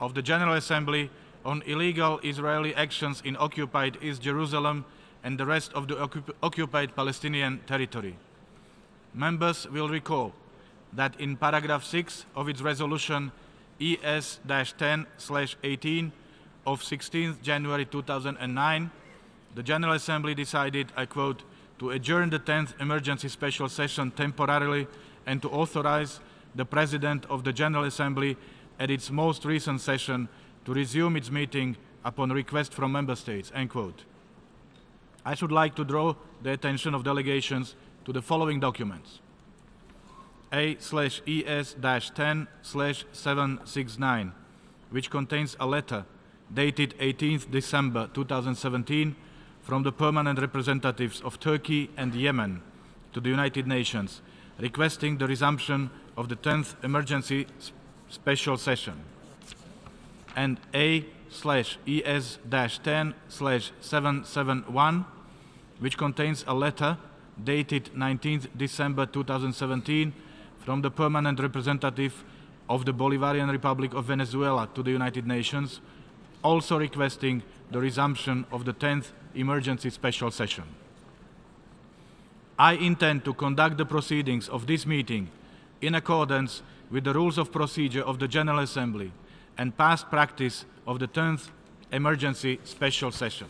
of the General Assembly on illegal Israeli actions in occupied East Jerusalem and the rest of the occupied Palestinian territory. Members will recall that in paragraph 6 of its resolution ES-10/18 of 16th January 2009, the General Assembly decided, I quote, to adjourn the 10th emergency special session temporarily and to authorize the President of the General Assembly at its most recent session to resume its meeting upon request from Member States, end quote. I should like to draw the attention of delegations to the following documents. A/ES-10/769, which contains a letter dated 18th December 2017 from the permanent representatives of Turkey and Yemen to the United Nations, requesting the resumption of the 10th emergency special session. And A/ES-10/771, which contains a letter dated 19th December 2017 from the permanent representative of the Bolivarian Republic of Venezuela to the United Nations, also requesting the resumption of the 10th emergency special session. I intend to conduct the proceedings of this meeting in accordance with the rules of procedure of the General Assembly and past practice of the 10th emergency special session.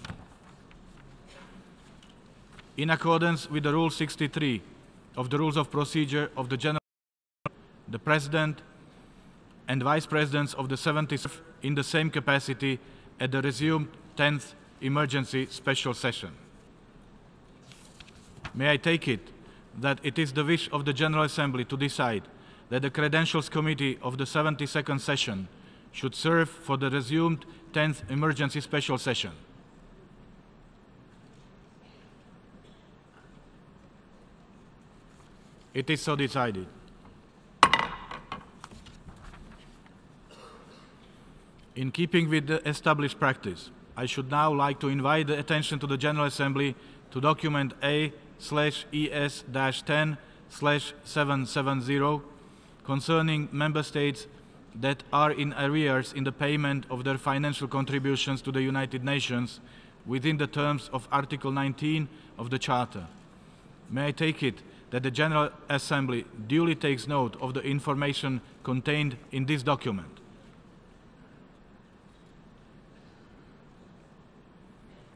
In accordance with the Rule 63 of the Rules of Procedure of the General Assembly, the President and Vice Presidents of the 70th in the same capacity at the resumed 10th emergency special session. May I take it that it is the wish of the General Assembly to decide that the Credentials Committee of the 72nd session should serve for the resumed 10th emergency special session? It is so decided. In keeping with the established practice, I should now like to invite the attention to the General Assembly to document A/ES-10/770 concerning Member States that are in arrears in the payment of their financial contributions to the United Nations within the terms of Article 19 of the Charter. May I take it that the General Assembly duly takes note of the information contained in this document?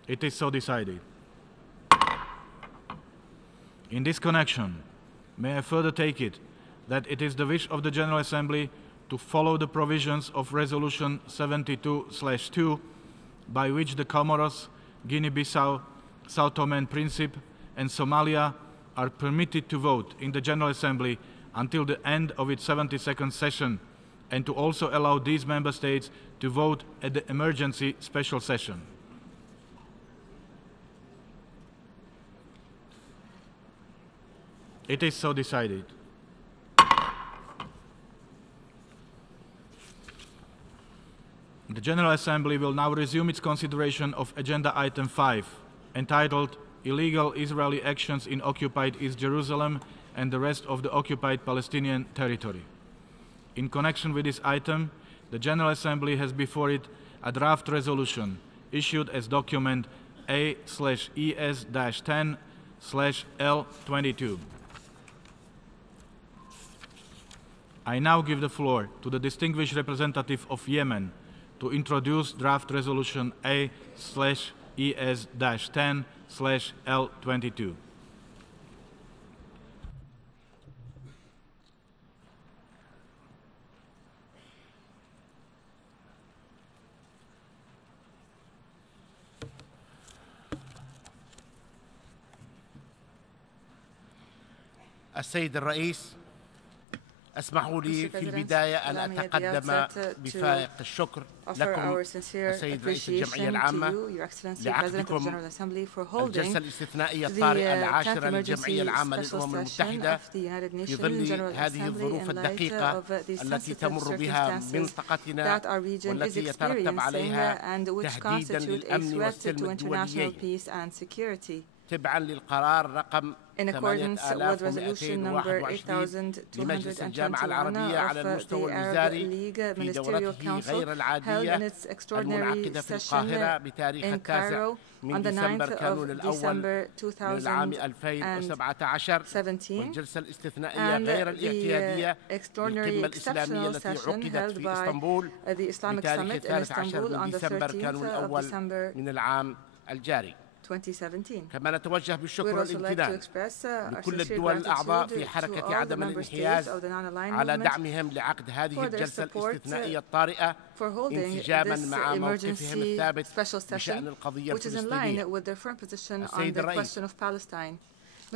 It is so decided. In this connection, may I further take it that it is the wish of the General Assembly to follow the provisions of Resolution 72/2, by which the Comoros, Guinea-Bissau, Sao Tome and Principe, and Somalia are permitted to vote in the General Assembly until the end of its 72nd session, and to also allow these Member States to vote at the emergency special session. It is so decided. The General Assembly will now resume its consideration of Agenda Item 5, entitled Illegal Israeli Actions in Occupied East Jerusalem and the Rest of the Occupied Palestinian Territory. In connection with this item, the General Assembly has before it a draft resolution issued as document A/ES-10/L22. I now give the floor to the distinguished representative of Yemen to introduce draft resolution A/ES-10/L22. السيد الرئيس، اسمحوا لي في البداية أن أتقدم بفائق الشكر لكم السيد رئيس الجمعية العامة لعقدكم الجلسة الاستثنائية الطارئة العاشرة للجمعية العامة للأمم المتحدة في ظل هذه الظروف الدقيقة التي تمر بها منطقتنا والتي يترتب عليها تهديدا للأمن والسلم الدوليين تبعا للقرار رقم in accordance with resolution number 8221 of the Arab League Ministerial Council held in its extraordinary session in Cairo on the 9th of December 2017, and the extraordinary exceptional session held by the Islamic Summit in Istanbul on the 13th of December 2017. كما نتوجه بالشكر والامتنان لكل الدول الأعضاء في حركة عدم الانحياز على دعمهم لعقد هذه الجلسة الاستثنائية الطارئة انسجاما مع موقفهم الثابت بشأن القضية الفلسطينية. السيد الرئيس،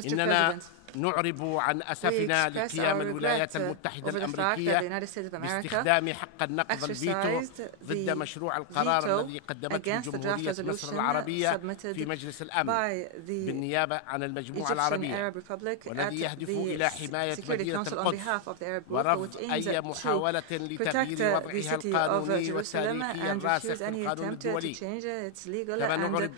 إننا نعرب عن أسفنا لقيام الولايات المتحدة الأمريكية باستخدام حق النقض الفيتو ضد مشروع القرار الذي قدمته جمهورية مصر العربية في مجلس الأمن بالنيابة عن المجموعة العربية، والذي يهدف إلى حماية مدينة القدس ورفض أي محاولة لتغيير وضعها القانوني والتاريخي الراسخ في القانون الدولي. كما نعرب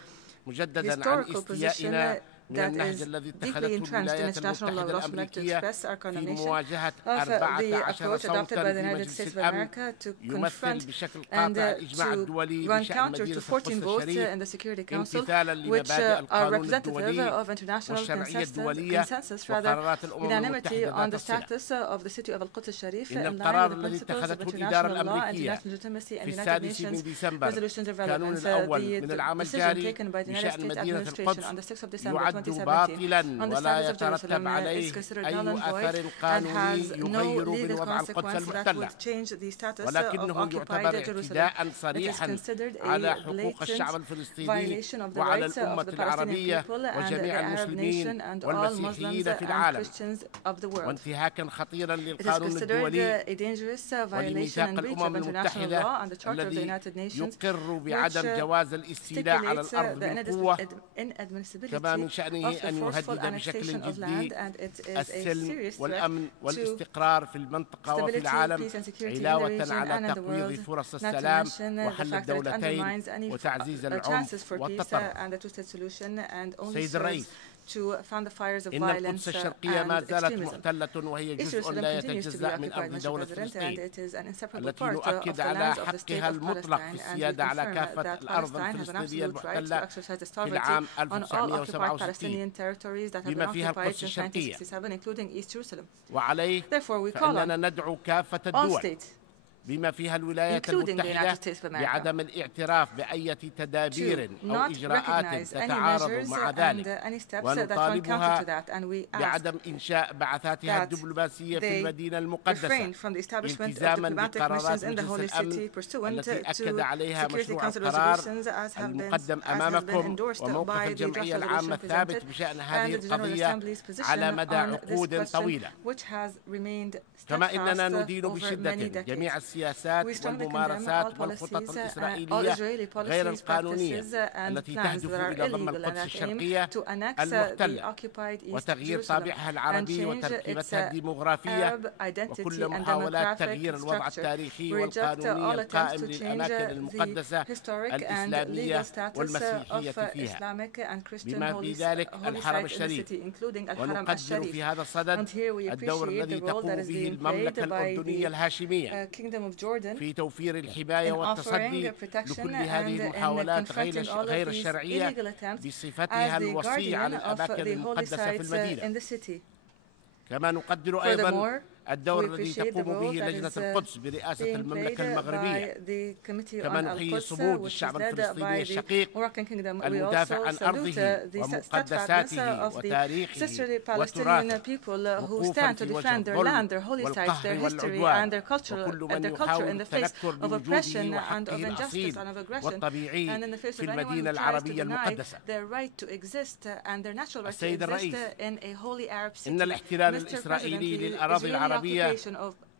مجددا عن استيائنا من النهج الذي اتخذته الولايات المتحدة الأمريكية في مواجهة 14 صوتا في مجلس الأمن يمثل بشكل قاطع الإجماع الدولي بشأن مدينة القدس الشريف امتثالا لمبادئ القانون الدولي والشرعية الدولية وقرارات الأمم المتحدة ذات الصلة. إن القرار الذي اتخذته الإدارة الأمريكية في 6 من ديسمبر كانون الأول من العام الجاري بشأن مدينة القدس يعد باطلا ولا يترتب عليه أي أثر قانوني يغير من وضع القدس المحتلة، ولكنه يعتبر اعتداء صريحا على حقوق الشعب الفلسطيني وعلى الأمة العربية وجميع المسلمين والمسيحيين في العالم، وانتهاكا خطيرا للقانون الدولي ولميثاق الأمم المتحدة الذي يقر بعدم جواز الاستيلاء على الأرض بالقوة. كما من شأنه أن يهدد بشكل جدي السلم والأمن والاستقرار في المنطقة وفي العالم، علاوة على تقويض فرص السلام وحل الدولتين وتعزيز العنف والتطرف. سيد الرئيس، إن القدس الشرقية ما زالت محتلة وهي جزء لا يتجزأ من أرض دولة فلسطين التي نؤكد على حقها المطلق في السيادة على كافة الأرض الفلسطينية المحتلة في العام 1967 بما فيها القدس الشرقية، وعليه فإننا ندعو كافة الدول بما فيها الولايات المتحدة بعدم الاعتراف بأي تدابير أو إجراءات تتعارض مع ذلك، ونطالبها بعدم إنشاء بعثاتها الدبلوماسية في المدينة المقدسة التزاما بقرارات مجلس الأمن التي أكد عليها مشروع القرار المقدم أمامكم وموقف الجمعية العامة الثابت بشأن هذه القضية على مدى عقود طويلة. كما إننا ندين بشدة جميع السياسات والممارسات والخطط الإسرائيلية غير القانونية التي تهدف إلى ضم القدس الشرقية المحتلة وتغيير طابعها العربي وتركيبتها الديموغرافية وكل محاولات تغيير الوضع التاريخي والقانوني القائم للأماكن المقدسة الإسلامية والمسيحية فيها بما في ذلك الحرم الشريف. ونقدر في هذا الصدد الدور الذي تقوم به المملكة الأردنية الهاشمية في توفير الحماية والتصدي لكل هذه المحاولات غير الشرعية بصفتها الوصي على الأماكن المقدسة في المدينة. كما نقدر أيضا الدور الذي تقوم به لجنة القدس برئاسة المملكة المغربية. كما نحيي صمود الشعب الفلسطيني الشقيق المدافع عن أرضه ومقدساته وتاريخه وتراثه وقوفا في وجه الظلم والقهر والعدوان وكل من يحاول التنكر بوجوده وحقه الأصيل والطبيعي في المدينة العربية المقدسة. السيد الرئيس، إن الاحتلال الإسرائيلي للأراضي العربية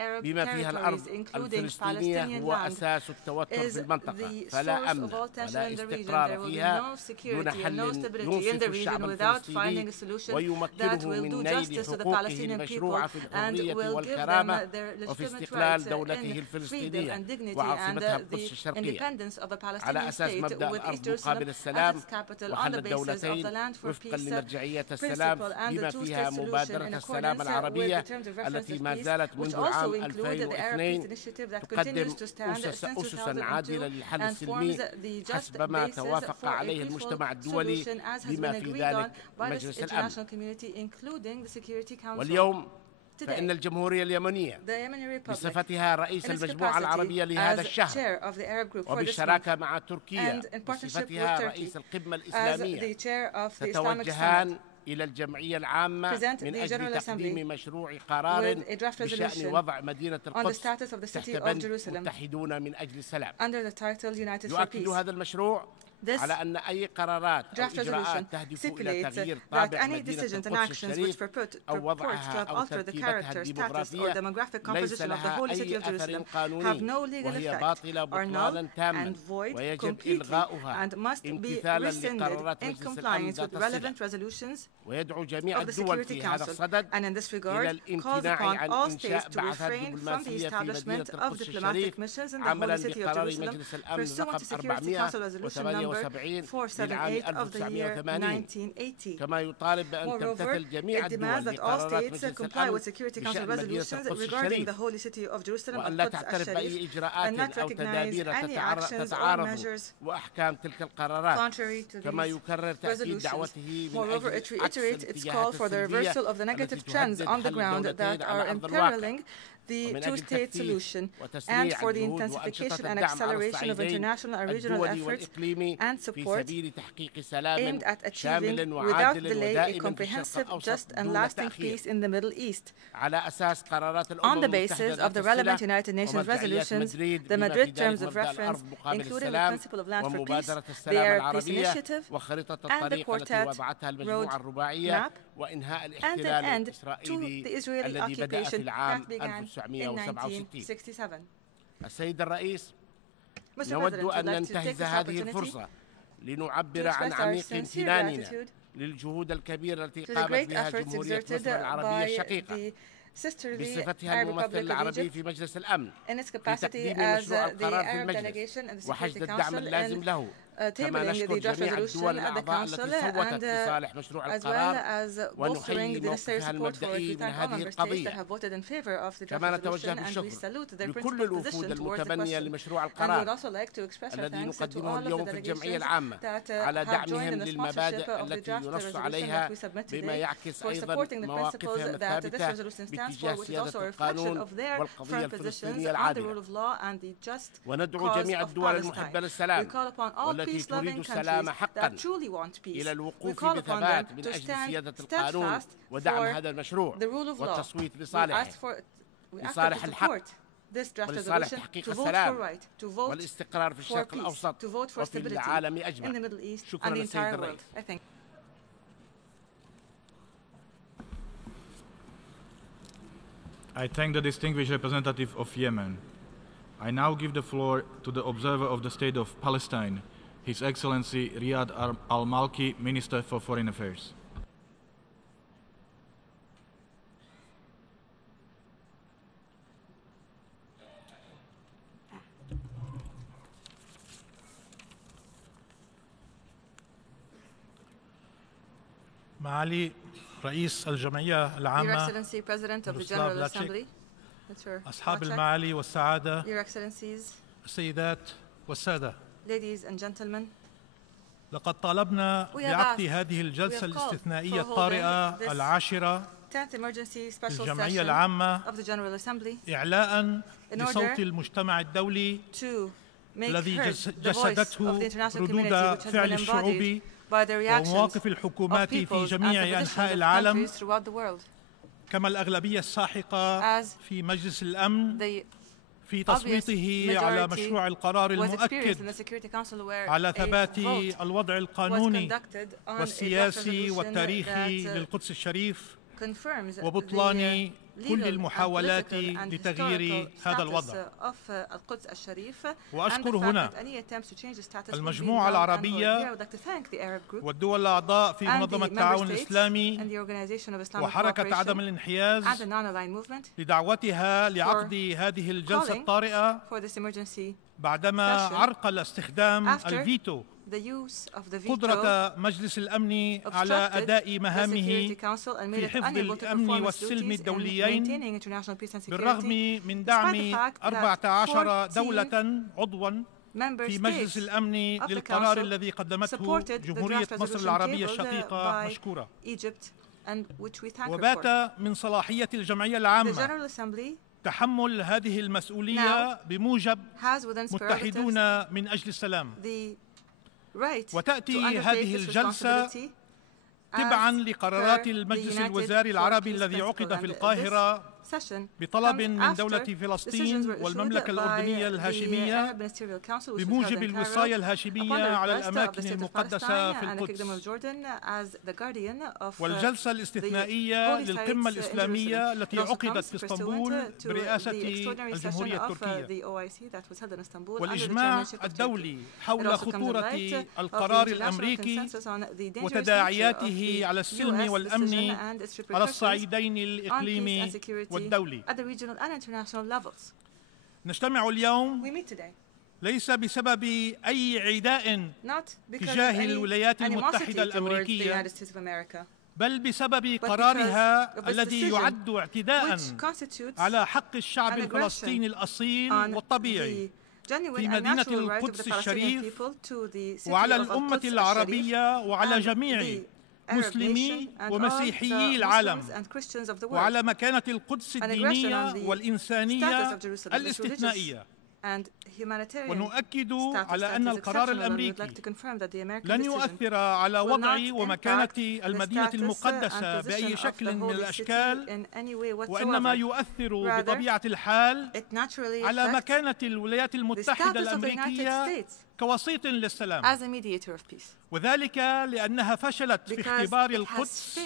بما فيها الأرض الفلسطينية هو أساس التوتر في المنطقة، فلا أمن ولا استقرار فيها دون حل ينصف الشعب الفلسطيني ويمكنه من نيل حقوقه المشروعة في الحرية والكرامة وفي استقلال دولته الفلسطينية وعاصمتها القدس الشرقية على أساس مبدأ الأرض مقابل السلام وحل الدولتين وفقا لمرجعية السلام بما فيها مبادرة السلام العربية التي ما زالت منذ عام 2002 تقدم أسسا عادلة للحل السلمي حسب ما توافق عليه المجتمع الدولي بما في ذلك مجلس الأمن. واليوم فإن الجمهورية اليمنية بصفتها رئيس المجموعة العربية لهذا الشهر وبالشراكة مع تركيا بصفتها رئيس القمة الإسلامية تتوجهان إلى الجمعية العامة من أجل تقديم مشروع قرار بشأن وضع مدينة القدس تحت بند متحدون من أجل السلام. يؤكد هذا المشروع على أن أي قرارات أو إجراءات تهدف إلى تغيير طابع مدينة القدس الشريف أو وضعها أو ترتيباتها الديموغرافية ليس لها أي أثر قانوني وهي باطلة بطلانا تاما ويجب إلغاؤها امتثالا لقرارات مجلس الأمن ذات الصلة. ويدعو جميع الدول في هذا الصدد إلى الامتناع عن إنشاء بعثات دبلوماسية في مدينة القدس الشريف عملا بقرار مجلس الأمن رقم 478 للعام 1980 كما يطالب بأن تمتثل جميع الدول بقرارات مجلس الأمن بشأن مدينة القدس الشريف وأن لا تعترف بأي إجراءات أو تدابير تتعارض وأحكام تلك القرارات كما يكرر تأكيد دعوته من أجل عكس الاتجاهات السلبية التي تهدد حل الدولتين على أرض الواقع the two-state solution and for the intensification and acceleration of international and regional efforts and support aimed at achieving without delay a comprehensive, just and lasting peace in the Middle East. On the basis of the relevant United Nations resolutions, the Madrid Terms of Reference, including the Principle of Land for Peace, the Arab Peace Initiative, and the Quartet Roadmap, and an end to the Israeli occupation that began in 1967. السيد الرئيس، نود أن ننتهز هذه الفرصة لنعبر عن عميق امتناننا للجهود الكبيرة التي قامت بها جمهورية مصر العربية الشقيقة بصفتها الممثل العربي في مجلس الأمن في تقديم مشروع القرار في المجلس وحشد الدعم اللازم له. كما نشكر جميع الدول الأعضاء التي صوتت لصالح مشروع القرار ونحيي موقفها المبدئي من هذه القضية. كما نتوجه بالشكر لكل الوفود المتبنية لمشروع القرار الذي نقدمه اليوم في الجمعية العامة على دعمهم للمبادئ التي ينص عليها بما يعكس أيضا مواقفهم الثابتة باتجاه سيادة القانون والقضية الفلسطينية العادلة. وندعو جميع الدول المحبة للسلام والتي تريد السلام حقا إلى الوقوف بثبات من أجل سيادة القانون ودعم هذا المشروع والتصويت لصالح الحق ولصالح تحقيق السلام والاستقرار في الشرق الأوسط وفي العالم أجمع. شكرا للسيد الرئيس. I thank the distinguished representative of Yemen. I now give the floor to the observer of the State of Palestine, His Excellency Riyad al-Malki, Minister for Foreign Affairs. معالي رئيس الجمعية العامة أصحاب المعالي والسعادة السيدات والسادة. Ladies and gentlemen, لقد طالبنا بعقد هذه الجلسة الاستثنائية الطارئة العاشرة للجمعية العامة إعلاء بصوت المجتمع الدولي الذي جسدته ردود فعل الشعوب ومواقف الحكومات في جميع أنحاء العالم كما الأغلبية الساحقة في مجلس الأمن في تصويته على مشروع القرار المؤكد على ثبات الوضع القانوني والسياسي والتاريخي للقدس الشريف وبطلان كل المحاولات لتغيير هذا الوضع. وأشكر هنا المجموعة العربية والدول الأعضاء في منظمة التعاون الإسلامي وحركة عدم الانحياز لدعوتها لعقد هذه الجلسة الطارئة بعدما عرقل استخدام الفيتو قدرة مجلس الأمن على أداء مهامه في حفظ الأمن والسلم الدوليين بالرغم من دعم 14 دولة عضواً في مجلس الأمن للقرار الذي قدمته جمهورية مصر العربية الشقيقة مشكورة. وبات من صلاحية الجمعية العامة تحمل هذه المسؤولية بموجب متحدون من أجل السلام. وتأتي هذه الجلسة تبعاً لقرارات المجلس الوزاري العربي الذي عقد في القاهرة بطلب من دولة فلسطين والمملكة الأردنية الهاشمية بموجب الوصاية الهاشمية على الأماكن المقدسة في القدس. والجلسة الاستثنائية للقمة الإسلامية التي عقدت في اسطنبول برئاسة الجمهورية التركية. والإجماع الدولي حول خطورة القرار الأمريكي وتداعياته على السلم والأمن على الصعيدين الإقليمي والدولي. نجتمع اليوم ليس بسبب أي عداء تجاه الولايات المتحدة الأمريكية، بل بسبب قرارها الذي يعد اعتداء على حق الشعب الفلسطيني الأصيل والطبيعي في مدينة القدس الشريف وعلى الأمة العربية وعلى جميع مسلمي ومسيحيي العالم وعلى مكانة القدس الدينية والإنسانية الاستثنائية. ونؤكد على أن القرار الأمريكي لن يؤثر على وضع ومكانة المدينة المقدسة بأي شكل من الأشكال، وإنما يؤثر بطبيعة الحال على مكانة الولايات المتحدة الأمريكية كوسيط للسلام، وذلك لأنها فشلت في اختبار القدس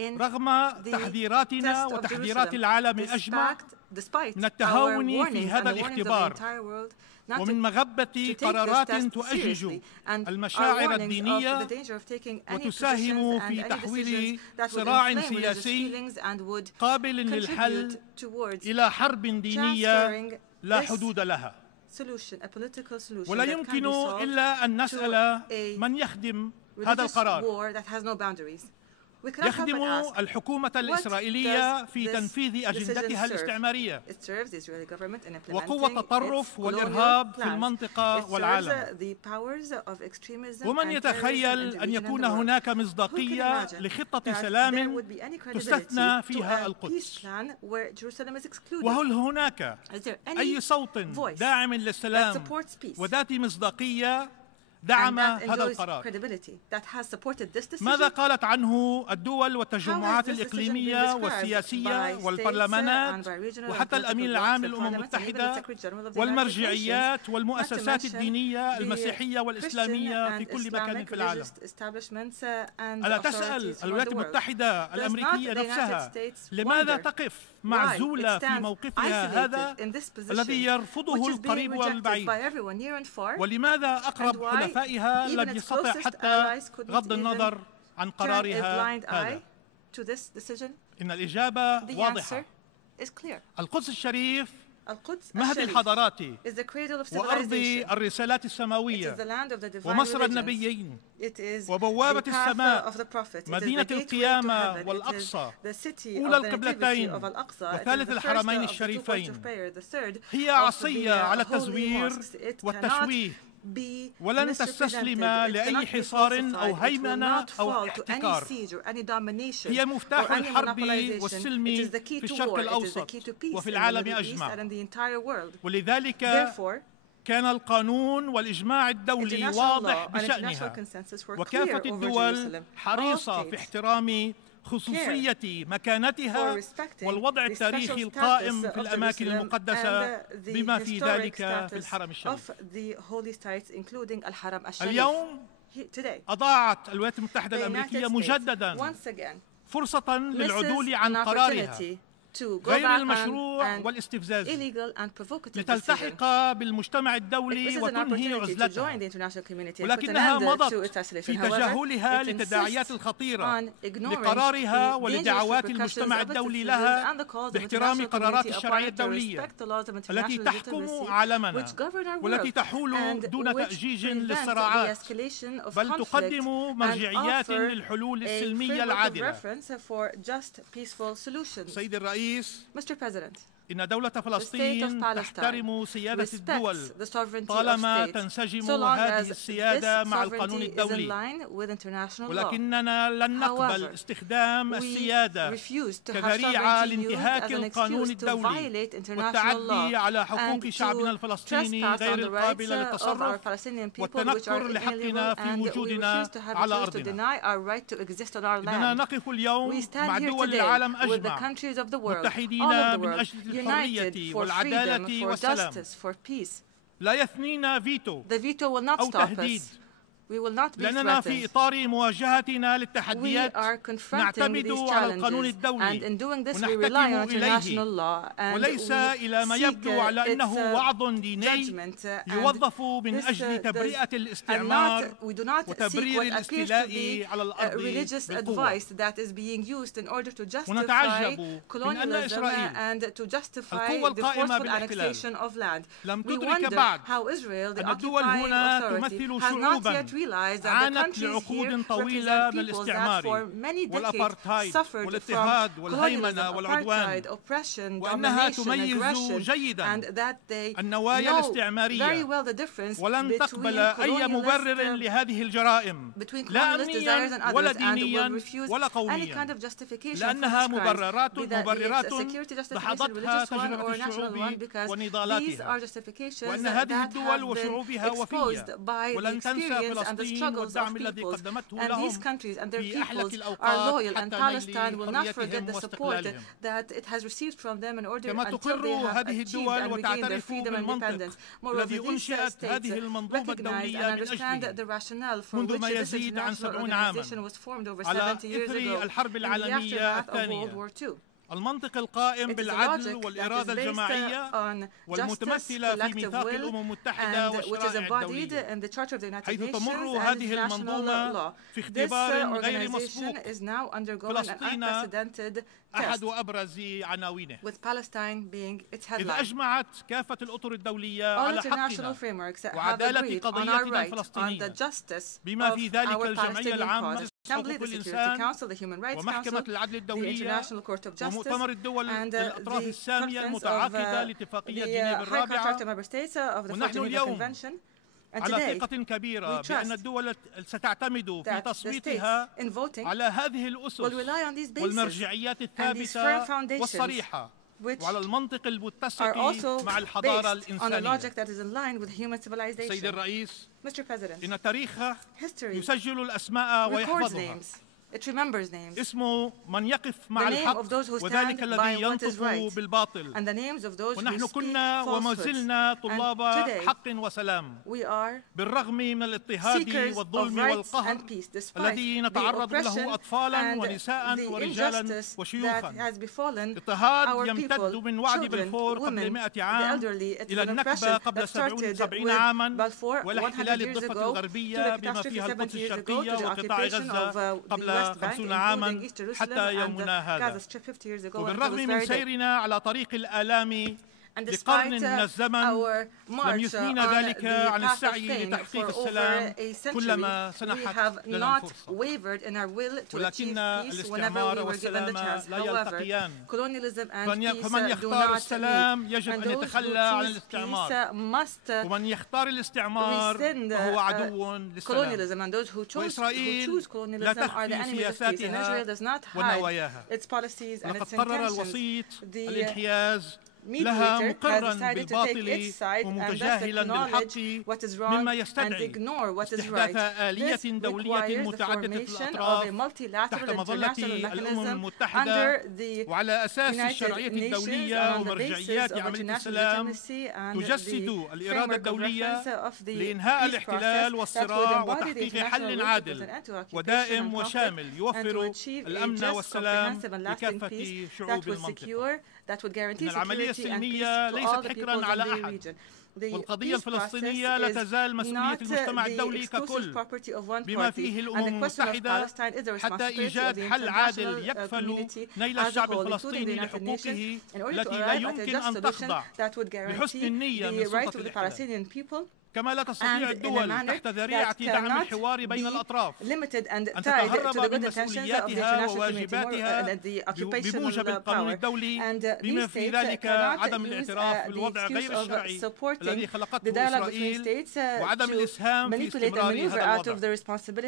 رغم تحذيراتنا وتحذيرات العالم أجمع من التهاون في هذا الاختبار ومن مغبة قرارات تؤجج المشاعر الدينية وتساهم في تحويل صراع سياسي قابل للحل إلى حرب دينية لا حدود لها. ولا يمكن إلا أن نسأل من يخدم هذا القرار. يخدم الحكومة الإسرائيلية في تنفيذ أجندتها الاستعمارية وقوة التطرف والإرهاب في المنطقة والعالم. ومن يتخيل أن يكون هناك مصداقية لخطة سلام تستثنى فيها القدس؟ وهل هناك أي صوت داعم للسلام وذات مصداقية دعم هذا القرار؟ ماذا قالت عنه الدول والتجمعات الإقليمية والسياسية والبرلمانات وحتى الأمين العام للأمم المتحدة والمرجعيات والمؤسسات الدينية المسيحية والإسلامية في كل مكان في العالم؟ ألا تسأل الولايات المتحدة الأمريكية نفسها لماذا تقف معزولة في موقفها هذا الذي يرفضه القريب والبعيد؟ ولماذا أقرب حلفائها لم يستطع حتى غض النظر عن قرارها هذا؟ إن الإجابة واضحة. القدس الشريف مهد الحضارات وأرض الرسالات السماوية ومصر النبيين وبوابة السماء، مدينة القيامة والأقصى، أولى القبلتين وثالث الحرمين الشريفين. هي عصية على التزوير والتشويه، ولن تستسلم لأي حصار أو هيمنة أو احتكار. هي مفتاح الحرب والسلم في الشرق الأوسط وفي العالم أجمع. ولذلك كان القانون والإجماع الدولي واضح بشأنها، وكافة الدول حريصة في احترام خصوصية مكانتها والوضع التاريخي القائم في الأماكن المقدسة بما في ذلك في الحرم الشريف. اليوم أضاعت الولايات المتحدة الأمريكية مجددا فرصة للعدول عن قرارها غير المشروع والاستفزاز لتلتحق بالمجتمع الدولي وتنهي عزلتها، ولكنها مضت في تجاهلها للتداعيات الخطيرة لقرارها ولدعوات المجتمع الدولي لها باحترام قرارات الشرعية الدولية التي تحكم عالمنا والتي تحول دون تأجيج للصراعات، بل تقدم مرجعيات للحلول السلمية العادلة. سيد الرئيس، إن دولة فلسطين تحترم سيادة الدول طالما تنسجم هذه السيادة مع القانون الدولي، ولكننا لن نقبل استخدام السيادة كذريعة لانتهاك القانون الدولي والتعدي على حقوق شعبنا الفلسطيني غير القابلة للتصرف والتنكر لحقنا في وجودنا على أرضنا. إننا نقف اليوم مع دول العالم أجمع متحدين من أجل الحرية والعدالة والسلام، لا يثنينا فيتو أو تهديد، لأننا في إطار مواجهتنا للتحديات نعتمد على القانون الدولي ونحتكم إليه وليس إلى ما يبدو على أنه وعظ ديني يوظف من أجل تبرئة الاستعمار وتبرير الاستيلاء على الأرض بالقوة. ونتعجب من أن إسرائيل القوة القائمة بالاحتلال لم تدرك بعد أن الدول هنا تمثل شعوبا عانت لعقود طويلة من الاستعمار والأبارتهايد والاضطهاد والهيمنة والعدوان، وأنها تميز جيدا النوايا الاستعمارية ولن تقبل أي مبرر لهذه الجرائم لا أمنيا ولا دينيا ولا قوميا، لأنها مبررات لاحظتها تجربة الشعوب ونضالاتها، وأن هذه الدول وشعوبها وفية ولن تنسى فلسطين والدعم الذي قدمته لهم في أحلك الأوقات حتى نيل حريتهم واستقلالهم. كما تقر هذه الدول وتعترف بالمنطق الذي أنشئت هذه المنظومة الدولية من أجله منذ ما يزيد عن 70 عاما على إثر الحرب العالمية الثانية. المنطق القائم بالعدل والإرادة الجماعية والمتمثلة في ميثاق الأمم المتحدة والشرائع الدولية، حيث تمر هذه المنظومة في اختبار غير مسبوق. فلسطين أحد أبرز عناوينه، إذ أجمعت كافة الأطر الدولية على حقنا وعدالة قضيتنا الفلسطينية، بما في ذلك الجمعية العامة لحقوق الإنسان ومحكمة العدل الدولية ومؤتمر الدول للأطراف السامية المتعاقدة لاتفاقية جنيف الرابعة. ونحن اليوم على ثقة كبيرة بأن الدول ستعتمد في تصويتها على هذه الأسس والمرجعيات الثابتة والصريحة وعلى المنطق المتسق مع الحضارة الإنسانية. سيد الرئيس، إن التاريخ يسجل الأسماء ويحفظها. اسم من يقف مع الحق وذلك الذي ينطق بالباطل، ونحن كنا وما زلنا طلاب حق وسلام بالرغم من الاضطهاد والظلم والقهر الذي نتعرض له أطفالا ونساء ورجالا وشيوخا. اضطهاد يمتد من وعد بلفور قبل 100 عام إلى النكبة قبل 70 عاما والاحتلال الضفة الغربية بما فيها القدس الشرقية وقطاع غزة قبل 50 عاما حتى يومنا هذا. وبالرغم من سيرنا على طريق الآلام لقرن من الزمن لم يثنينا ذلك عن السعي لتحقيق السلام كلما سنحت لنا الفرصة. ولكن الاستعمار والسلام لا يلتقيان، فمن يختار السلام يجب أن يتخلى عن الاستعمار، ومن يختار الاستعمار فهو عدو للسلام. وإسرائيل لا تخفي سياساتها ونواياها. لقد قرر الوسيط الانحياز لها مقرا بالباطل ومتجاهلا بالحق مما يستدعي استحداث آلية دولية متعددة الأطراف تحت مظلة الأمم المتحدة وعلى أساس الشرعية الدولية ومرجعيات عملية السلام تجسد الإرادة الدولية لإنهاء الاحتلال والصراع وتحقيق حل عادل ودائم وشامل يوفر الأمن والسلام لكافة شعوب المنطقة. إن العملية السلمية ليست حكرا على أحد، والقضية الفلسطينية لا تزال مسؤولية المجتمع الدولي ككل بما فيه الأمم المتحدة حتى إيجاد حل عادل يكفل نيل الشعب الفلسطيني لحقوقه التي لا يمكن أن تخضع لحسن النية من سلطة الاحتلال. كما لا تستطيع الدول تحت ذريعة دعم الحوار بين الأطراف أن تتهرب من مسؤولياتها وواجباتها بموجب القانون الدولي بما في ذلك عدم الاعتراف بالوضع غير الشرعي الذي خلقته إسرائيل وعدم الإسهام في استمرار هذا الوضع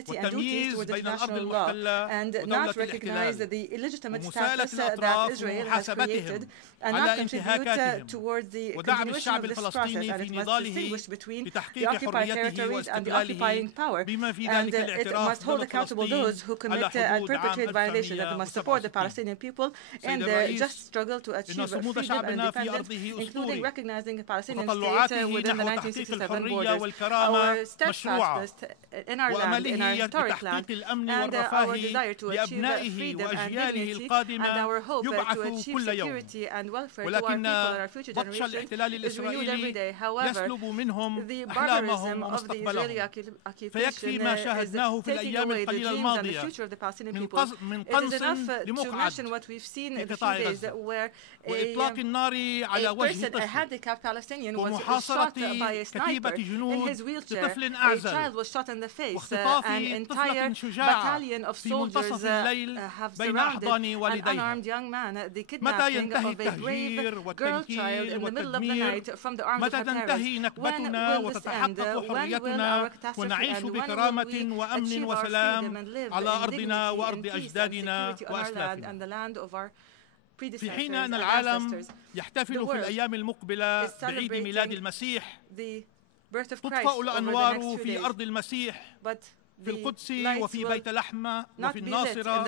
والتمييز بين الأرض المحتلة ودولة الاحتلال ومساءلة الأطراف ومحاسبتهم على انتهاكاتهم ودعم الشعب الفلسطيني في نضاله لتحقيق حريته واستقلاله بما في ذلك الاعتراف بدولة فلسطين على حدود عام 1967. إن صمود شعبنا في أرضه أسطوري وتطلعاته نحو تحقيق الحرية والكرامة مشروعة وأمله لتحقيق الأمن والرفاه لأبنائه وأجياله القادمة يبعث كل يوم، ولكن بطش الاحتلال الإسرائيلي يسلب منهم أحلامهم ومستقبلهم. فيكفي ما شاهدناه في الأيام القليلة الماضية من قنص لمقعد في قطاع غزة وإطلاق النار على وجه طفل ومحاصرة كتيبة جنود لطفل أعزل واختطاف طفلة شجاعة في منتصف الليل بين أحضان والديها. متى ينتهي التهجير والتنكيل والتدمير؟ متى تنتهي نكبتنا وتتحقق حريتنا ونعيش بكرامة وأمن وسلام على أرضنا وأرض أجدادنا وأسلافنا؟ في حين أن العالم يحتفل في الأيام المقبلة بعيد ميلاد المسيح، تطفأ الأنوار في أرض المسيح في القدس وفي بيت لحم وفي الناصرة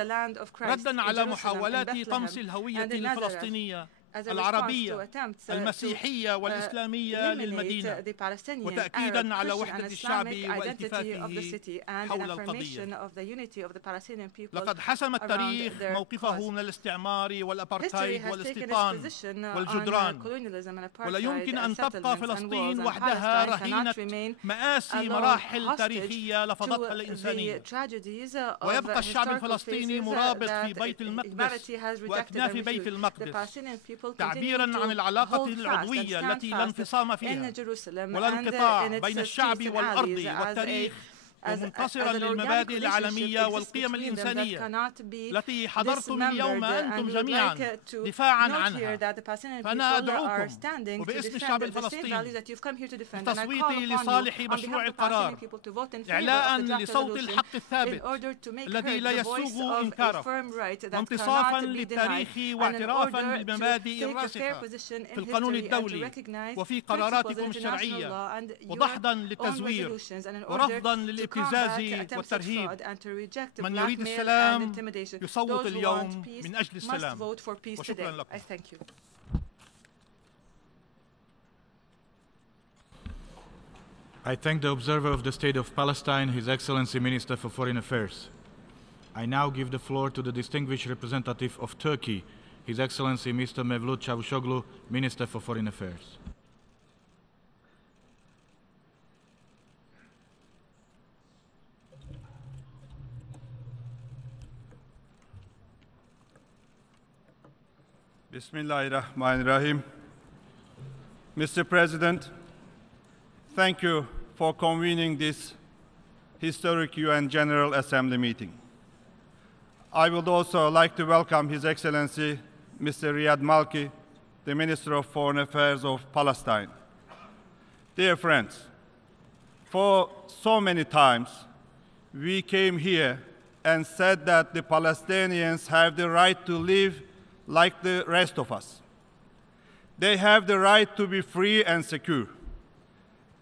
ردا على محاولات طمس الهوية الفلسطينية العربية المسيحية والإسلامية للمدينة وتأكيدا على وحدة الشعب والتفافه حول القضية. لقد حسم التاريخ موقفه من الاستعمار والأبارتايد والاستيطان والجدران، ولا يمكن أن تبقى فلسطين وحدها رهينة مآسي مراحل تاريخية لفظتها الإنسانية، ويبقى الشعب الفلسطيني مرابط في بيت المقدس وأكناف بيت المقدس تعبيرا عن العلاقة العضوية التي لا انفصام فيها ولا انقطاع بين الشعب والأرض والتاريخ، ومنتصرا للمبادئ العالمية والقيم الإنسانية التي حضرتم اليوم أنتم جميعا دفاعا عنها. فأنا أدعوكم وباسم الشعب الفلسطيني بالتصويت لصالح مشروع القرار، إعلاء لصوت الحق الثابت الذي لا يسوغ إنكاره، وانتصافا للتاريخ واعترافا بالمبادئ الراسخة في القانون الدولي وفي قراراتكم الشرعية، ودحضا للتزوير ورفضا للابتزاز والترهيب. من يريد السلام يصوت اليوم من أجل السلام. وشكرا لكم. I thank the observer of the State of Palestine, His Excellency Minister for Foreign Affairs. I now give the floor to the distinguished representative of Turkey, His Excellency Mr. Mevlut Çavuşoğlu, Minister for Foreign Affairs. Bismillahirrahmanirrahim. Mr. President, thank you for convening this historic UN General Assembly meeting. I would also like to welcome His Excellency Mr. Riyad Malki, the Minister of Foreign Affairs of Palestine. Dear friends, for so many times we came here and said that the Palestinians have the right to live like the rest of us. They have the right to be free and secure.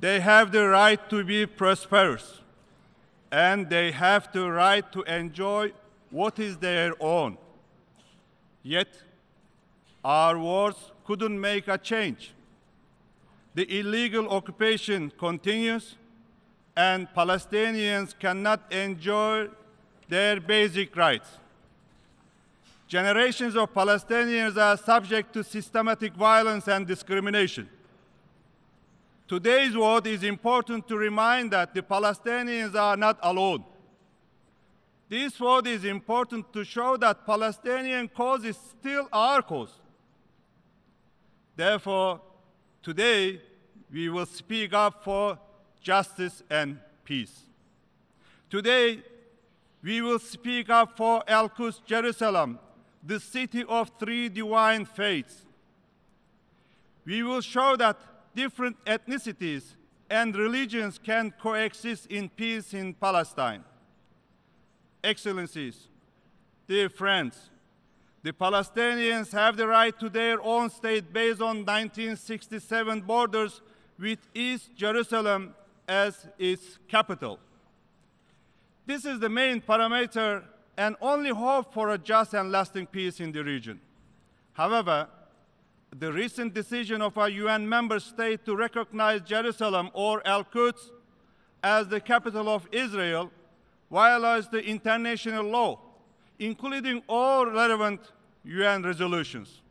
They have the right to be prosperous. And they have the right to enjoy what is their own. Yet, our wars couldn't make a change. The illegal occupation continues, and Palestinians cannot enjoy their basic rights. Generations of Palestinians are subject to systematic violence and discrimination. Today's vote is important to remind that the Palestinians are not alone. This vote is important to show that Palestinian cause is still our cause. Therefore, today we will speak up for justice and peace. Today, we will speak up for Al-Quds, Jerusalem, the city of three divine faiths. We will show that different ethnicities and religions can coexist in peace in Palestine. Excellencies, dear friends, the Palestinians have the right to their own state based on 1967 borders with East Jerusalem as its capital. This is the main parameter and only hope for a just and lasting peace in the region. However, the recent decision of a UN member state to recognize Jerusalem or Al-Quds as the capital of Israel violates the international law, including all relevant UN resolutions.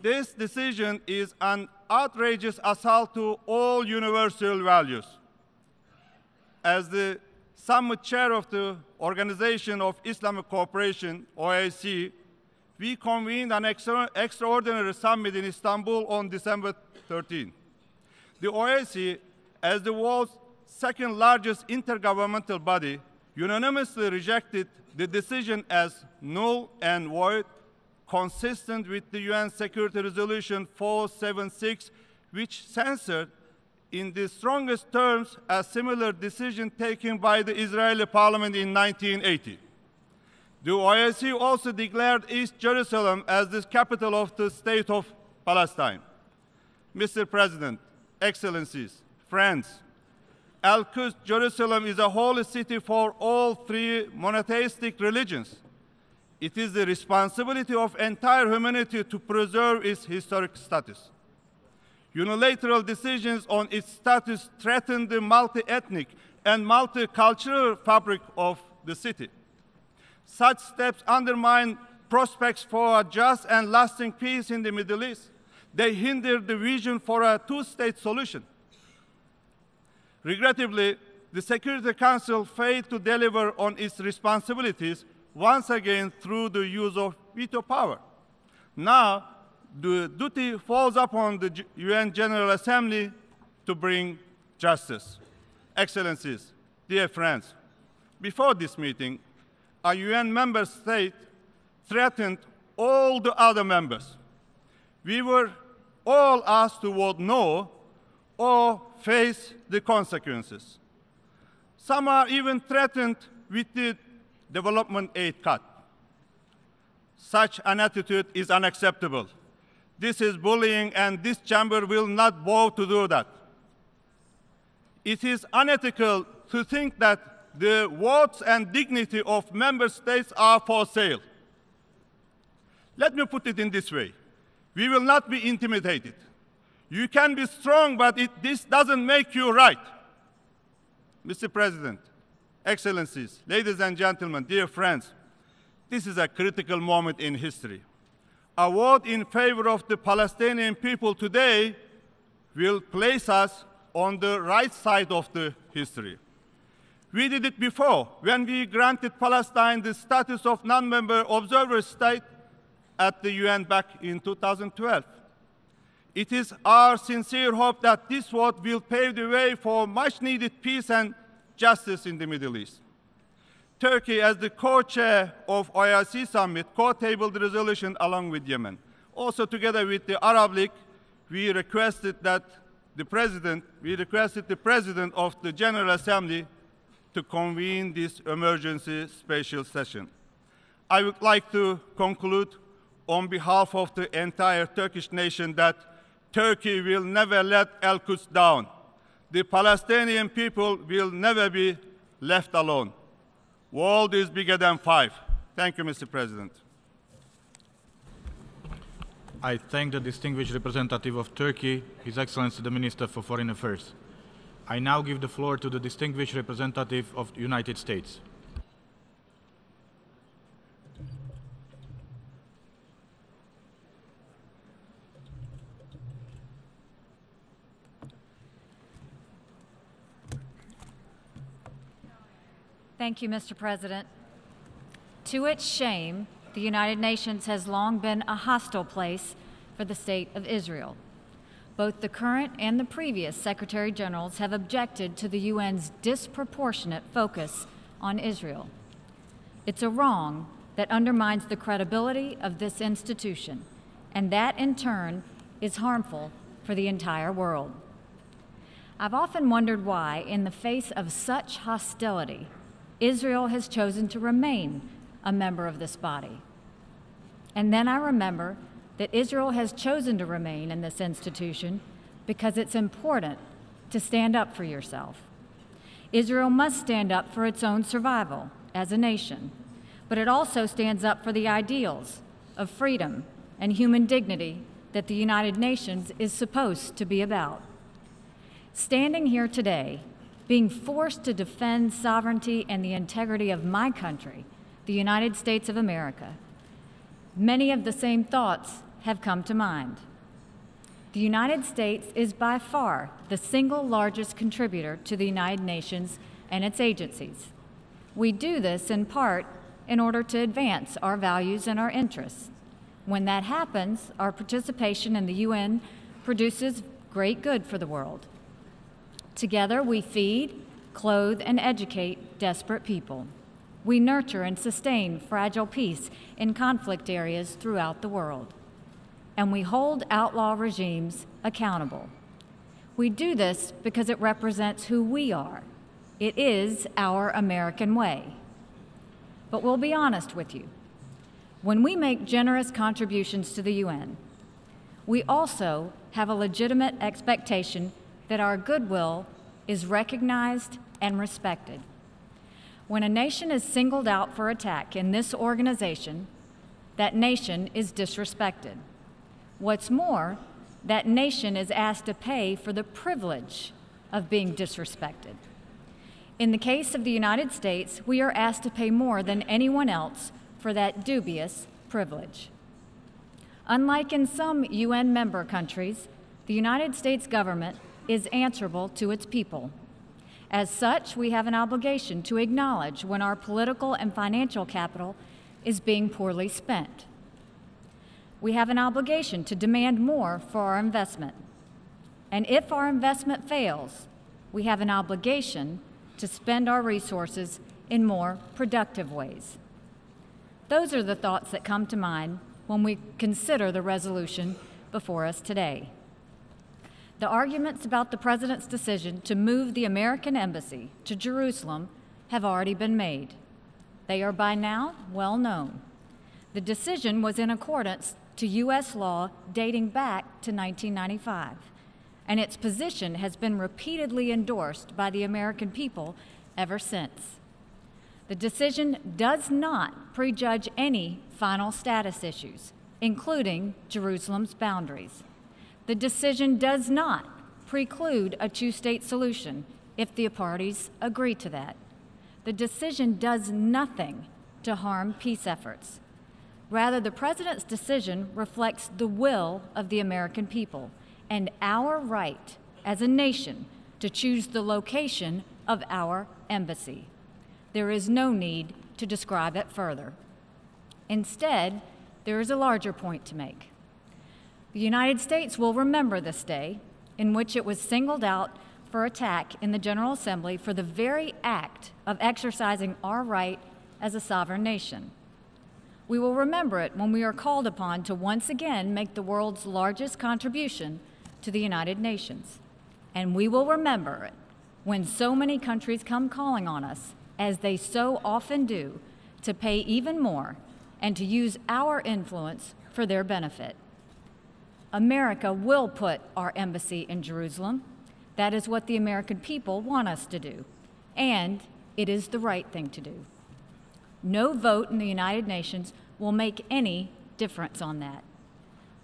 This decision is an outrageous assault to all universal values. As the Summit Chair of the Organization of Islamic Cooperation, OIC, we convened an extraordinary summit in Istanbul on December 13. The OIC, as the world's second largest intergovernmental body, unanimously rejected the decision as null and void, consistent with the UN Security Resolution 476, which censored in the strongest terms a similar decision taken by the Israeli parliament in 1980. The OIC also declared East Jerusalem as the capital of the state of Palestine. Mr. President, Excellencies, friends, Al-Quds, Jerusalem is a holy city for all three monotheistic religions. It is the responsibility of entire humanity to preserve its historic status. Unilateral decisions on its status threaten the multi-ethnic and multicultural fabric of the city. Such steps undermine prospects for a just and lasting peace in the Middle East. They hinder the vision for a two-state solution. Regrettably, the Security Council failed to deliver on its responsibilities once again through the use of veto power. Now, the duty falls upon the UN General Assembly to bring justice. Excellencies, dear friends, before this meeting, a UN member state threatened all the other members. We were all asked to vote no or face the consequences. Some are even threatened with the development aid cut. Such an attitude is unacceptable. This is bullying, and this chamber will not bow to do that. It is unethical to think that the votes and dignity of member states are for sale. Let me put it in this way. We will not be intimidated. You can be strong, but this doesn't make you right. Mr. President, Excellencies, ladies and gentlemen, dear friends, this is a critical moment in history. A vote in favor of the Palestinian people today will place us on the right side of the history. We did it before when we granted Palestine the status of non-member observer state at the UN back in 2012. It is our sincere hope that this vote will pave the way for much-needed peace and justice in the Middle East. Turkey, as the co-chair of OIC Summit, co-tabled the resolution along with Yemen. Also, together with the Arab League, we requested the President of the General Assembly to convene this emergency special session. I would like to conclude on behalf of the entire Turkish nation that Turkey will never let Al-Quds down. The Palestinian people will never be left alone. World is bigger than 5. Thank you, Mr. President. I thank the distinguished representative of Turkey, His Excellency the Minister for Foreign Affairs. I now give the floor to the distinguished representative of the United States. Thank you, Mr. President. To its shame, the United Nations has long been a hostile place for the State of Israel. Both the current and the previous Secretary Generals have objected to the UN's disproportionate focus on Israel. It's a wrong that undermines the credibility of this institution, and that in turn is harmful for the entire world. I've often wondered why, in the face of such hostility, Israel has chosen to remain a member of this body. And then I remember that Israel has chosen to remain in this institution because it's important to stand up for yourself. Israel must stand up for its own survival as a nation, but it also stands up for the ideals of freedom and human dignity that the United Nations is supposed to be about. Standing here today, being forced to defend sovereignty and the integrity of my country, the United States of America, many of the same thoughts have come to mind. The United States is by far the single largest contributor to the United Nations and its agencies. We do this in part in order to advance our values and our interests. When that happens, our participation in the UN produces great good for the world. Together, we feed, clothe, and educate desperate people. We nurture and sustain fragile peace in conflict areas throughout the world. And we hold outlaw regimes accountable. We do this because it represents who we are. It is our American way. But we'll be honest with you. When we make generous contributions to the UN, we also have a legitimate expectation that our goodwill is recognized and respected. When a nation is singled out for attack in this organization, that nation is disrespected. What's more, that nation is asked to pay for the privilege of being disrespected. In the case of the United States, we are asked to pay more than anyone else for that dubious privilege. Unlike in some UN member countries, the United States government is answerable to its people. As such, we have an obligation to acknowledge when our political and financial capital is being poorly spent. We have an obligation to demand more for our investment. And if our investment fails, we have an obligation to spend our resources in more productive ways. Those are the thoughts that come to mind when we consider the resolution before us today. The arguments about the President's decision to move the American embassy to Jerusalem have already been made. They are by now well known. The decision was in accordance to U.S. law dating back to 1995, and its position has been repeatedly endorsed by the American people ever since. The decision does not prejudge any final status issues, including Jerusalem's boundaries. The decision does not preclude a two-state solution if the parties agree to that. The decision does nothing to harm peace efforts. Rather, the President's decision reflects the will of the American people and our right as a nation to choose the location of our embassy. There is no need to describe it further. Instead, there is a larger point to make. The United States will remember this day in which it was singled out for attack in the General Assembly for the very act of exercising our right as a sovereign nation. We will remember it when we are called upon to once again make the world's largest contribution to the United Nations. And we will remember it when so many countries come calling on us, as they so often do, to pay even more and to use our influence for their benefit. America will put our embassy in Jerusalem. That is what the American people want us to do, and it is the right thing to do. No vote in the United Nations will make any difference on that.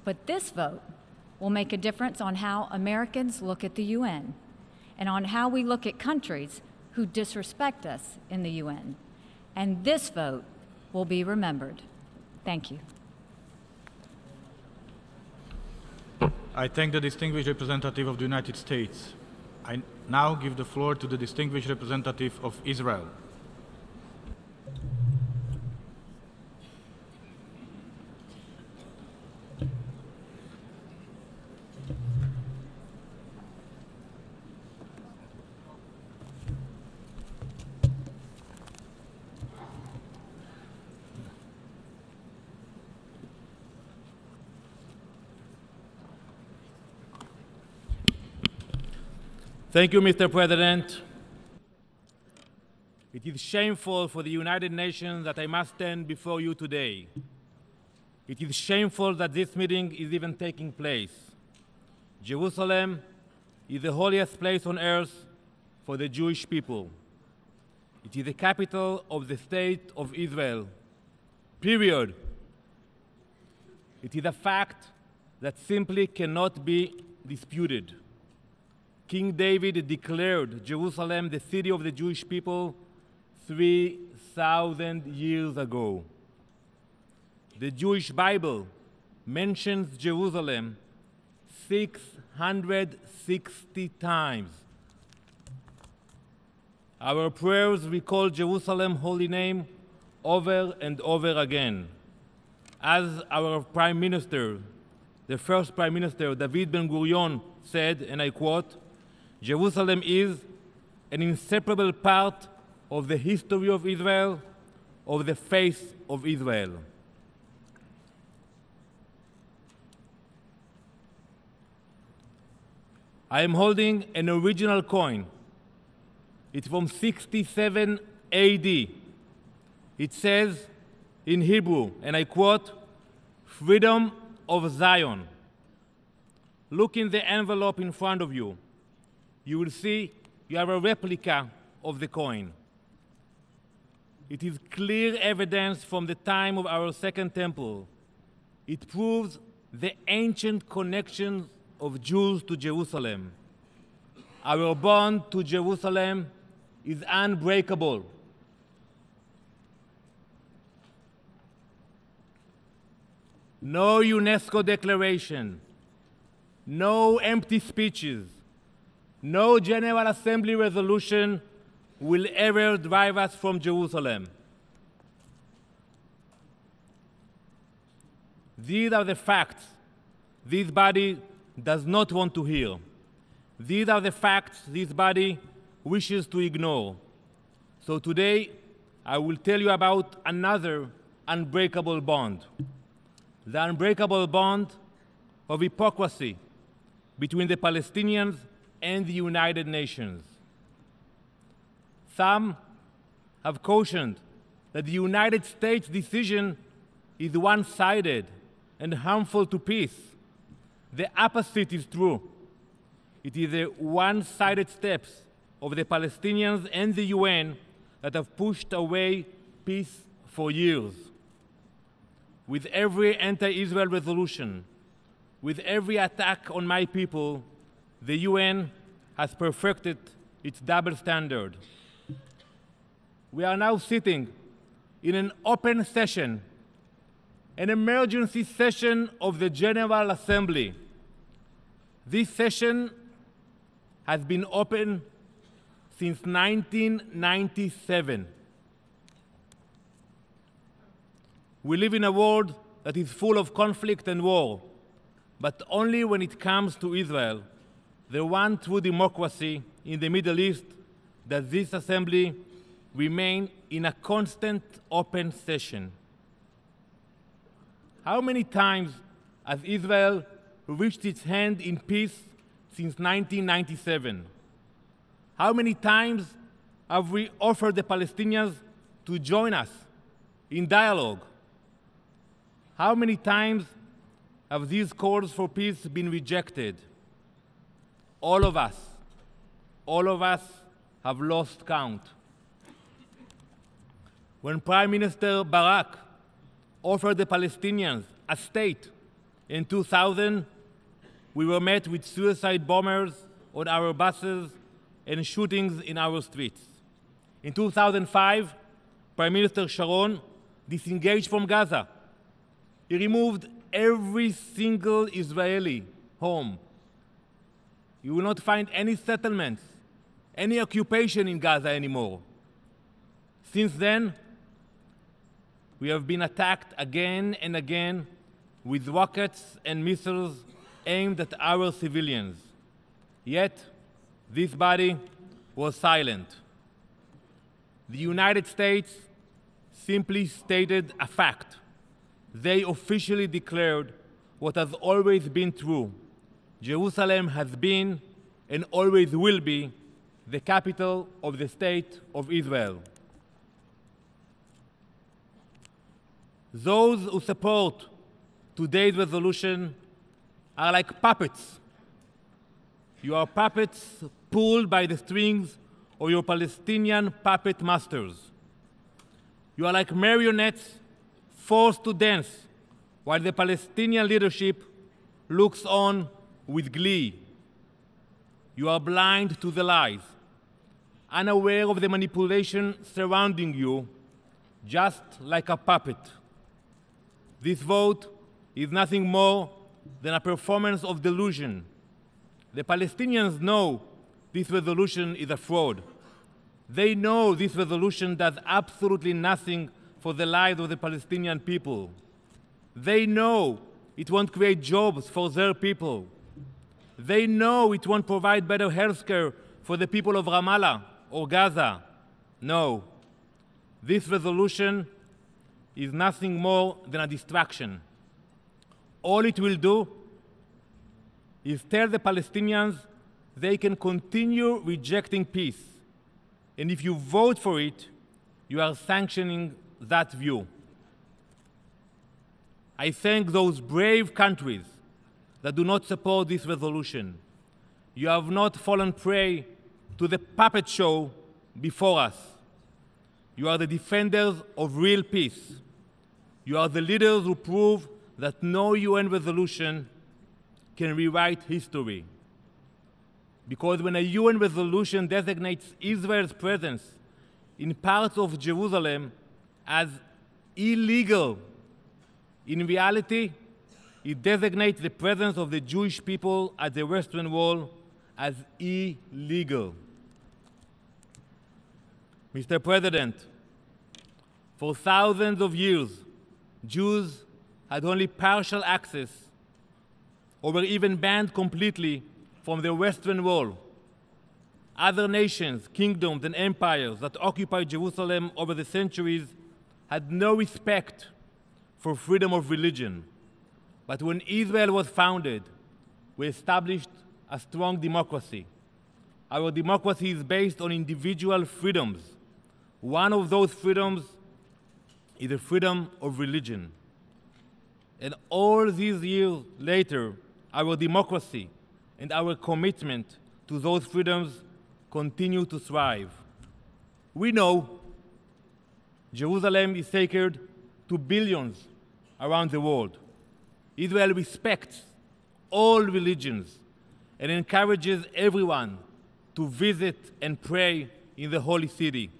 But this vote will make a difference on how Americans look at the UN and on how we look at countries who disrespect us in the UN. And this vote will be remembered. Thank you. I thank the distinguished representative of the United States. I now give the floor to the distinguished representative of Israel. Thank you, Mr. President. It is shameful for the United Nations that I must stand before you today. It is shameful that this meeting is even taking place. Jerusalem is the holiest place on earth for the Jewish people. It is the capital of the state of Israel, period. It is a fact that simply cannot be disputed. King David declared Jerusalem the city of the Jewish people 3,000 years ago. The Jewish Bible mentions Jerusalem 660 times. Our prayers recall Jerusalem's holy name over and over again. As our Prime Minister, the first Prime Minister, David Ben-Gurion, said, and I quote, "Jerusalem is an inseparable part of the history of Israel, of the faith of Israel." I am holding an original coin. It's from 67 AD. It says in Hebrew, and I quote, "Freedom of Zion." Look in the envelope in front of you. You will see you have a replica of the coin. It is clear evidence from the time of our Second Temple. It proves the ancient connection of Jews to Jerusalem. Our bond to Jerusalem is unbreakable. No UNESCO declaration, no empty speeches, no General Assembly resolution will ever drive us from Jerusalem. These are the facts this body does not want to hear. These are the facts this body wishes to ignore. So today, I will tell you about another unbreakable bond. The unbreakable bond of hypocrisy between the Palestinians and the United Nations. Some have cautioned that the United States' decision is one-sided and harmful to peace. The opposite is true. It is the one-sided steps of the Palestinians and the UN that have pushed away peace for years. With every anti-Israel resolution, with every attack on my people, the UN has perfected its double standard. We are now sitting in an open session, an emergency session of the General Assembly. This session has been open since 1997. We live in a world that is full of conflict and war, but only when it comes to Israel, the one true democracy in the Middle East, does this assembly remain in a constant open session. How many times has Israel reached its hand in peace since 1997? How many times have we offered the Palestinians to join us in dialogue? How many times have these calls for peace been rejected? All of us have lost count. When Prime Minister Barak offered the Palestinians a state in 2000, we were met with suicide bombers on our buses and shootings in our streets. In 2005, Prime Minister Sharon disengaged from Gaza. He removed every single Israeli home. You will not find any settlements, any occupation in Gaza anymore. Since then, we have been attacked again and again with rockets and missiles aimed at our civilians. Yet, this body was silent. The United States simply stated a fact. They officially declared what has always been true. Jerusalem has been and always will be the capital of the State of Israel. Those who support today's resolution are like puppets. You are puppets pulled by the strings of your Palestinian puppet masters. You are like marionettes forced to dance while the Palestinian leadership looks on with glee. You are blind to the lies, unaware of the manipulation surrounding you, just like a puppet. This vote is nothing more than a performance of delusion. The Palestinians know this resolution is a fraud. They know this resolution does absolutely nothing for the lives of the Palestinian people. They know it won't create jobs for their people. They know it won't provide better health care for the people of Ramallah or Gaza. No, this resolution is nothing more than a distraction. All it will do is tell the Palestinians they can continue rejecting peace. And if you vote for it, you are sanctioning that view. I thank those brave countries that do not support this resolution. You have not fallen prey to the puppet show before us. You are the defenders of real peace. You are the leaders who prove that no UN resolution can rewrite history. Because when a UN resolution designates Israel's presence in parts of Jerusalem as illegal, in reality, it designates the presence of the Jewish people at the Western Wall as illegal. Mr. President, for thousands of years, Jews had only partial access or were even banned completely from the Western Wall. Other nations, kingdoms, and empires that occupied Jerusalem over the centuries had no respect for freedom of religion. But when Israel was founded, we established a strong democracy. Our democracy is based on individual freedoms. One of those freedoms is the freedom of religion. And all these years later, our democracy and our commitment to those freedoms continue to thrive. We know Jerusalem is sacred to billions around the world. Israel respects all religions and encourages everyone to visit and pray in the holy city.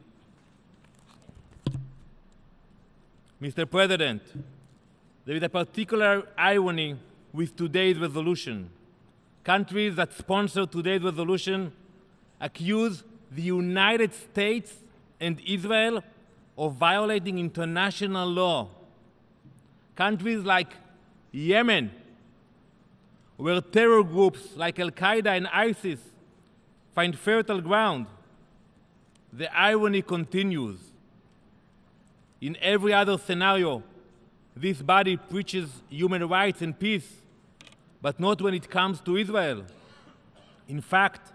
Mr. President, there is a particular irony with today's resolution. Countries that sponsor today's resolution accuse the United States and Israel of violating international law. Countries like Yemen, where terror groups like Al-Qaeda and ISIS find fertile ground. The irony continues. In every other scenario, this body preaches human rights and peace, but not when it comes to Israel. In fact,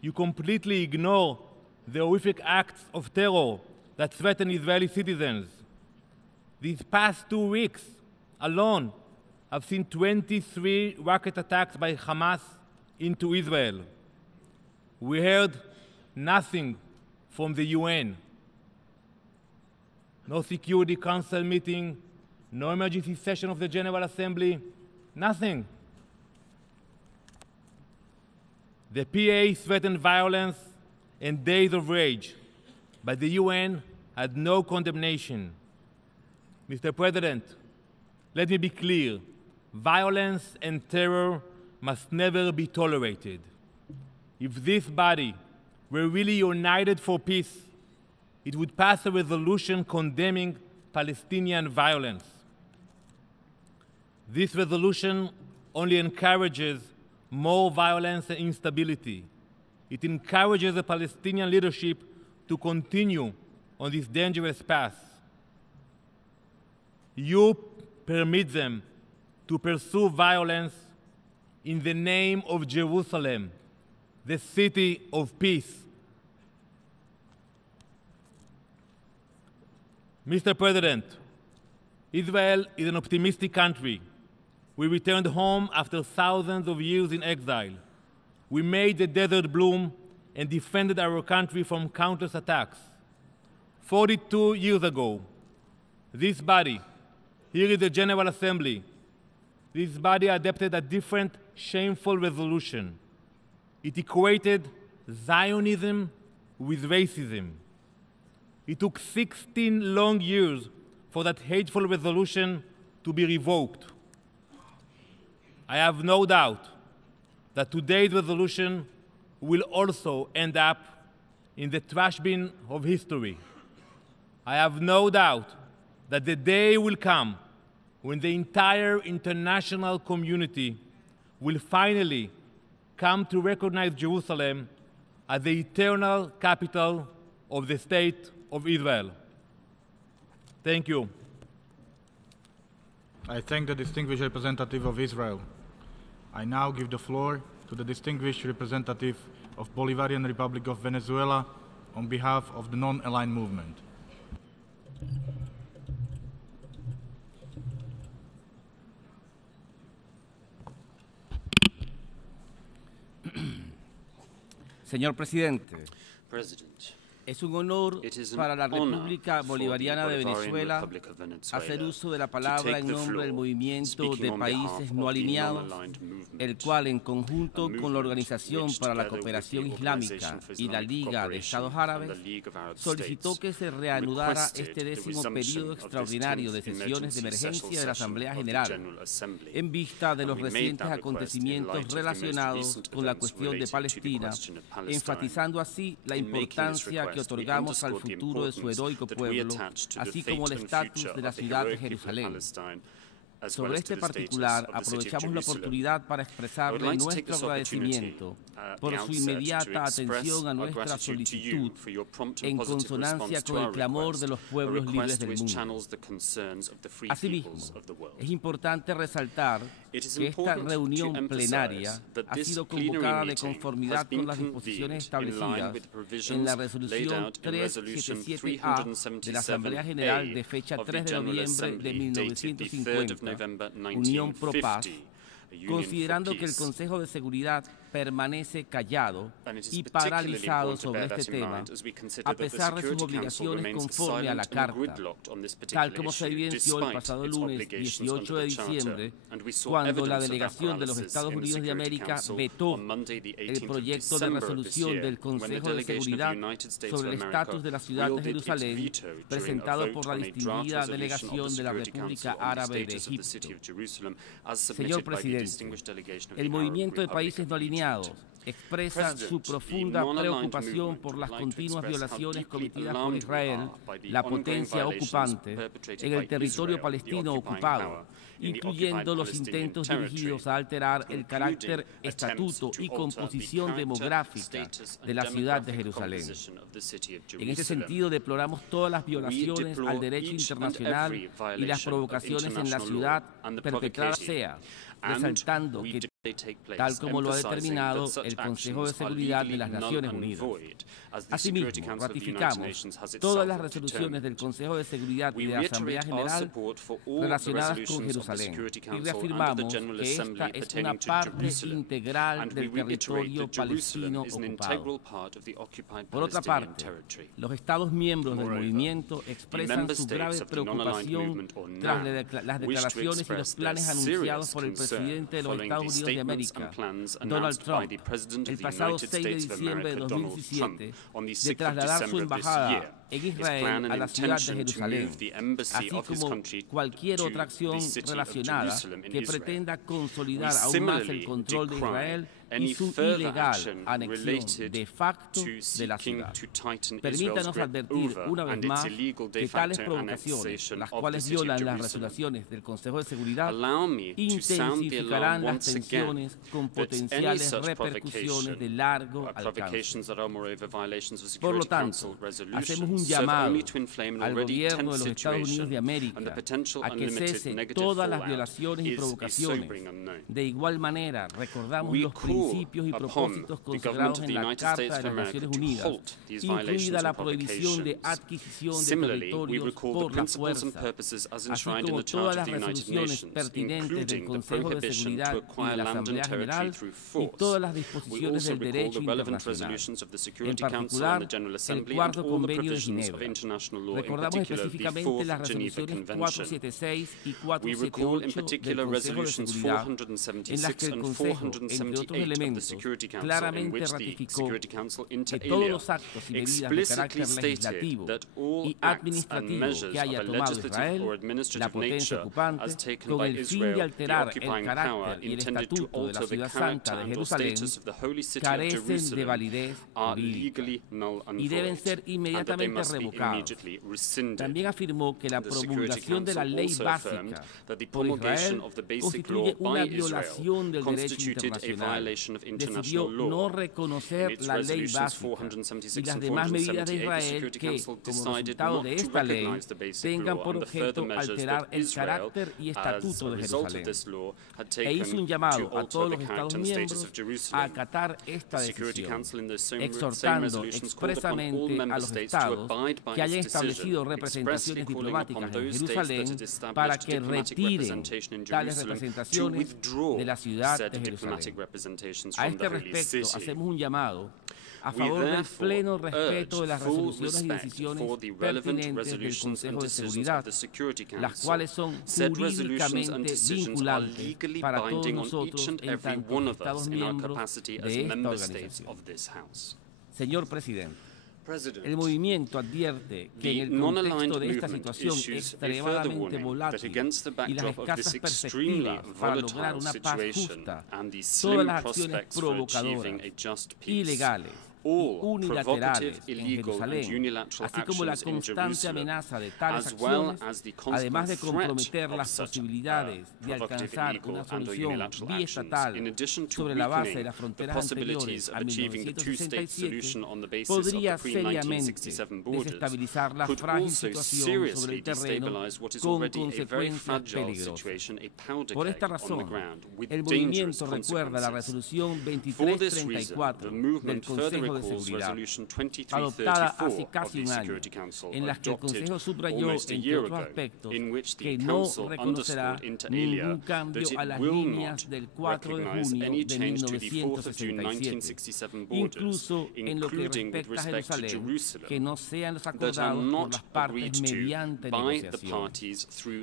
you completely ignore the horrific acts of terror that threaten Israeli citizens. These past 2 weeks alone, have seen 23 rocket attacks by Hamas into Israel. We heard nothing from the UN. No Security Council meeting, no emergency session of the General Assembly, nothing. The PA threatened violence and days of rage, but the UN had no condemnation. Mr. President, let me be clear. Violence and terror must never be tolerated. If this body were really united for peace, it would pass a resolution condemning Palestinian violence. This resolution only encourages more violence and instability. It encourages the Palestinian leadership to continue on this dangerous path. You permit them to pursue violence in the name of Jerusalem, the city of peace. Mr. President, Israel is an optimistic country. We returned home after thousands of years in exile. We made the desert bloom and defended our country from countless attacks. 42 years ago, this body, here is the General Assembly, this body adopted a different, shameful resolution. It equated Zionism with racism. It took 16 long years for that hateful resolution to be revoked. I have no doubt that today's resolution will also end up in the trash bin of history. I have no doubt that the day will come when the entire international community will finally come to recognize Jerusalem as the eternal capital of the State of Israel. Thank you. I thank the distinguished representative of Israel. I now give the floor to the distinguished representative of Bolivarian Republic of Venezuela on behalf of the non-aligned movement. Señor Presidente, es un honor para la República Bolivariana de Venezuela hacer uso de la palabra en nombre del Movimiento de Países No Alineados, el cual, en conjunto con la Organización para la Cooperación Islámica y la Liga de Estados Árabes, solicitó que se reanudara este 10º periodo extraordinario de sesiones de emergencia de la Asamblea General, en vista de los recientes acontecimientos relacionados con la cuestión de Palestina, enfatizando así la importancia que otorgamos al futuro de su heroico pueblo, así como el estatus de la ciudad de Jerusalén. Sobre este particular, aprovechamos la oportunidad para expresarle nuestro agradecimiento por su inmediata atención a nuestra solicitud en consonancia con el clamor de los pueblos libres del mundo. Asimismo, es importante resaltar que esta reunión plenaria ha sido convocada de conformidad con las disposiciones establecidas en la resolución 377-A de la Asamblea General de fecha 3 de noviembre de 1950, Unión Pro Paz, considerando que el Consejo de Seguridad permanece callado y paralizado sobre este tema, a pesar de sus obligaciones conforme a la Carta, tal como se evidenció el pasado lunes 18 de diciembre, cuando la delegación de los Estados Unidos de América vetó el proyecto de resolución del Consejo de Seguridad sobre el estatus de la ciudad de Jerusalén, presentado por la distinguida delegación de la República Árabe de Egipto. Señor Presidente, el Movimiento de Países No Alineados expresa su profunda preocupación por las continuas violaciones cometidas por Israel, la potencia ocupante, en el territorio palestino ocupado, incluyendo los intentos dirigidos a alterar el carácter, estatuto y composición demográfica de la ciudad de Jerusalén. En este sentido, deploramos todas las violaciones al derecho internacional y las provocaciones en la ciudad perpetradas sea, resaltando que tal como lo ha determinado el Consejo de Seguridad de las Naciones Unidas. Asimismo, ratificamos todas las resoluciones del Consejo de Seguridad y de la Asamblea General relacionadas con Jerusalén y reafirmamos que esta es una parte integral del territorio palestino ocupado. Por otra parte, los Estados miembros del movimiento expresan su grave preocupación tras las declaraciones y los planes anunciados por el presidente de los Estados Unidos de América, Donald Trump, el pasado 6 de diciembre de 2017, de trasladar su embajada en Israel a la ciudad de Jerusalén, así como cualquier otra acción relacionada que pretenda consolidar aún más el control de Israel y su ilegal anexión de facto de la ciudad. Permítanos advertir una vez más que tales provocaciones, las cuales violan las resoluciones del Consejo de Seguridad, intensificarán las tensiones con potenciales repercusiones de largo alcance. Por lo tanto, hacemos un llamado al gobierno de los Estados Unidos de América a que cese todas las violaciones y provocaciones. De igual manera, recordamos los principios y propósitos consagrados en la Carta de las Naciones Unidas, incluida la prohibición de adquisición de territorios por la fuerza, así como todas las resoluciones pertinentes del Consejo de Seguridad y de la Asamblea General y todas las disposiciones del derecho internacional, en particular el Cuarto Convenio de Ginebra. Recordamos específicamente las resoluciones 476 y 478 del Consejo de Seguridad, en las que el Consejo, entre otros elementos, claramente ratificó que todos los actos y medidas de carácter legislativo y administrativo que haya tomado Israel, la potencia ocupante, con el fin de alterar el carácter y el estatuto de la ciudad santa de Jerusalén, carecen de validez jurídica y deben ser inmediatamente revocados. También afirmó que la promulgación de la ley básica por Israel constituye una violación del derecho internacional. Decidió no reconocer la ley básica y las demás medidas de Israel que, como resultado de esta ley, tengan por objeto alterar el carácter y estatuto de Jerusalén. E hizo un llamado a todos los Estados miembros a acatar esta decisión, exhortando expresamente a los Estados que hayan establecido representaciones diplomáticas en Jerusalén para que retiren tales representaciones de la ciudad de Jerusalén. A este respecto, hacemos un llamado a favor del pleno respeto de las resoluciones y decisiones pertinentes del Consejo de Seguridad, las cuales son jurídicamente vinculantes para todos nosotros en tanto Estados miembros de esta organización. Señor Presidente, el movimiento advierte que en el contexto de esta situación extremadamente volátil y las escasas perspectivas para lograr una paz justa, todas las acciones provocadoras, ilegales y unilaterales en Jerusalén, así como la constante amenaza de tales acciones, además de comprometer las posibilidades de alcanzar una solución biestatal sobre la base de las fronteras anteriores a 1967, podría seriamente desestabilizar la frágil situación sobre el terreno con consecuencias peligrosas. Por esta razón, el movimiento recuerda la resolución 2334 del Consejo de Seguridad, adoptada hace casi un año, en la que el Consejo subrayó, entre otros aspectos, que no reconocerá ningún cambio a las líneas del 4 de junio de 1967, incluso en lo que respecta a Jerusalén, que no sean los acordados por las partes mediante negociación.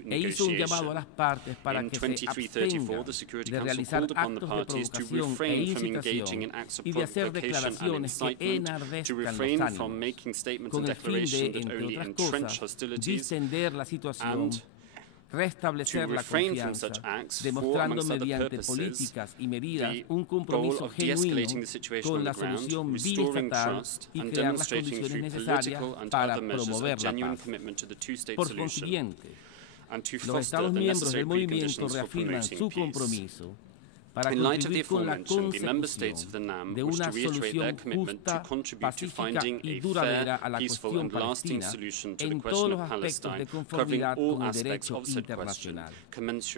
E hizo un llamado a las partes para que se abstengan de realizar actos de provocación e incitación y de hacer declaraciones que enardezcan los ánimos, con el fin de, entre otras cosas, distender la situación, restablecer la confianza, demostrando mediante políticas y medidas un compromiso genuino con la solución biestatal y crear las condiciones necesarias para promover la paz. Por consiguiente, los Estados miembros del movimiento reafirman su compromiso para contribuir con la consecución de una solución justa, pacífica y duradera a la cuestión palestina en todos los aspectos de conformidad con el derecho internacional.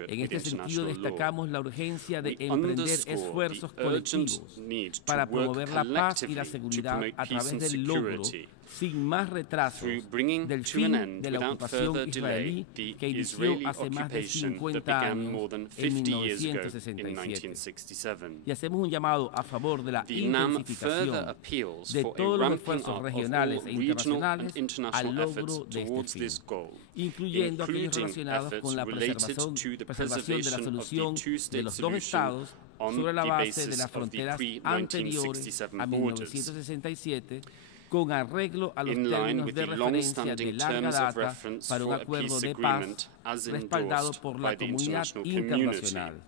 En este sentido, destacamos la urgencia de emprender esfuerzos colectivos para promover la paz y la seguridad a través del logro sin más retrasos del fin de la ocupación israelí que inició hace más de 50 años en 1967. Y hacemos un llamado a favor de la intensificación de todos los esfuerzos regionales e internacionales al logro de este fin, incluyendo aquellos relacionados con la preservación de la solución de los dos estados sobre la base de las fronteras anteriores a 1967, con arreglo a los términos de referencia de larga data para un acuerdo de paz respaldado por la comunidad internacional,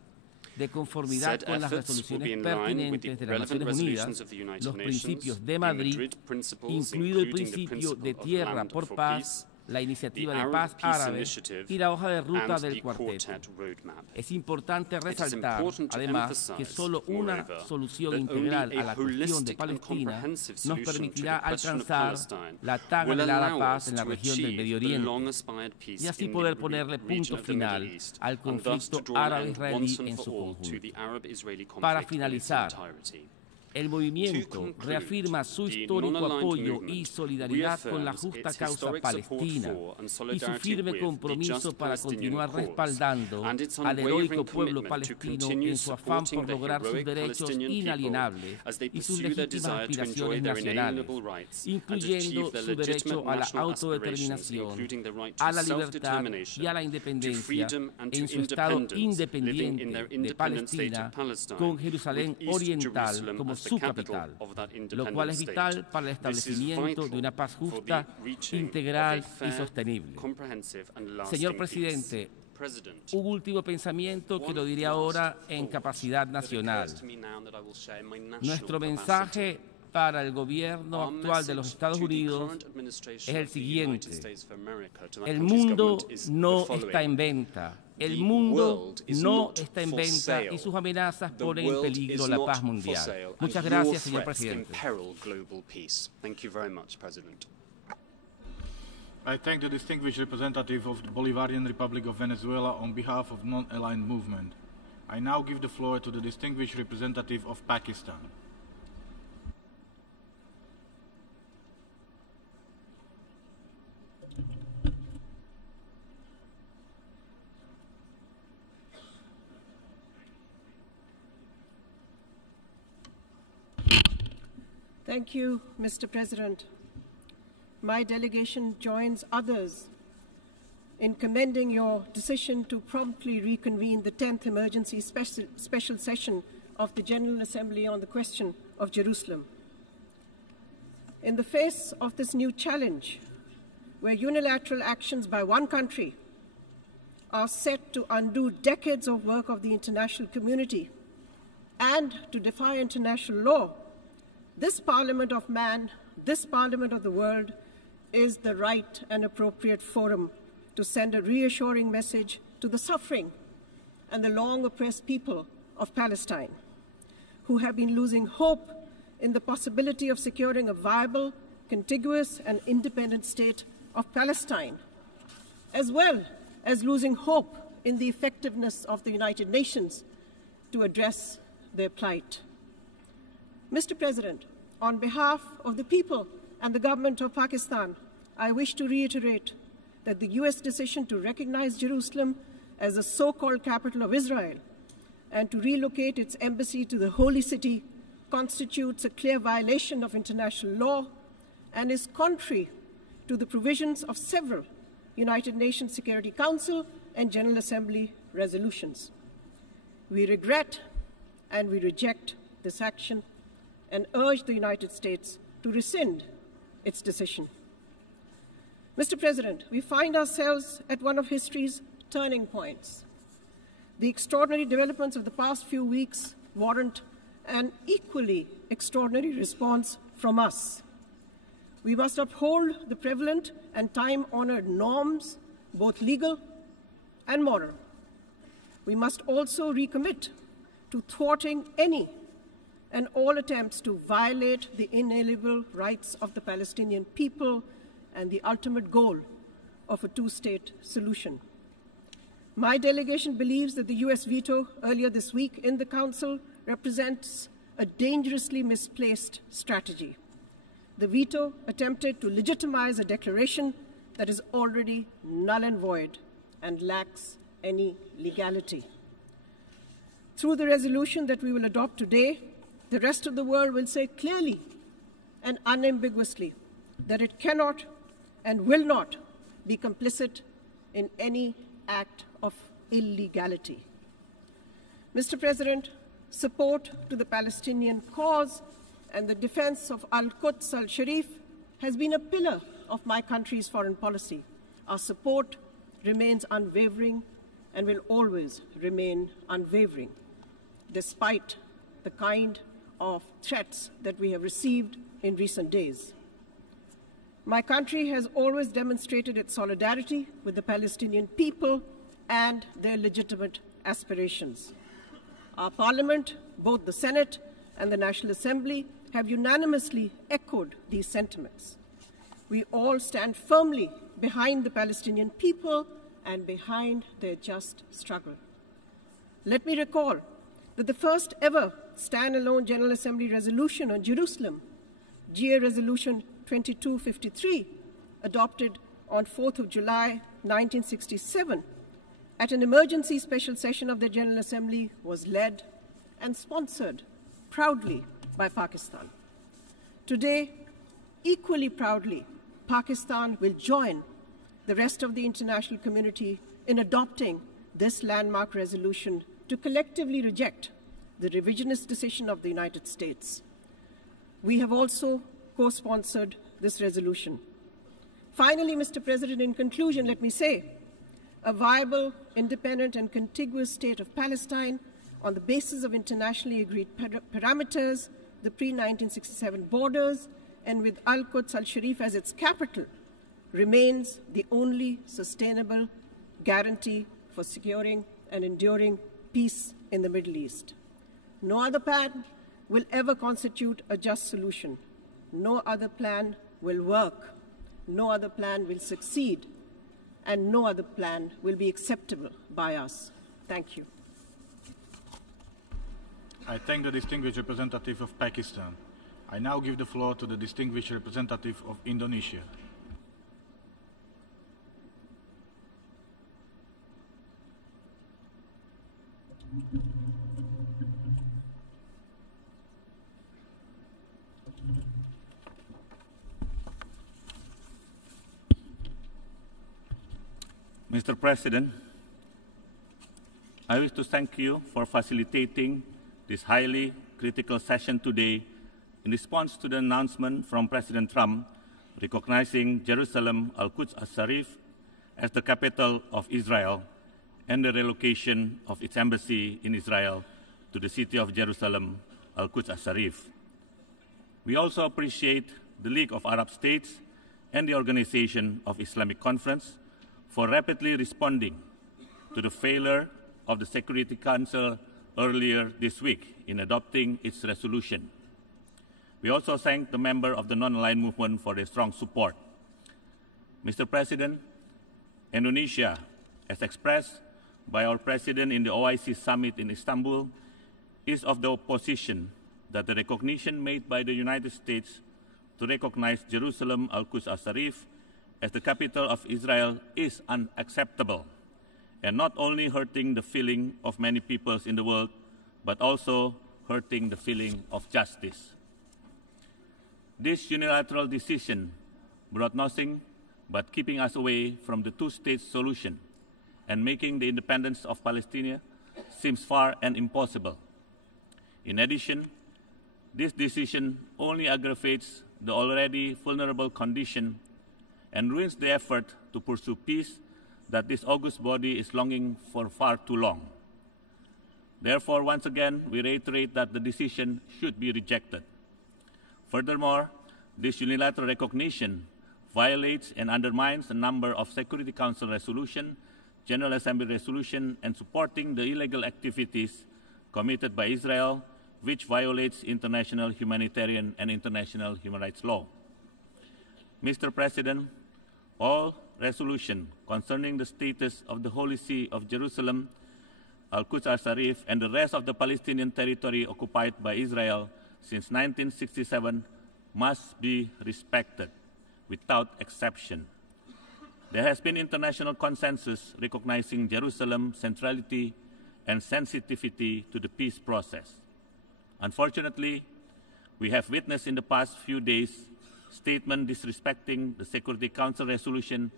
de conformidad con las resoluciones pertinentes de las Naciones Unidas, los principios de Madrid, incluido el principio de tierra por paz, la iniciativa de paz árabe y la hoja de ruta del cuarteto. Es importante resaltar, además, que solo una solución integral a la cuestión de Palestina nos permitirá alcanzar la tan anhelada paz en la región del Medio Oriente y así poder ponerle punto final al conflicto árabe-israelí en su conjunto. Para finalizar, el movimiento reafirma su histórico apoyo y solidaridad con la justa causa palestina y su firme compromiso para continuar respaldando al heroico pueblo palestino en su afán por lograr sus derechos inalienables y sus legítimas aspiraciones nacionales, incluyendo su derecho a la autodeterminación, a la libertad y a la independencia en su Estado independiente de Palestina, con Jerusalén Oriental como su capital, lo cual es vital para el establecimiento de una paz justa, integral y sostenible. Señor Presidente, un último pensamiento que lo diré ahora en capacidad nacional. Nuestro mensaje para el gobierno actual de los Estados Unidos es el siguiente: el mundo no está en venta. El mundo no está en venta y sus amenazas ponen en peligro la paz mundial. Muchas gracias, señor presidente. I thank the distinguished representative of the Bolivarian Republic of Venezuela on behalf of Non-Aligned Movement. I now give the floor to the distinguished representative of Pakistan. Thank you, Mr. President. My delegation joins others in commending your decision to promptly reconvene the 10th emergency special session of the General Assembly on the question of Jerusalem. In the face of this new challenge, where unilateral actions by one country are set to undo decades of work of the international community and to defy international law, this Parliament of man, this Parliament of the world, is the right and appropriate forum to send a reassuring message to the suffering and the long-oppressed people of Palestine, who have been losing hope in the possibility of securing a viable, contiguous and independent state of Palestine, as well as losing hope in the effectiveness of the United Nations to address their plight. Mr. President, on behalf of the people and the government of Pakistan, I wish to reiterate that the U.S. decision to recognize Jerusalem as the so-called capital of Israel and to relocate its embassy to the holy city constitutes a clear violation of international law and is contrary to the provisions of several United Nations Security Council and General Assembly resolutions. We regret and we reject this action and urge the United States to rescind its decision. Mr. President, we find ourselves at one of history's turning points. The extraordinary developments of the past few weeks warrant an equally extraordinary response from us. We must uphold the prevalent and time-honored norms, both legal and moral. We must also recommit to thwarting any and all attempts to violate the inalienable rights of the Palestinian people and the ultimate goal of a two-state solution. My delegation believes that the US veto earlier this week in the Council represents a dangerously misplaced strategy. The veto attempted to legitimize a declaration that is already null and void and lacks any legality. Through the resolution that we will adopt today, the rest of the world will say clearly and unambiguously that it cannot and will not be complicit in any act of illegality. Mr. President, support to the Palestinian cause and the defense of Al-Quds Al-Sharif has been a pillar of my country's foreign policy. Our support remains unwavering and will always remain unwavering, despite the kind of threats that we have received in recent days. My country has always demonstrated its solidarity with the Palestinian people and their legitimate aspirations. Our Parliament, both the Senate and the National Assembly, have unanimously echoed these sentiments. We all stand firmly behind the Palestinian people and behind their just struggle. Let me recall that the first ever standalone General Assembly resolution on Jerusalem, GA Resolution 2253, adopted on 4th of July 1967, at an emergency special session of the General Assembly, was led and sponsored proudly by Pakistan. Today, equally proudly, Pakistan will join the rest of the international community in adopting this landmark resolution to collectively reject the revisionist decision of the United States. We have also co-sponsored this resolution. Finally, Mr. President, in conclusion, let me say, a viable, independent and contiguous state of Palestine on the basis of internationally agreed parameters, the pre-1967 borders, and with Al-Quds Al-Sharif as its capital, remains the only sustainable guarantee for securing and enduring peace in the Middle East. No other plan will ever constitute a just solution. No other plan will work. No other plan will succeed. And no other plan will be acceptable by us. Thank you. I thank the distinguished representative of Pakistan. I now give the floor to the distinguished representative of Indonesia. Mr. President, I wish to thank you for facilitating this highly critical session today in response to the announcement from President Trump recognizing Jerusalem Al-Quds Al-Sharif as the capital of Israel and the relocation of its embassy in Israel to the city of Jerusalem Al-Quds Al-Sharif. We also appreciate the League of Arab States and the Organization of Islamic Conference for rapidly responding to the failure of the Security Council earlier this week in adopting its resolution. We also thank the members of the Non-Aligned Movement for their strong support. Mr. President, Indonesia, as expressed by our President in the OIC Summit in Istanbul, is of the opposition that the recognition made by the United States to recognize Jerusalem Al-Quds Al-Sharif as the capital of Israel is unacceptable and not only hurting the feeling of many peoples in the world, but also hurting the feeling of justice. This unilateral decision brought nothing but keeping us away from the two-state solution and making the independence of Palestine seems far and impossible. In addition, this decision only aggravates the already vulnerable condition and ruins the effort to pursue peace that this august body is longing for far too long. Therefore, once again, we reiterate that the decision should be rejected. Furthermore, this unilateral recognition violates and undermines a number of Security Council resolutions, General Assembly resolutions, and supporting the illegal activities committed by Israel, which violates international humanitarian and international human rights law. Mr. President, all resolutions concerning the status of the Holy See of Jerusalem, Al-Quds Al-Sharif, and the rest of the Palestinian territory occupied by Israel since 1967 must be respected without exception. There has been international consensus recognizing Jerusalem's centrality and sensitivity to the peace process. Unfortunately, we have witnessed in the past few days statements disrespecting the Security Council resolution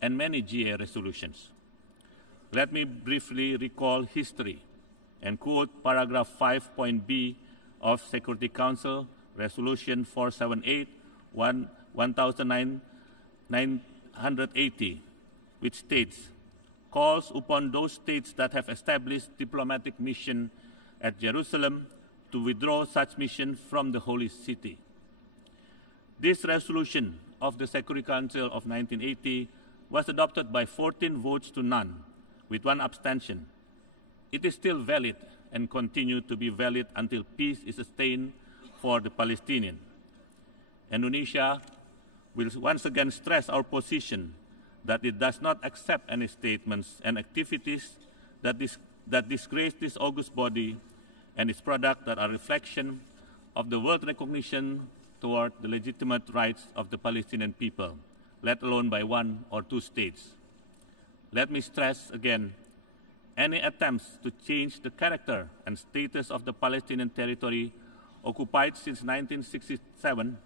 and many GA resolutions. Let me briefly recall history and quote paragraph 5.b of Security Council Resolution 478/1980, which states, calls upon those states that have established diplomatic mission at Jerusalem to withdraw such mission from the Holy City. This resolution of the Security Council of 1980 was adopted by 14 votes to none, with 1 abstention. It is still valid and continue to be valid until peace is sustained for the Palestinians. Indonesia will once again stress our position that it does not accept any statements and activities that disgrace this august body and its product that are reflection of the world recognition toward the legitimate rights of the Palestinian people, let alone by 1 or 2 states. Let me stress again, any attempts to change the character and status of the Palestinian territory occupied since 1967,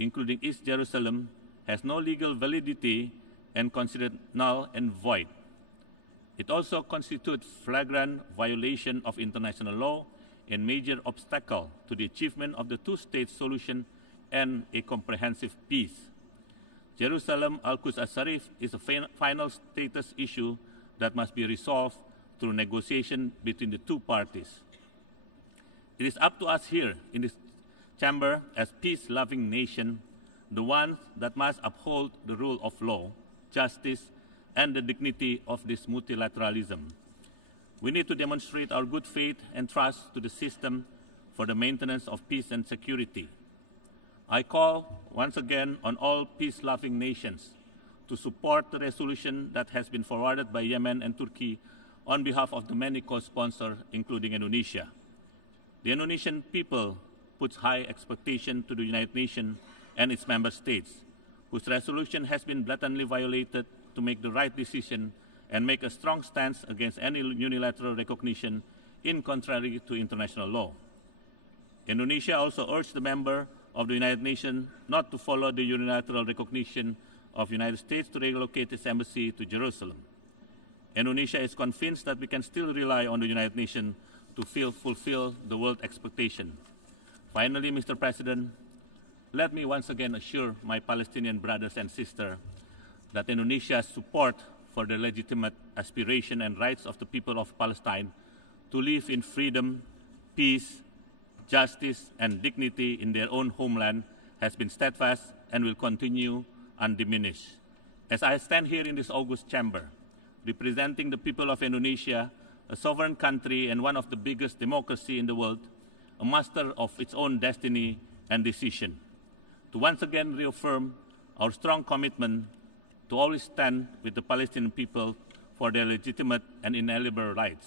including East Jerusalem, has no legal validity and considered null and void. It also constitutes flagrant violation of international law and major obstacle to the achievement of the two-state solution and a comprehensive peace. Jerusalem Al-Quds Al-Sharif is a final status issue that must be resolved through negotiation between the two parties. It is up to us here in this chamber as peace-loving nation, the ones that must uphold the rule of law, justice, and the dignity of this multilateralism. We need to demonstrate our good faith and trust to the system for the maintenance of peace and security. I call once again on all peace-loving nations to support the resolution that has been forwarded by Yemen and Turkey on behalf of the many co-sponsors, including Indonesia. The Indonesian people puts high expectation to the United Nations and its member states, whose resolution has been blatantly violated, to make the right decision and make a strong stance against any unilateral recognition in contrary to international law. Indonesia also urged the member of the United Nations not to follow the unilateral recognition of the United States to relocate its embassy to Jerusalem. Indonesia is convinced that we can still rely on the United Nations to fulfill the world expectation. Finally, Mr. President, let me once again assure my Palestinian brothers and sisters that Indonesia's support for the legitimate aspiration and rights of the people of Palestine to live in freedom, peace, justice, and dignity in their own homeland has been steadfast and will continue undiminished. As I stand here in this august chamber, representing the people of Indonesia, a sovereign country and one of the biggest democracies in the world, a master of its own destiny and decision, to once again reaffirm our strong commitment to always stand with the Palestinian people for their legitimate and inalienable rights.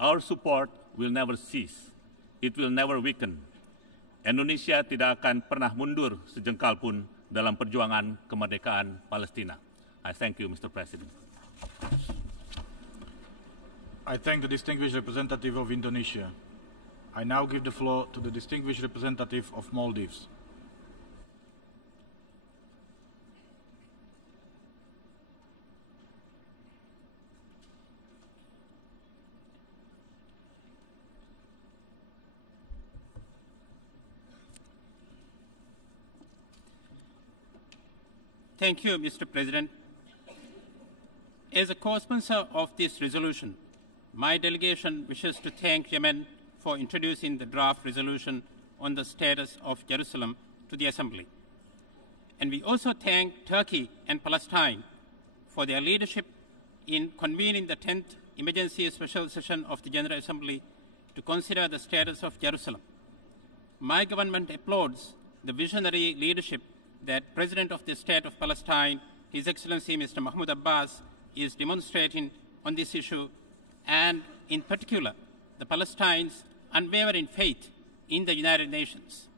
Our support will never cease. It will never weaken. Indonesia tidak akan pernah mundur sejengkal pun dalam perjuangan kemerdekaan Palestina. I thank you, Mr. President. I thank the distinguished representative of Indonesia. I now give the floor to the distinguished representative of Maldives. Thank you, Mr. President. As a co-sponsor of this resolution, my delegation wishes to thank Yemen for introducing the draft resolution on the status of Jerusalem to the Assembly. And we also thank Turkey and Palestine for their leadership in convening the 10th Emergency Special Session of the General Assembly to consider the status of Jerusalem. My government applauds the visionary leadership that President of the State of Palestine, His Excellency Mr. Mahmoud Abbas, is demonstrating on this issue, and in particular, the Palestinians' unwavering faith in the United Nations.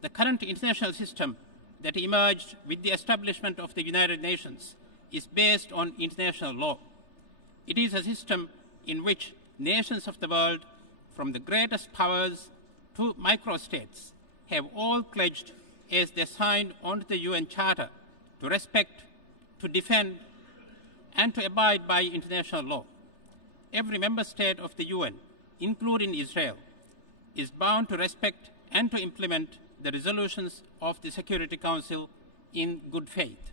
The current international system that emerged with the establishment of the United Nations is based on international law. It is a system in which nations of the world, from the greatest powers to microstates, have all pledged as they signed onto the UN Charter to respect, to defend, and to abide by international law. Every member state of the UN, including Israel, is bound to respect and to implement the resolutions of the Security Council in good faith.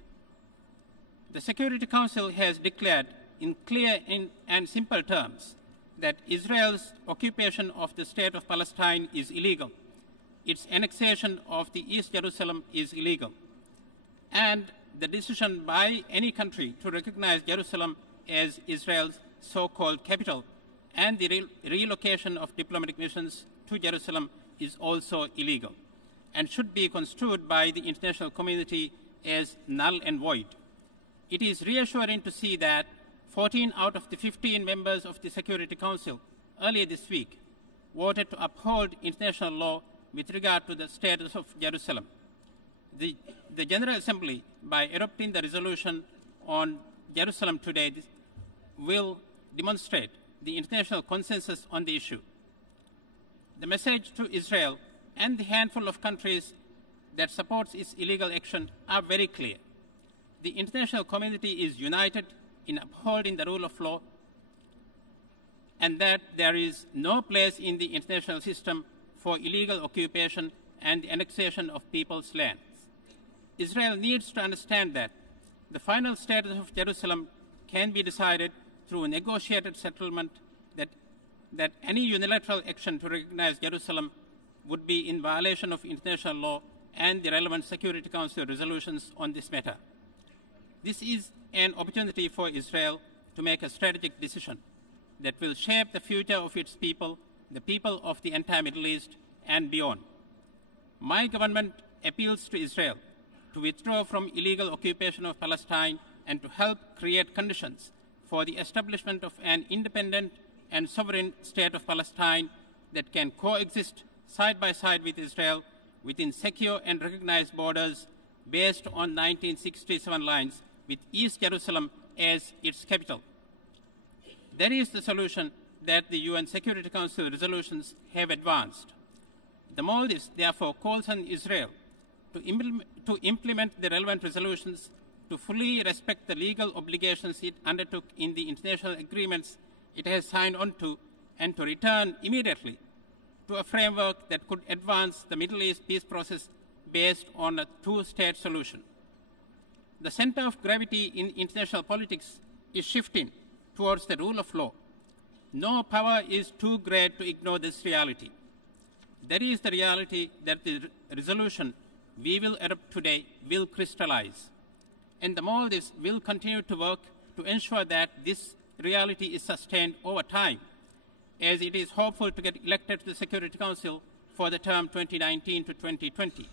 The Security Council has declared in clear and simple terms that Israel's occupation of the State of Palestine is illegal, its annexation of the East Jerusalem is illegal, and the decision by any country to recognize Jerusalem as Israel's so-called capital and the relocation of diplomatic missions to Jerusalem is also illegal and should be construed by the international community as null and void. It is reassuring to see that 14 out of the 15 members of the Security Council earlier this week voted to uphold international law with regard to the status of Jerusalem. The General Assembly, by adopting the resolution on Jerusalem today, will demonstrate the international consensus on the issue. The message to Israel and the handful of countries that supports its illegal action are very clear. The international community is united in upholding the rule of law, and that there is no place in the international system for illegal occupation and the annexation of people's lands. Israel needs to understand that the final status of Jerusalem can be decided through a negotiated settlement, that any unilateral action to recognize Jerusalem would be in violation of international law and the relevant Security Council resolutions on this matter. This is an opportunity for Israel to make a strategic decision that will shape the future of its people, the people of the entire Middle East, and beyond. My government appeals to Israel to withdraw from illegal occupation of Palestine and to help create conditions for the establishment of an independent and sovereign state of Palestine that can coexist side by side with Israel within secure and recognized borders based on 1967 lines, with East Jerusalem as its capital. That is the solution that the UN Security Council resolutions have advanced. The Maldives therefore calls on Israel to implement the relevant resolutions, to fully respect the legal obligations it undertook in the international agreements it has signed on to, and to return immediately to a framework that could advance the Middle East peace process based on a two-state solution. The center of gravity in international politics is shifting towards the rule of law. No power is too great to ignore this reality. That is the reality that the resolution we will adopt today will crystallize. And the Maldives will continue to work to ensure that this reality is sustained over time, as it is hopeful to get elected to the Security Council for the term 2019 to 2020.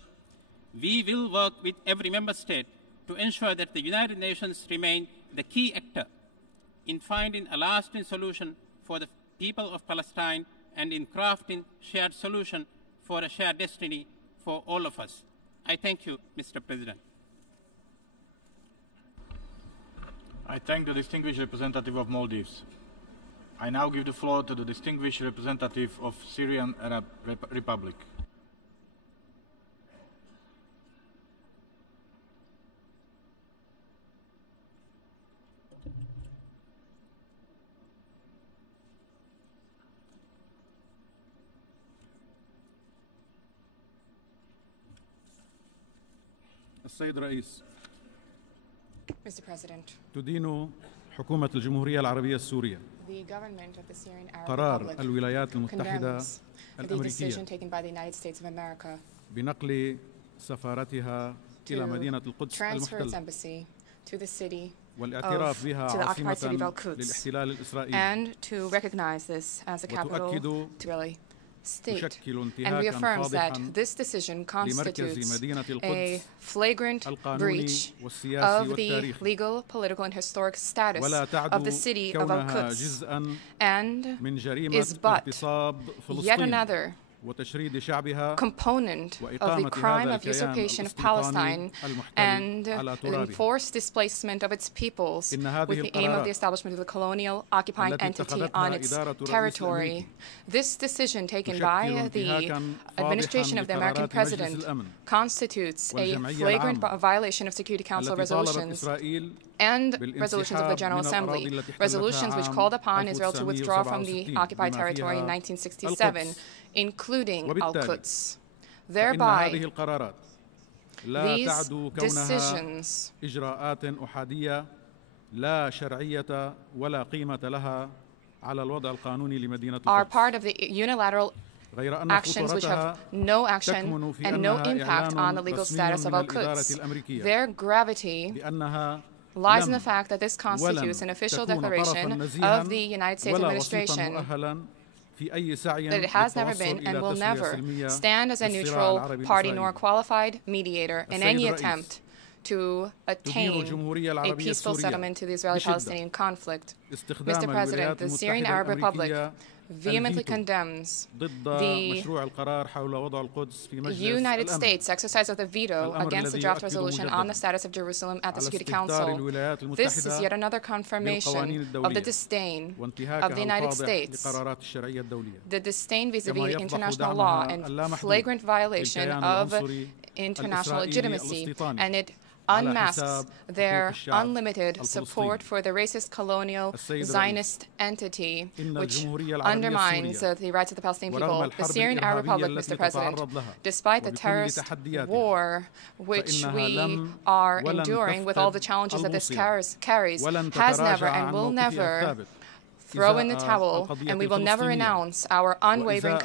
We will work with every member state to ensure that the United Nations remain the key actor in finding a lasting solution for the people of Palestine and in crafting shared solution for a shared destiny for all of us. I thank you, Mr. President. I thank the distinguished representative of Maldives. I now give the floor to the distinguished representative of Syrian Arab Republic. السيد رئيس. Mr. President. تدين حكومة الجمهورية العربية السورية قرار الولايات المتحدة الأمريكية بنقل سفارتها إلى مدينة القدس المحتلة والاعتراف بها عاصمة للاحتلال الإسرائيلي and to recognize this as a capital to Israeli state, and reaffirms that this decision constitutes a flagrant breach of the legal, political, and historic status of the city of Al-Quds, and is but yet another component of the crime of usurpation of Palestine and the enforced displacement of its peoples with the aim of the establishment of the colonial occupying entity on its territory. This decision taken by the administration of the American president constitutes a flagrant violation of Security Council resolutions and resolutions of the General Assembly, resolutions which called upon Israel to withdraw from the occupied territory in 1967, including Al-Quds. Thereby, these decisions are part of the unilateral actions which have no action and no impact on the legal status of Al-Quds. Their gravity lies in the fact that this constitutes an official declaration of the United States administration that it has never been and will never stand as a neutral party nor qualified mediator in any attempt to attain a peaceful settlement to the Israeli-Palestinian conflict. Mr. President, the Syrian Arab Republic vehemently condemns the United States exercise of the veto against the draft resolution on the status of Jerusalem at the Security Council. This is yet another confirmation of the disdain of the United States, the disdain vis-à-vis international law and flagrant violation of international legitimacy, and it unmasks their unlimited support for the racist colonial Zionist entity, which undermines the rights of the Palestinian people. The Syrian Arab Republic, Mr. President, despite the terrorist war which we are enduring with all the challenges that this carries, has never and will never throw in the towel, and we will never renounce our unwavering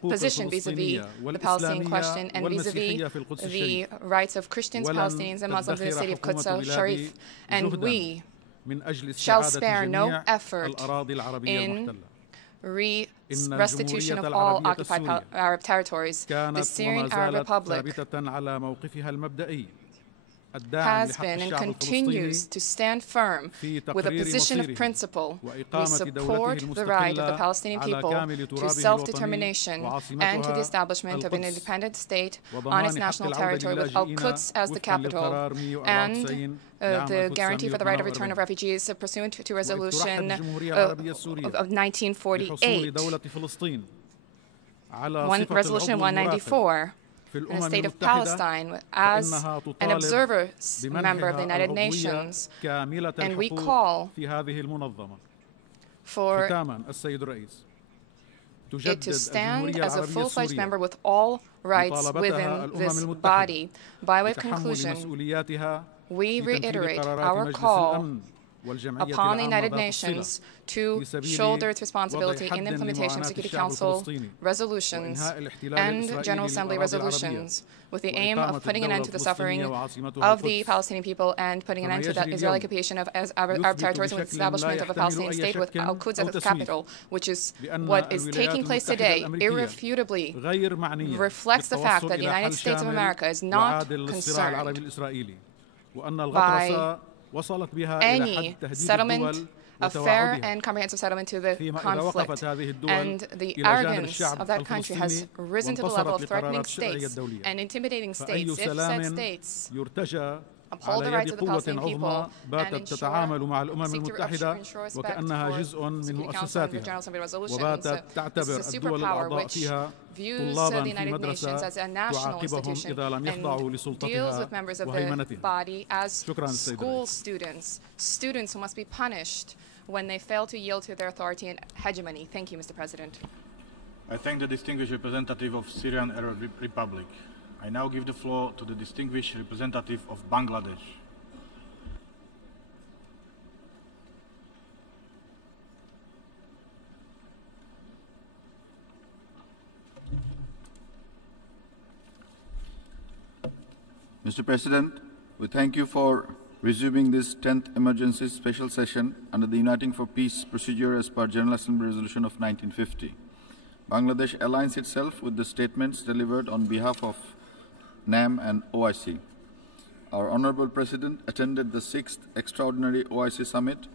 position vis-à-vis the Palestinian question and vis-à-vis the rights of Christians, Palestinians, and Muslims in the city of Quds al-Sharif. And we shall spare no effort in restitution of all occupied Arab territories. The Syrian Arab Republic has been and continues to stand firm with a position of principle. We support the right of the Palestinian people to self-determination and to the establishment of an independent state on its national territory with Al-Quds as the capital, and the guarantee for the right of return of refugees pursuant to Resolution of 1948, Resolution 194. In the state of Palestine as an observer member of the United Nations, and we call for it to stand as a full-fledged member with all rights within this body. By way of conclusion, we reiterate our call upon the United Nations to shoulder its responsibility in the implementation of Security Council resolutions and General Assembly resolutions with the aim of putting an end to the suffering of the Palestinian people and putting an end to the Israeli occupation of Arab territories and the establishment of a Palestinian state with Al-Quds as the capital, which is what is taking place today, irrefutably reflects the fact that the United States of America is not concerned by any settlement, a fair and comprehensive settlement to the conflict. And the arrogance of that country has risen to the level of threatening states and intimidating states if said states uphold the rights of the Palestinian people and seek to ensure respect for Security Council and the General Assembly resolutions. This is a superpower which views the United Nations as a national institution and deals with members of the body as school students who must be punished when they fail to yield to their authority and hegemony. Thank you, Mr. President. I thank the distinguished representative of Syrian Arab Republic. I now give the floor to the distinguished representative of Bangladesh. Mr. President, we thank you for resuming this 10th emergency special session under the Uniting for Peace procedure as per General Assembly Resolution of 1950. Bangladesh aligns itself with the statements delivered on behalf of NAM and OIC. Our Honorable President attended the 6th Extraordinary OIC Summit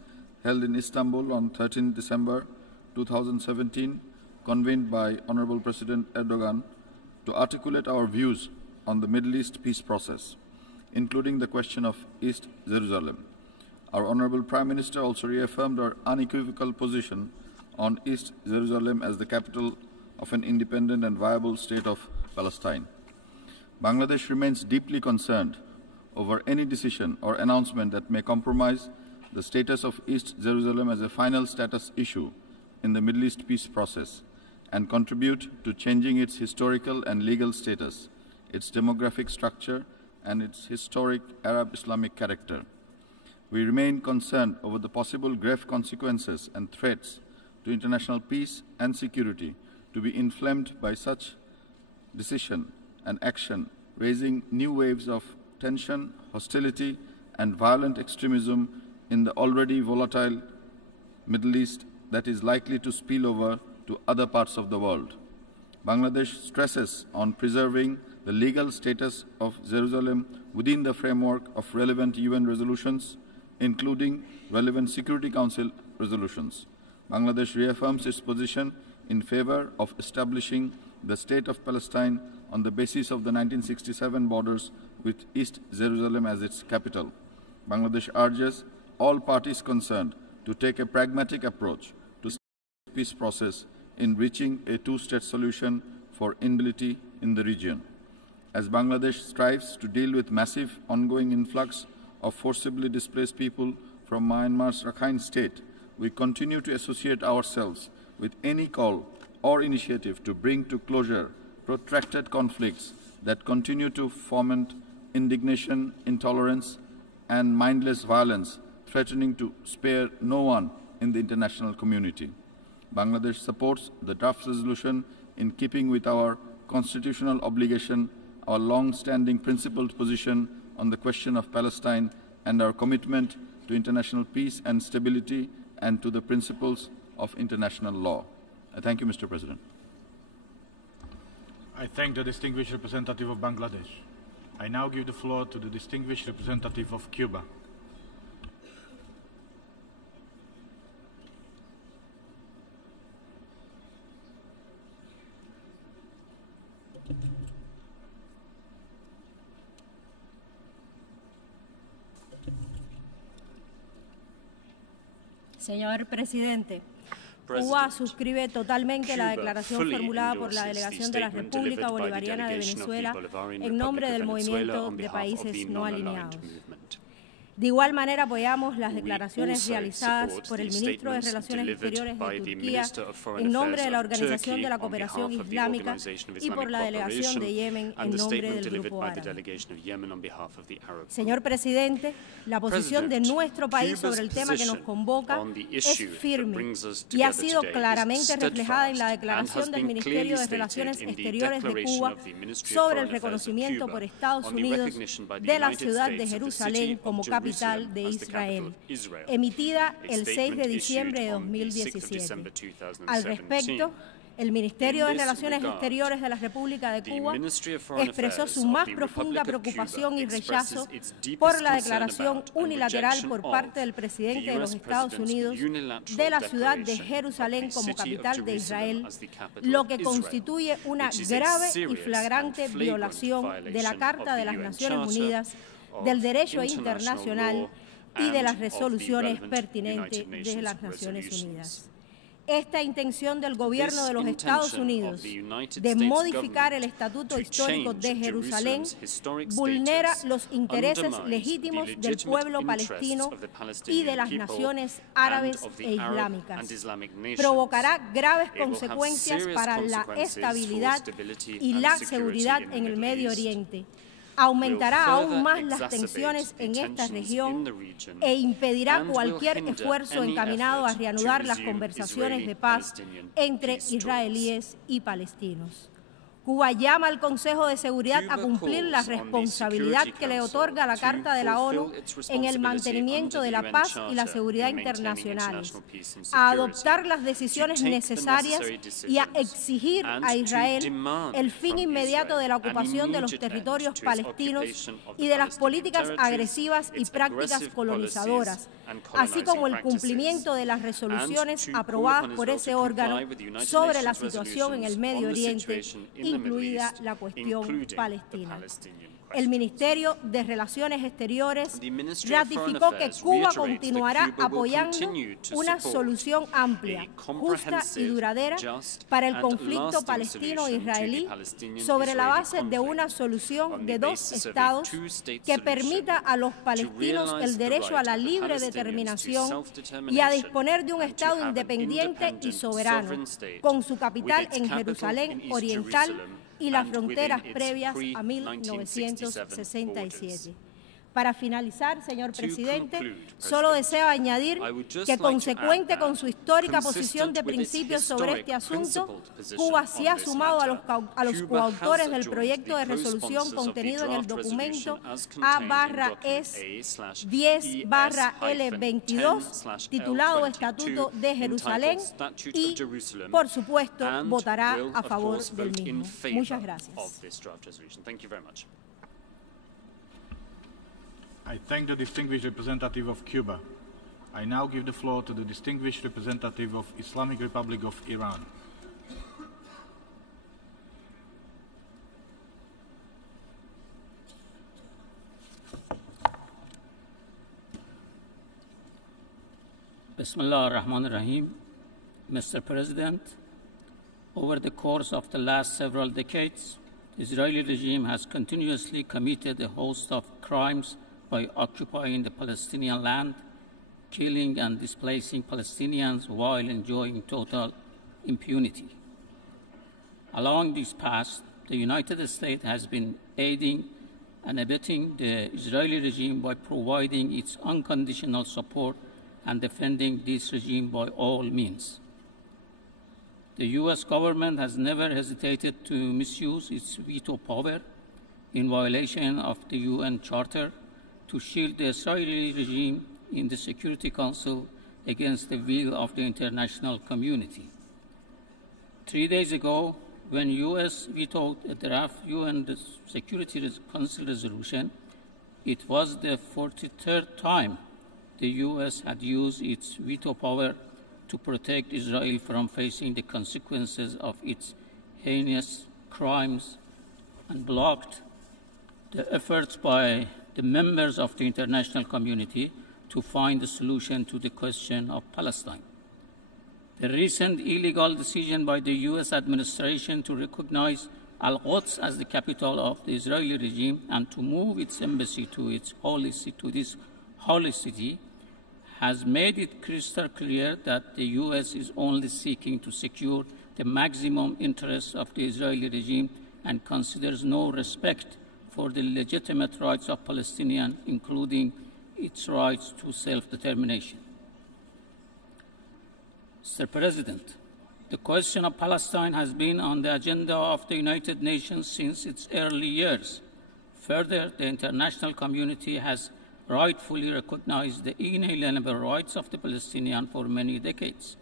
held in Istanbul on 13 December 2017, convened by Honorable President Erdogan, to articulate our views on the Middle East peace process, including the question of East Jerusalem. Our Honorable Prime Minister also reaffirmed our unequivocal position on East Jerusalem as the capital of an independent and viable state of Palestine. Bangladesh remains deeply concerned over any decision or announcement that may compromise the status of East Jerusalem as a final status issue in the Middle East peace process and contribute to changing its historical and legal status, its demographic structure, and its historic Arab-Islamic character. We remain concerned over the possible grave consequences and threats to international peace and security to be inflamed by such decision and action, raising new waves of tension, hostility, and violent extremism in the already volatile Middle East that is likely to spill over to other parts of the world. Bangladesh stresses on preserving the legal status of Jerusalem within the framework of relevant UN resolutions, including relevant Security Council resolutions. Bangladesh reaffirms its position in favor of establishing the State of Palestine on the basis of the 1967 borders with East Jerusalem as its capital. Bangladesh urges all parties concerned to take a pragmatic approach to the peace process in reaching a two-state solution for instability in the region. As Bangladesh strives to deal with massive ongoing influx of forcibly displaced people from Myanmar's Rakhine State, we continue to associate ourselves with any call or initiative to bring to closure protracted conflicts that continue to foment indignation, intolerance, and mindless violence, threatening to spare no one in the international community. Bangladesh supports the draft resolution in keeping with our constitutional obligation, our long-standing principled position on the question of Palestine, and our commitment to international peace and stability and to the principles of international law. I thank you, Mr. President. I thank the distinguished representative of Bangladesh. I now give the floor to the distinguished representative of Cuba. Señor Presidente, Cuba suscribe totalmente la declaración formulada por la delegación de la República Bolivariana de Venezuela en nombre del Movimiento de Países No Alineados. De igual manera apoyamos las declaraciones realizadas por el ministro de Relaciones Exteriores de Turquía en nombre de la Organización de la Cooperación Islámica y por la delegación de Yemen en nombre del Grupo Árabe. Señor Presidente, la posición de nuestro país sobre el tema que nos convoca es firme y ha sido claramente reflejada en la declaración del Ministerio de Relaciones Exteriores de Cuba sobre el reconocimiento por Estados Unidos de la ciudad de Jerusalén como capital de Israel, emitida el 6 de diciembre de 2017. Al respecto, el Ministerio de Relaciones Exteriores de la República de Cuba expresó su más profunda preocupación y rechazo por la declaración unilateral por parte del presidente de los Estados Unidos de la ciudad de Jerusalén como capital de Israel, lo que constituye una grave y flagrante violación de la Carta de las Naciones Unidas, del derecho internacional y de las resoluciones pertinentes de las Naciones Unidas. Esta intención del gobierno de los Estados Unidos de modificar el Estatuto Histórico de Jerusalén vulnera los intereses legítimos del pueblo palestino y de las naciones árabes e islámicas. Provocará graves consecuencias para la estabilidad y la seguridad en el Medio Oriente. Aumentará aún más las tensiones en esta región e impedirá cualquier esfuerzo encaminado a reanudar las conversaciones de paz entre israelíes y palestinos. Cuba llama al Consejo de Seguridad a cumplir la responsabilidad que le otorga la Carta de la ONU en el mantenimiento de la paz y la seguridad internacionales, a adoptar las decisiones necesarias y a exigir a Israel el fin inmediato de la ocupación de los territorios palestinos y de las políticas agresivas y prácticas colonizadoras, así como el cumplimiento de las resoluciones aprobadas por ese órgano sobre la situación en el Medio Oriente, incluida la cuestión palestina. El Ministerio de Relaciones Exteriores ratificó que Cuba continuará apoyando una solución amplia, justa y duradera para el conflicto palestino-israelí sobre la base de una solución de dos estados que permita a los palestinos el derecho a la libre determinación y a disponer de un Estado independiente y soberano, con su capital en Jerusalén Oriental y las fronteras previas a 1967. Para finalizar, señor presidente, solo deseo añadir que, consecuente con su histórica posición de principios sobre este asunto, Cuba se ha sumado a los coautores del proyecto de resolución contenido en el documento A/S10/L22, titulado Estatuto de Jerusalén, y, por supuesto, votará a favor del mismo. Muchas gracias. I thank the distinguished representative of Cuba. I now give the floor to the distinguished representative of Islamic Republic of Iran. Bismillah ar-Rahman ar-Rahim. Mr. President, over the course of the last several decades, the Israeli regime has continuously committed a host of crimes by occupying the Palestinian land, killing and displacing Palestinians while enjoying total impunity. Along this path, the United States has been aiding and abetting the Israeli regime by providing its unconditional support and defending this regime by all means. The U.S. government has never hesitated to misuse its veto power in violation of the UN Charter to shield the Israeli regime in the Security Council against the will of the international community. 3 days ago, when U.S. vetoed a draft UN Security Council resolution, it was the 43rd time the U.S. had used its veto power to protect Israel from facing the consequences of its heinous crimes and blocked the efforts by the members of the international community to find a solution to the question of Palestine. The recent illegal decision by the U.S. administration to recognize Al-Quds as the capital of the Israeli regime and to move its embassy to this holy city has made it crystal clear that the U.S. is only seeking to secure the maximum interests of the Israeli regime and considers no respect for the legitimate rights of Palestinians, including its rights to self-determination. Mr. President, the question of Palestine has been on the agenda of the United Nations since its early years. Further, the international community has rightfully recognized the inalienable rights of the Palestinians for many decades.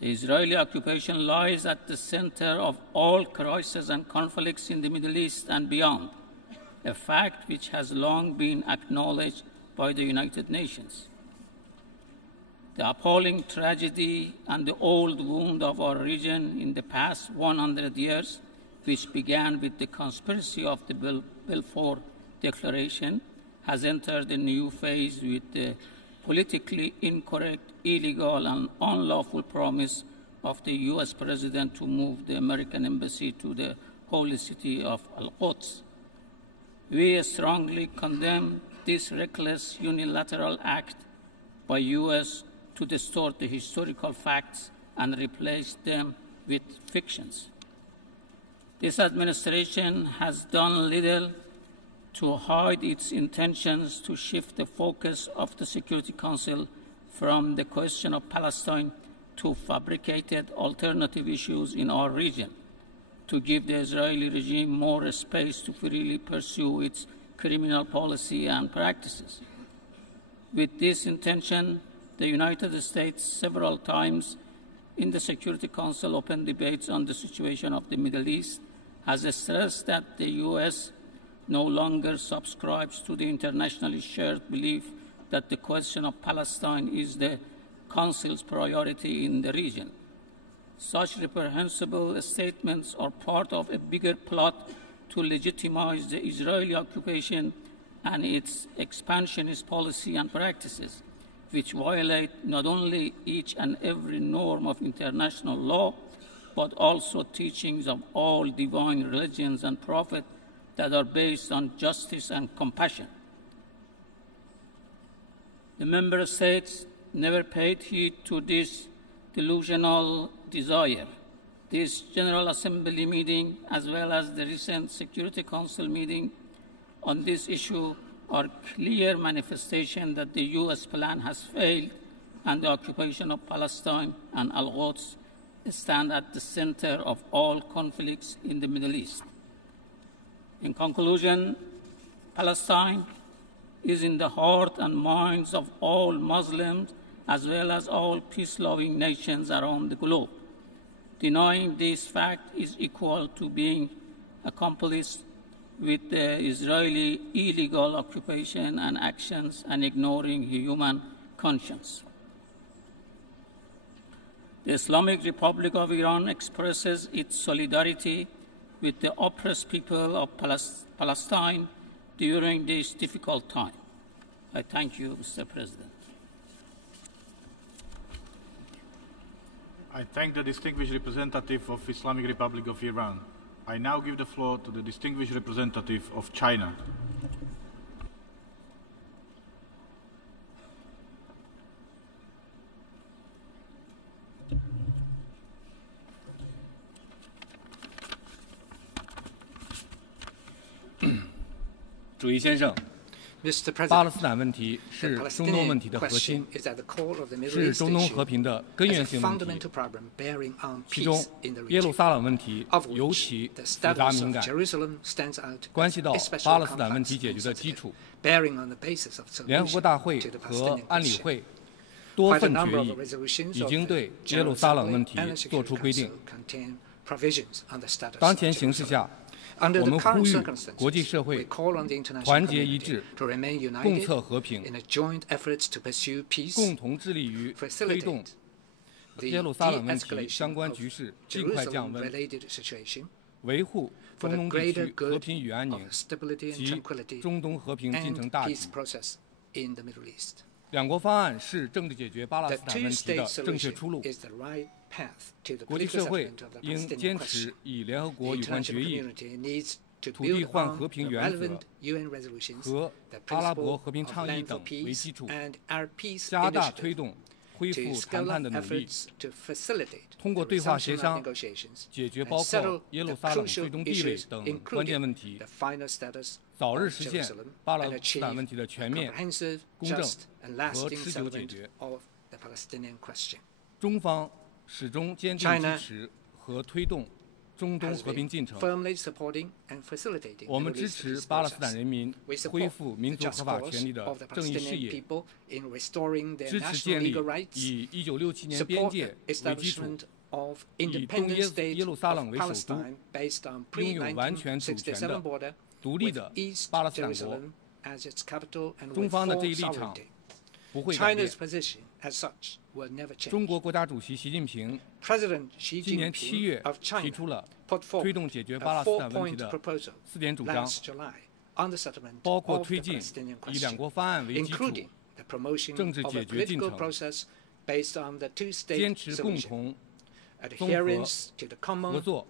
The Israeli occupation lies at the center of all crises and conflicts in the Middle East and beyond, a fact which has long been acknowledged by the United Nations. The appalling tragedy and the old wound of our region in the past 100 years, which began with the conspiracy of the Balfour Declaration, has entered a new phase with the politically incorrect, illegal, and unlawful promise of the U.S. President to move the American embassy to the holy city of Al-Quds. We strongly condemn this reckless unilateral act by U.S. to distort the historical facts and replace them with fictions. This administration has done little to hide its intentions to shift the focus of the Security Council from the question of Palestine to fabricated alternative issues in our region. to give the Israeli regime more space to freely pursue its criminal policy and practices. With this intention, the United States several times in the Security Council open debates on the situation of the Middle East has stressed that the U.S. no longer subscribes to the internationally shared belief that the question of Palestine is the Council's priority in the region. Such reprehensible statements are part of a bigger plot to legitimize the Israeli occupation and its expansionist policy and practices, which violate not only each and every norm of international law, but also teachings of all divine religions and prophets that are based on justice and compassion. The member states never paid heed to this delusional desire. This General Assembly meeting, as well as the recent Security Council meeting on this issue, are clear manifestation that the U.S. plan has failed and the occupation of Palestine and Al-Quds stand at the center of all conflicts in the Middle East. In conclusion, Palestine is in the heart and minds of all Muslims as well as all peace-loving nations around the globe. Denying this fact is equal to being accomplice with the Israeli illegal occupation and actions and ignoring human conscience. The Islamic Republic of Iran expresses its solidarity with the oppressed people of Palestine during this difficult time. I thank you, Mr. President. I thank the distinguished representative of Islamic Republic of Iran. I now give the floor to the distinguished representative of China. Mr. President, 巴勒斯坦问题是中东问题的核心，是中东和平的根源性问题。其中，耶路撒冷问题尤其复杂敏感，关系到巴勒斯坦问题解决的基础。联合国大会和安理会多份决议已经对耶路撒冷问题作出规定。当前形势下，我们呼吁国际社会团结一致，共策和平，共同致力于推动耶路撒冷问题相关局势尽快降温，维护中东地区和平与安宁及中东和平进程大局。两国方案是政治解决巴勒斯坦问题的正确出路。国际社会应坚持以联合国有关决议、土地换和平原则和阿拉伯和平倡议等为基础，加大推动恢复谈判的努力，通过对话协商解决包括耶路撒冷最终地位等关键问题，早日实现巴勒斯坦问题的全面、公正和持久解决。中方始终坚定支持和推动中东和平进程。我们支持巴勒斯坦人民恢复民族合法权利的正义事业，支持建立以1967年边界为基础，以东耶路撒冷为首都，拥有完全主权的独立的巴勒斯坦国。中方的这一立场不会改变。中国国家主席习近平今年7月提出了推动解决巴勒斯坦问题的4点主张，包括推进以两国方案为基础政治解决进程，坚持共同、综合、合作、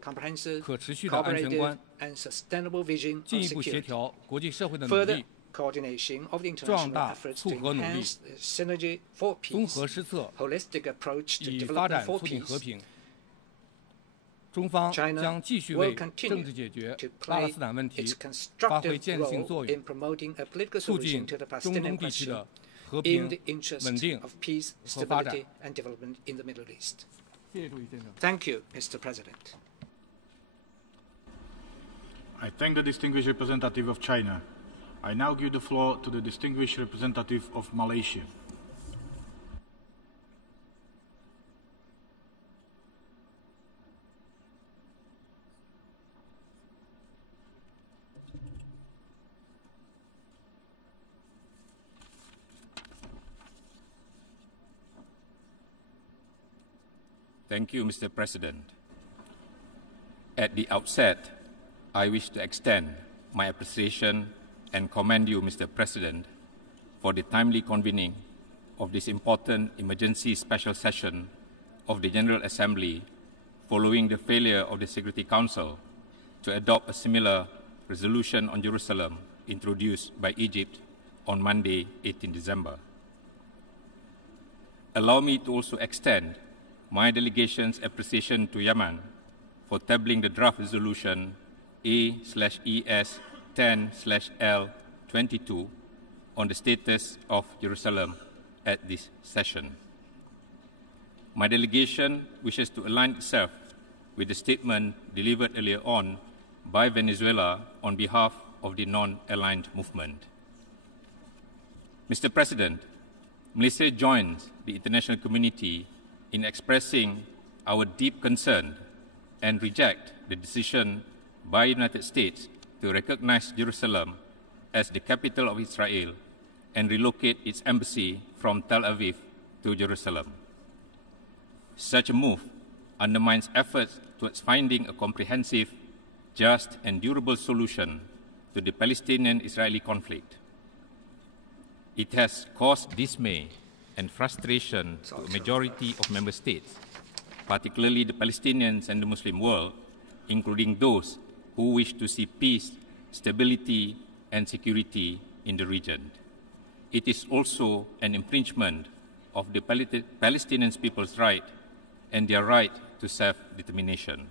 可持续的安全观，进一步协调国际社会的努力，壮大促和努力，综合施策，以发展促进和平。中方将继续为政治解决巴勒斯坦问题发挥建设性作用，促进中东地区的和平、稳定和发展。谢谢主席先生。Thank you, Mr. President. thank the distinguished representative of China. I now give the floor to the distinguished representative of Malaysia. Thank you, Mr. President. At the outset, I wish to extend my appreciation and commend you, Mr. President, for the timely convening of this important emergency special session of the General Assembly following the failure of the Security Council to adopt a similar resolution on Jerusalem introduced by Egypt on Monday, 18 December. Allow me to also extend my delegation's appreciation to Yemen for tabling the draft resolution A/ES-10/L22 on the status of Jerusalem at this session. My delegation wishes to align itself with the statement delivered earlier on by Venezuela on behalf of the non-aligned movement. Mr. President, Malaysia joins the international community in expressing our deep concern and reject the decision by the United States to recognize Jerusalem as the capital of Israel and relocate its embassy from Tel Aviv to Jerusalem. Such a move undermines efforts towards finding a comprehensive, just and durable solution to the Palestinian-Israeli conflict. It has caused dismay and frustration to a majority of member states, particularly the Palestinians and the Muslim world, including those who wish to see peace, stability, and security in the region. It is also an infringement of the Palestinian people's right and their right to self-determination.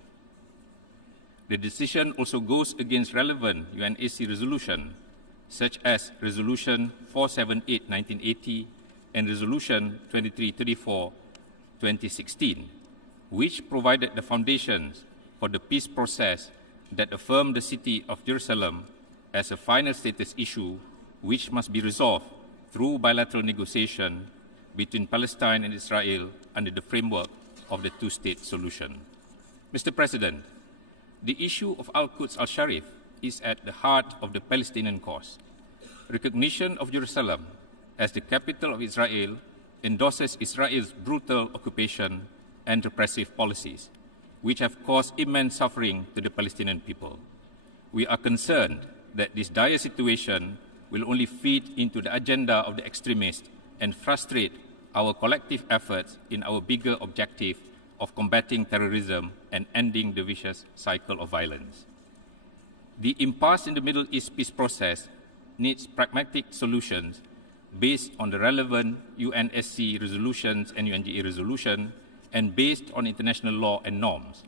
The decision also goes against relevant UNSC resolutions, such as Resolution 478/1980 and Resolution 2334/2016, which provided the foundations for the peace process that affirmed the city of Jerusalem as a final status issue which must be resolved through bilateral negotiation between Palestine and Israel under the framework of the two-state solution. Mr. President, the issue of Al-Quds Al-Sharif is at the heart of the Palestinian cause. Recognition of Jerusalem as the capital of Israel endorses Israel's brutal occupation and repressive policies, which have caused immense suffering to the Palestinian people. We are concerned that this dire situation will only feed into the agenda of the extremists and frustrate our collective efforts in our bigger objective of combating terrorism and ending the vicious cycle of violence. The impasse in the Middle East peace process needs pragmatic solutions based on the relevant UNSC resolutions and UNGA resolution and based on international law and norms.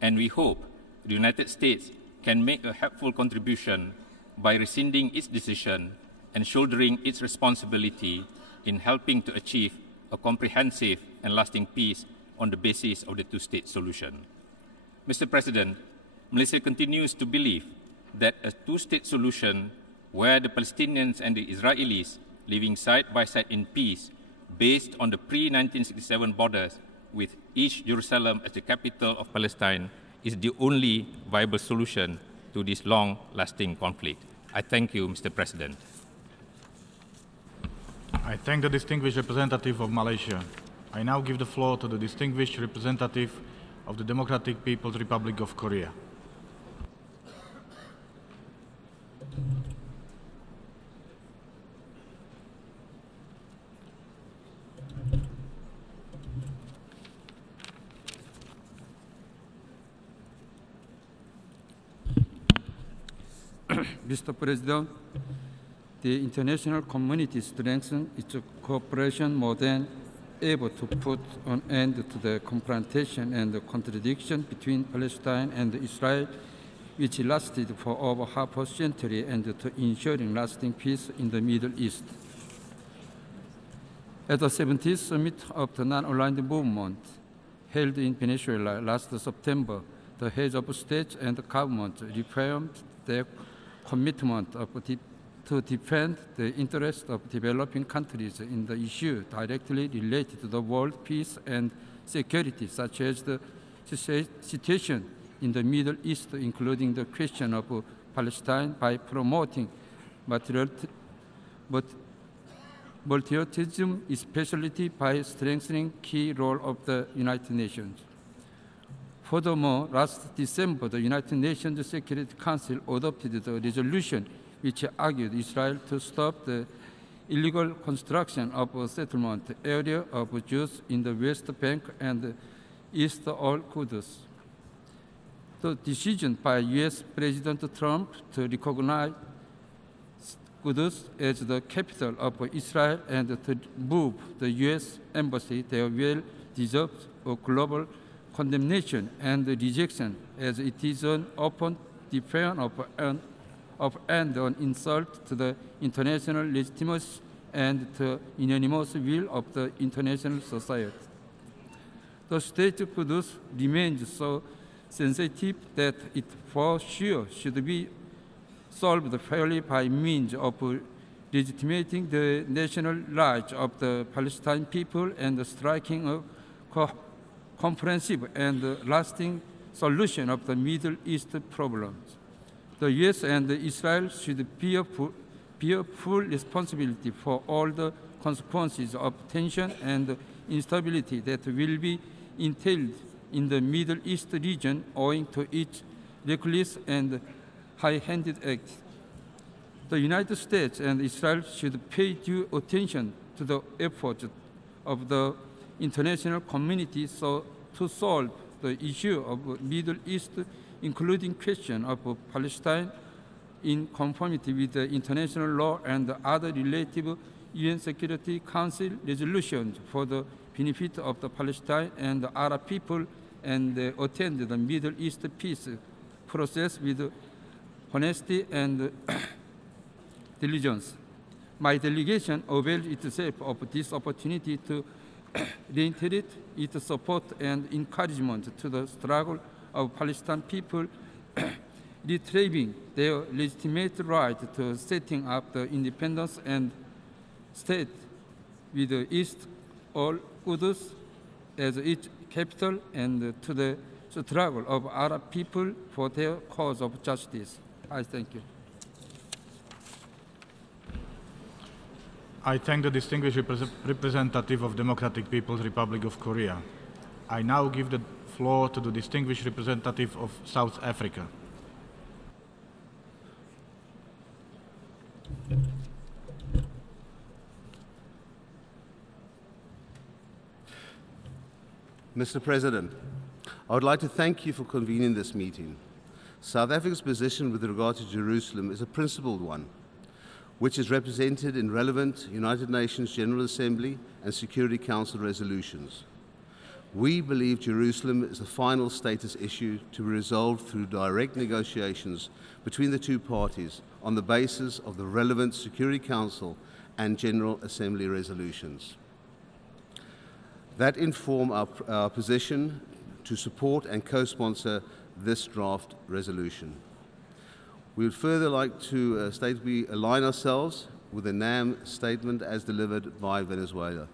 And we hope the United States can make a helpful contribution by rescinding its decision and shouldering its responsibility in helping to achieve a comprehensive and lasting peace on the basis of the two-state solution. Mr. President, Malaysia continues to believe that a two-state solution where the Palestinians and the Israelis living side by side in peace based on the pre-1967 borders with East Jerusalem as the capital of Palestine is the only viable solution to this long-lasting conflict. I thank you, Mr. President. I thank the distinguished representative of Malaysia. I now give the floor to the distinguished representative of the Democratic People's Republic of Korea. Mr. President, the international community strengthens its cooperation more than ever to put an end to the confrontation and the contradiction between Palestine and Israel, which lasted for over half a century, and to ensuring lasting peace in the Middle East. At the 70th Summit of the Non-Aligned Movement, held in Venezuela last September, the heads of state and government reaffirmed their commitment to defend the interests of developing countries in the issue directly related to the world peace and security, such as the situation in the Middle East, including the question of Palestine, by promoting multilateralism, especially by strengthening key role of the United Nations. Furthermore, last December, the United Nations Security Council adopted the resolution which argued Israel to stop the illegal construction of a settlement area of Jews in the West Bank and East al-Quds. The decision by U.S. President Trump to recognize Quds as the capital of Israel and to move the U.S. Embassy there will deserve a global condemnation and rejection, as it is an open defiance of and an insult to the international legitimacy and the unanimous will of the international society. The state of Quds remains so sensitive that it for sure should be solved fairly by means of legitimating the national rights of the Palestinian people and striking a comprehensive and lasting solution of the Middle East problems. The U.S. and Israel should bear full responsibility for all the consequences of tension and instability that will be entailed in the Middle East region owing to its reckless and high-handed acts. The United States and Israel should pay due attention to the efforts of the international community to solve the issue of Middle East, including question of Palestine, in conformity with the international law and other related UN Security Council resolutions for the benefit of the Palestine and the Arab people, and attend the Middle East peace process with honesty and diligence. My delegation avails itself of this opportunity to reiterate its support and encouragement to the struggle of Palestinian people, retrieving their legitimate right to setting up the independence and state with the East al-Quds as its capital, and to the struggle of Arab people for their cause of justice. I thank you. I thank the distinguished representative of Democratic People's Republic of Korea. I now give the floor to the distinguished representative of South Africa. Mr. President, I would like to thank you for convening this meeting. South Africa's position with regard to Jerusalem is a principled one, which is represented in relevant United Nations General Assembly and Security Council resolutions. We believe Jerusalem is a final status issue to be resolved through direct negotiations between the two parties on the basis of the relevant Security Council and General Assembly resolutions that inform our position to support and co-sponsor this draft resolution. We would further like to state we align ourselves with the NAM statement as delivered by Venezuela.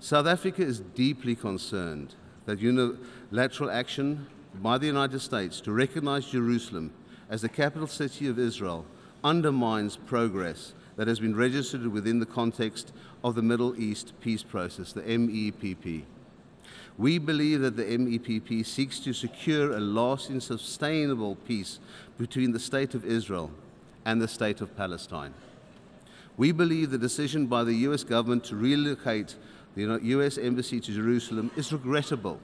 South Africa is deeply concerned that unilateral action by the United States to recognize Jerusalem as the capital city of Israel undermines progress that has been registered within the context of the Middle East peace process, the MEPP. We believe that the MEPP seeks to secure a lasting, sustainable peace between the State of Israel and the State of Palestine. We believe the decision by the U.S. government to relocate the U.S. Embassy to Jerusalem is regrettable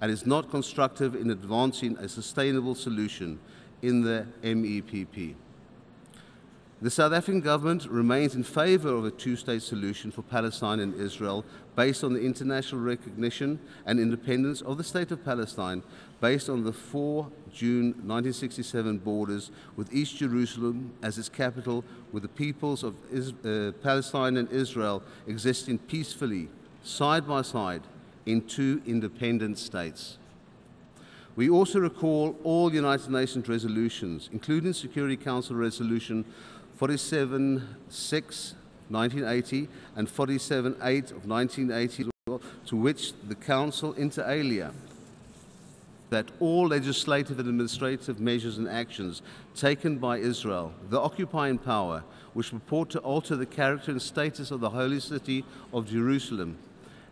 and is not constructive in advancing a sustainable solution in the MEPP. The South African government remains in favor of a two-state solution for Palestine and Israel based on the international recognition and independence of the State of Palestine based on the 4 June 1967 borders with East Jerusalem as its capital, with the peoples of Palestine and Israel existing peacefully, side by side, in two independent states. We also recall all United Nations resolutions, including Security Council Resolution 47-6, 1980 and 47-8 of 1980, to which the Council inter alia that all legislative and administrative measures and actions taken by Israel, the occupying power, which purport to alter the character and status of the Holy City of Jerusalem,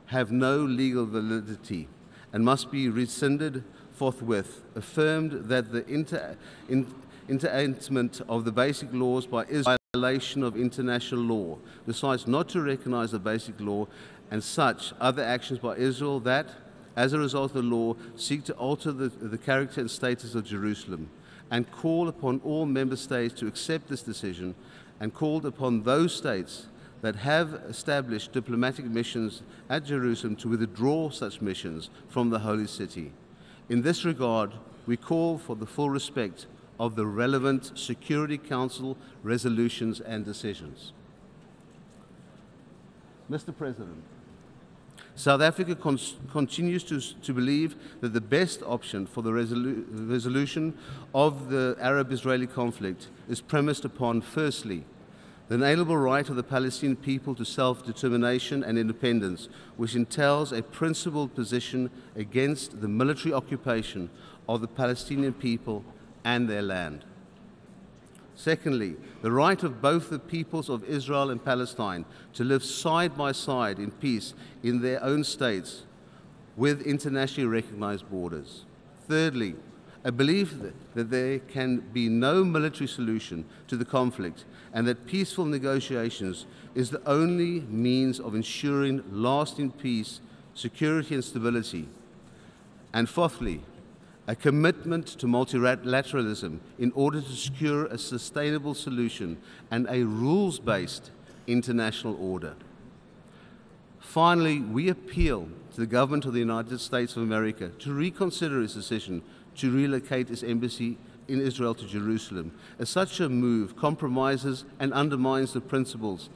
have no legal validity and must be rescinded forthwith, affirmed that the enactment of the basic laws by Israel violation of international law, decides not to recognize the basic law and such other actions by Israel that, as a result of the law, seek to alter the character and status of Jerusalem, and call upon all member states to accept this decision, and called upon those states that have established diplomatic missions at Jerusalem to withdraw such missions from the Holy City. In this regard, we call for the full respect of the relevant Security Council resolutions and decisions. Mr. President, South Africa continues to believe that the best option for the resolution of the Arab-Israeli conflict is premised upon, firstly, the inalienable right of the Palestinian people to self-determination and independence, which entails a principled position against the military occupation of the Palestinian people and their land. Secondly, the right of both the peoples of Israel and Palestine to live side by side in peace in their own states with internationally recognized borders. Thirdly, a belief that there can be no military solution to the conflict and that peaceful negotiations is the only means of ensuring lasting peace, security and stability. And fourthly, a commitment to multilateralism in order to secure a sustainable solution and a rules-based international order. Finally, we appeal to the government of the United States of America to reconsider its decision to relocate its embassy in Israel to Jerusalem, as such a move compromises and undermines the principles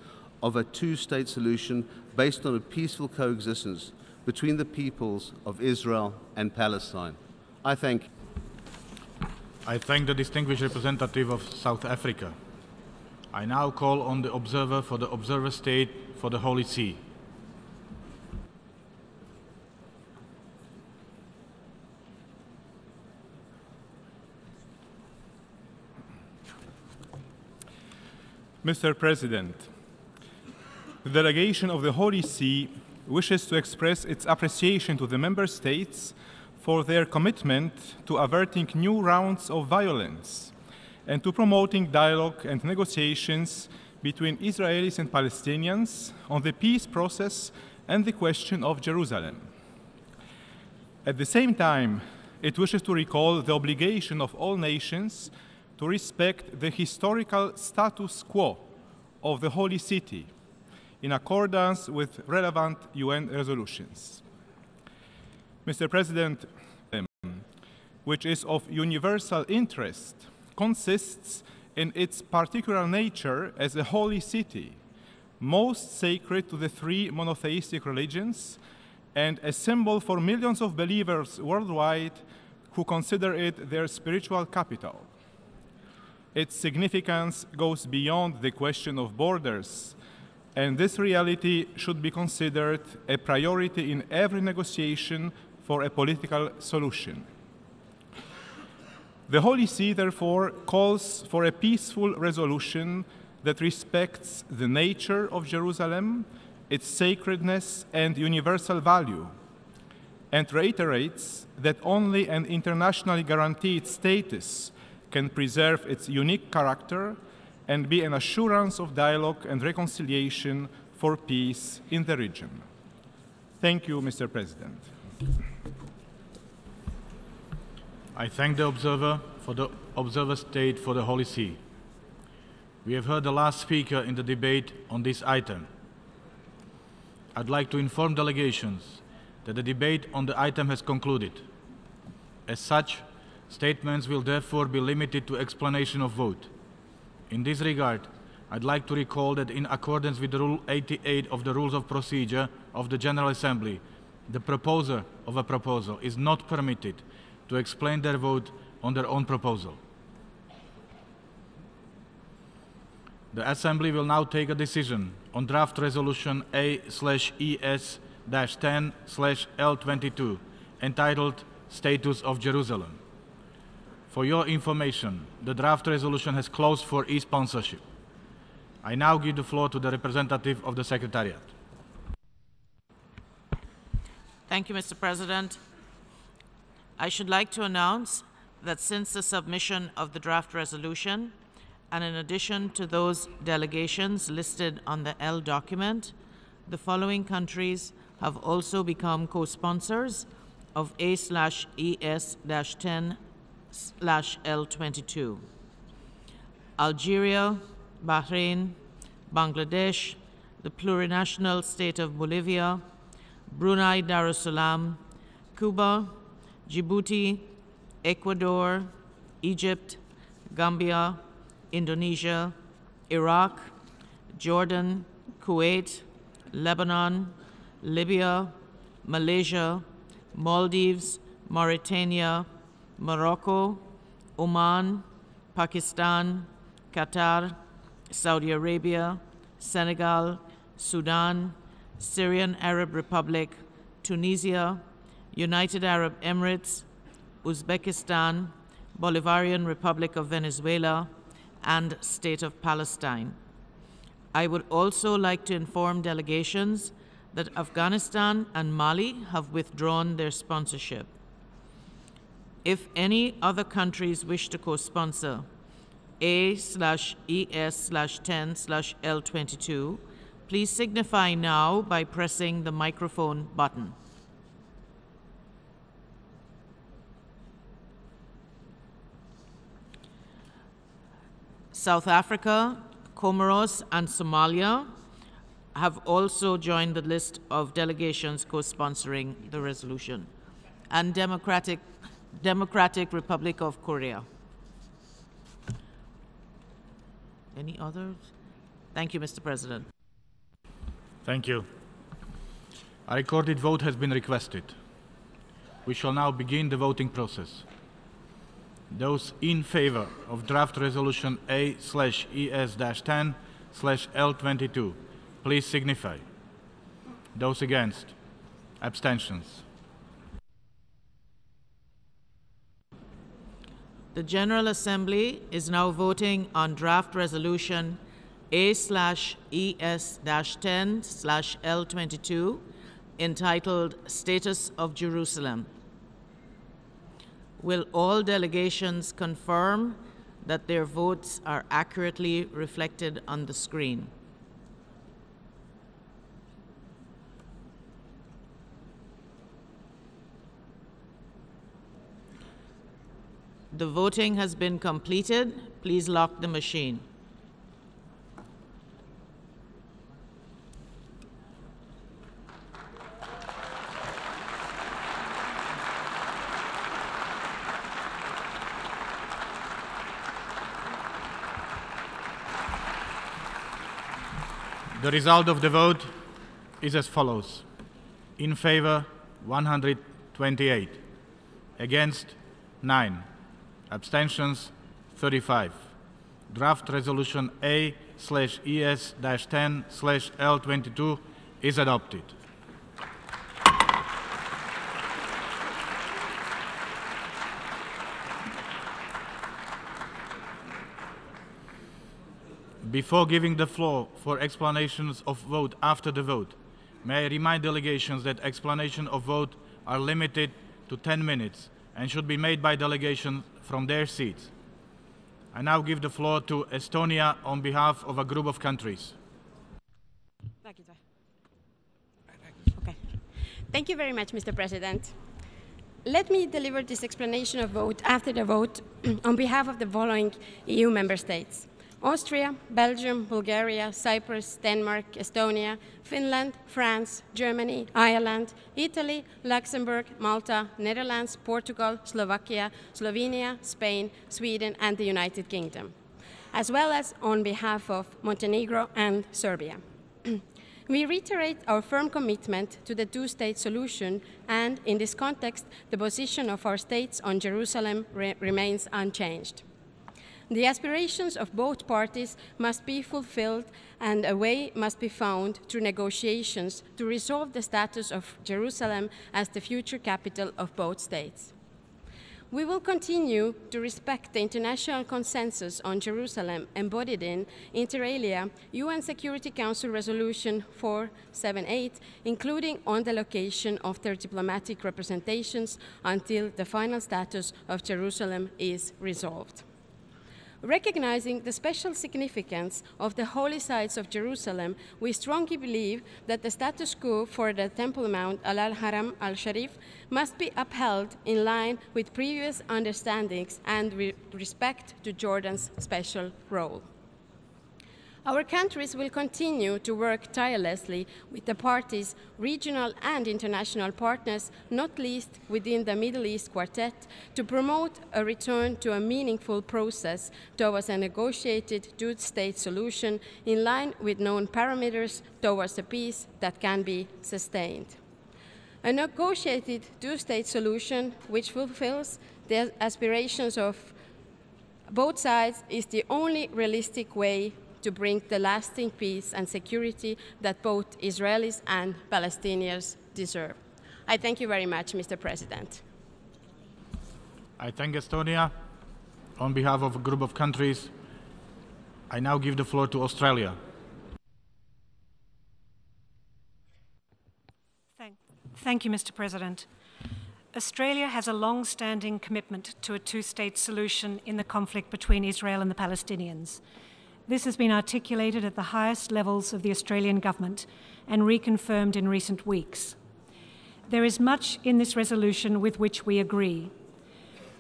of a two-state solution based on a peaceful coexistence between the peoples of Israel and Palestine. I thank the distinguished representative of South Africa. I now call on the observer for the observer state for the Holy See. Mr. President, the delegation of the Holy See wishes to express its appreciation to the member states for their commitment to averting new rounds of violence and to promoting dialogue and negotiations between Israelis and Palestinians on the peace process and the question of Jerusalem. At the same time, it wishes to recall the obligation of all nations to respect the historical status quo of the Holy City in accordance with relevant UN resolutions. Mr. President, which is of universal interest, consists in its particular nature as a holy city, most sacred to the three monotheistic religions, and a symbol for millions of believers worldwide who consider it their spiritual capital. Its significance goes beyond the question of borders, and this reality should be considered a priority in every negotiation for a political solution. The Holy See, therefore, calls for a peaceful resolution that respects the nature of Jerusalem, its sacredness and universal value, and reiterates that only an internationally guaranteed status can preserve its unique character and be an assurance of dialogue and reconciliation for peace in the region. Thank you, Mr. President. I thank the observer for the observer state for the Holy See. We have heard the last speaker in the debate on this item. I'd like to inform delegations that the debate on the item has concluded. As such, statements will therefore be limited to explanation of vote. In this regard, I'd like to recall that in accordance with Rule 88 of the Rules of Procedure of the General Assembly, the proposer of a proposal is not permitted to explain their vote on their own proposal. The Assembly will now take a decision on draft resolution A/ES-10/L22 entitled Status of Jerusalem. For your information, the draft resolution has closed for e-sponsorship. I now give the floor to the representative of the Secretariat. Thank you, Mr. President. I should like to announce that since the submission of the draft resolution, and in addition to those delegations listed on the L document, the following countries have also become co-sponsors of A/ES-10/L22. Algeria, Bahrain, Bangladesh, the plurinational state of Bolivia, Brunei Darussalam, Cuba, Djibouti, Ecuador, Egypt, Gambia, Indonesia, Iraq, Jordan, Kuwait, Lebanon, Libya, Malaysia, Maldives, Mauritania, Morocco, Oman, Pakistan, Qatar, Saudi Arabia, Senegal, Sudan, Syrian Arab Republic, Tunisia, United Arab Emirates, Uzbekistan, Bolivarian Republic of Venezuela, and State of Palestine. I would also like to inform delegations that Afghanistan and Mali have withdrawn their sponsorship. If any other countries wish to co-sponsor A/ES/10/L22, please signify now by pressing the microphone button. South Africa, Comoros, and Somalia have also joined the list of delegations co-sponsoring the resolution, and Democratic Republic of Korea. Any others? Thank you, Mr. President. Thank you. A recorded vote has been requested. We shall now begin the voting process. Those in favor of draft resolution A/ES-10/L22, please signify. Those against? Abstentions? The General Assembly is now voting on draft resolution A/ES-10/L22 entitled Status of Jerusalem. Will all delegations confirm that their votes are accurately reflected on the screen? The voting has been completed. Please lock the machine. The result of the vote is as follows. In favor, 128. Against, 9. Abstentions, 35. Draft resolution A/ES-10/L22 is adopted. Before giving the floor for explanations of vote after the vote, may I remind delegations that explanations of vote are limited to 10 minutes and should be made by delegations from their seats. I now give the floor to Estonia on behalf of a group of countries. Okay. Thank you very much, Mr. President. Let me deliver this explanation of vote after the vote on behalf of the following EU member states: Austria, Belgium, Bulgaria, Cyprus, Denmark, Estonia, Finland, France, Germany, Ireland, Italy, Luxembourg, Malta, Netherlands, Portugal, Slovakia, Slovenia, Spain, Sweden, and the United Kingdom, as well as on behalf of Montenegro and Serbia. We reiterate our firm commitment to the two-state solution, and in this context, the position of our states on Jerusalem remains unchanged. The aspirations of both parties must be fulfilled, and a way must be found through negotiations to resolve the status of Jerusalem as the future capital of both states. We will continue to respect the international consensus on Jerusalem embodied in, inter alia, UN Security Council Resolution 478, including on the location of their diplomatic representations until the final status of Jerusalem is resolved. Recognizing the special significance of the holy sites of Jerusalem, we strongly believe that the status quo for the Temple Mount Al-Haram al-Sharif must be upheld in line with previous understandings and with respect to Jordan's special role. Our countries will continue to work tirelessly with the parties, regional and international partners, not least within the Middle East Quartet, to promote a return to a meaningful process towards a negotiated two-state solution in line with known parameters towards a peace that can be sustained. A negotiated two-state solution which fulfills the aspirations of both sides is the only realistic way to bring the lasting peace and security that both Israelis and Palestinians deserve. I thank you very much, Mr. President. I thank Estonia. On behalf of a group of countries, I now give the floor to Australia. Thank you, Mr. President. Australia has a long-standing commitment to a two-state solution in the conflict between Israel and the Palestinians. This has been articulated at the highest levels of the Australian government and reconfirmed in recent weeks. There is much in this resolution with which we agree.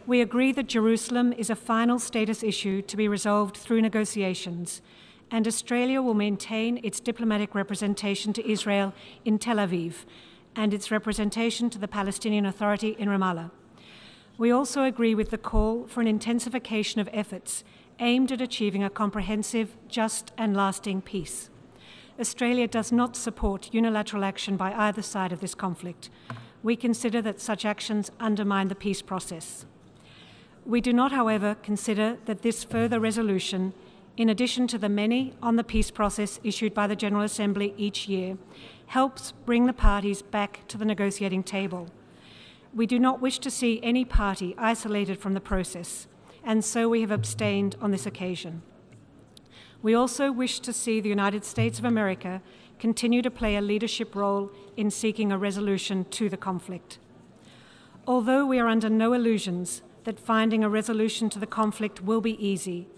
We agree that Jerusalem is a final status issue to be resolved through negotiations, and Australia will maintain its diplomatic representation to Israel in Tel Aviv and its representation to the Palestinian Authority in Ramallah. We also agree with the call for an intensification of efforts aimed at achieving a comprehensive, just and lasting peace. Australia does not support unilateral action by either side of this conflict. We consider that such actions undermine the peace process. We do not, however, consider that this further resolution, in addition to the many on the peace process issued by the General Assembly each year, helps bring the parties back to the negotiating table. We do not wish to see any party isolated from the process, and so we have abstained on this occasion. We also wish to see the United States of America continue to play a leadership role in seeking a resolution to the conflict. Although we are under no illusions that finding a resolution to the conflict will be easy,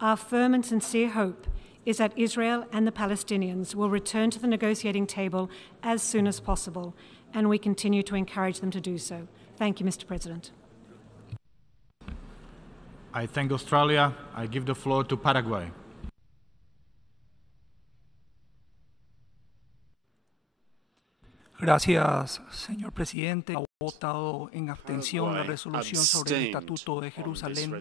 our firm and sincere hope is that Israel and the Palestinians will return to the negotiating table as soon as possible, and we continue to encourage them to do so. Thank you, Mr. President. I thank Australia. I give the floor to Paraguay. Gracias, señor presidente. Ha votado en abstención la resolución sobre el Estatuto de Jerusalén,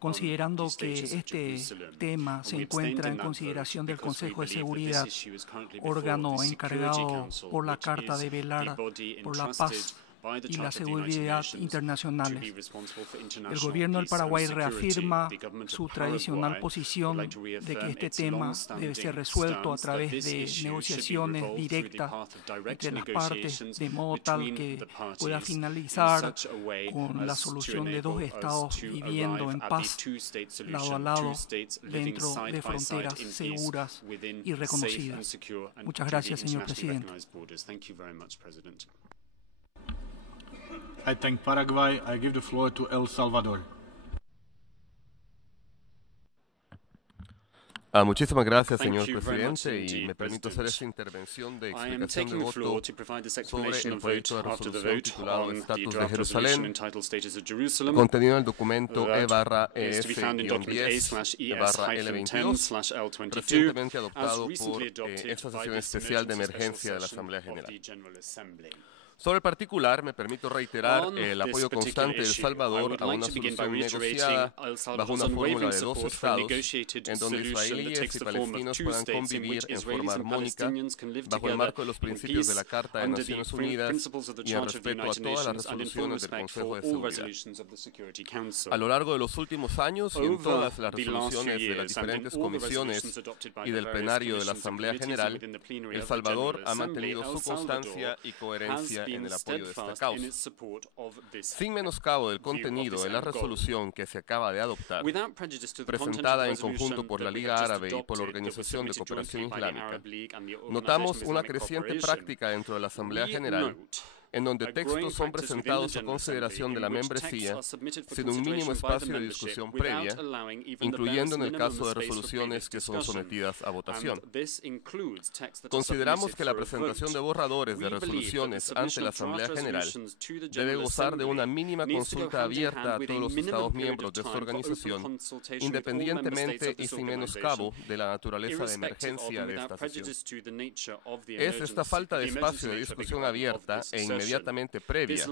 considerando que este tema se encuentra en consideración del Consejo de Seguridad, órgano encargado por la Carta de velar por la paz y la seguridad internacionales. El gobierno del Paraguay reafirma su tradicional posición de que este tema debe ser resuelto a través de negociaciones directas entre las partes, de modo tal que pueda finalizar con la solución de dos estados viviendo en paz, lado a lado, dentro de fronteras seguras y reconocidas. Muchas gracias, señor presidente. I thank Paraguay. I give the floor to El Salvador. Muchísimas gracias, señor presidente, y me permito hacer esta intervención de explicación de voto sobre el proyecto de resolución titulado Estatus de Jerusalén, contenido en el documento E-10-L22, recientemente adoptado por esta sesión especial de emergencia de la Asamblea General. Sobre el particular, me permito reiterar el apoyo constante de El Salvador a una solución negociada bajo una fórmula de dos estados, en donde israelíes y palestinos puedan convivir en forma armónica bajo el marco de los principios de la Carta de Naciones Unidas y en respeto a todas las resoluciones del Consejo de Seguridad. A lo largo de los últimos años y en todas las resoluciones de las diferentes comisiones y del plenario de la Asamblea General, El Salvador ha mantenido su constancia y coherencia en el apoyo de esta causa. Sin menoscabo del contenido de la resolución que se acaba de adoptar, presentada en conjunto por la Liga Árabe y por la Organización de Cooperación Islámica, notamos una creciente práctica dentro de la Asamblea General en donde textos son presentados a consideración de la membresía sin un mínimo espacio de discusión previa, incluyendo en el caso de resoluciones que son sometidas a votación. Consideramos que la presentación de borradores de resoluciones ante la Asamblea General debe gozar de una mínima consulta abierta a todos los Estados miembros de esta organización, independientemente y sin menoscabo de la naturaleza de emergencia de esta sesión. Es esta falta de espacio de discusión abierta e inmediatamente previa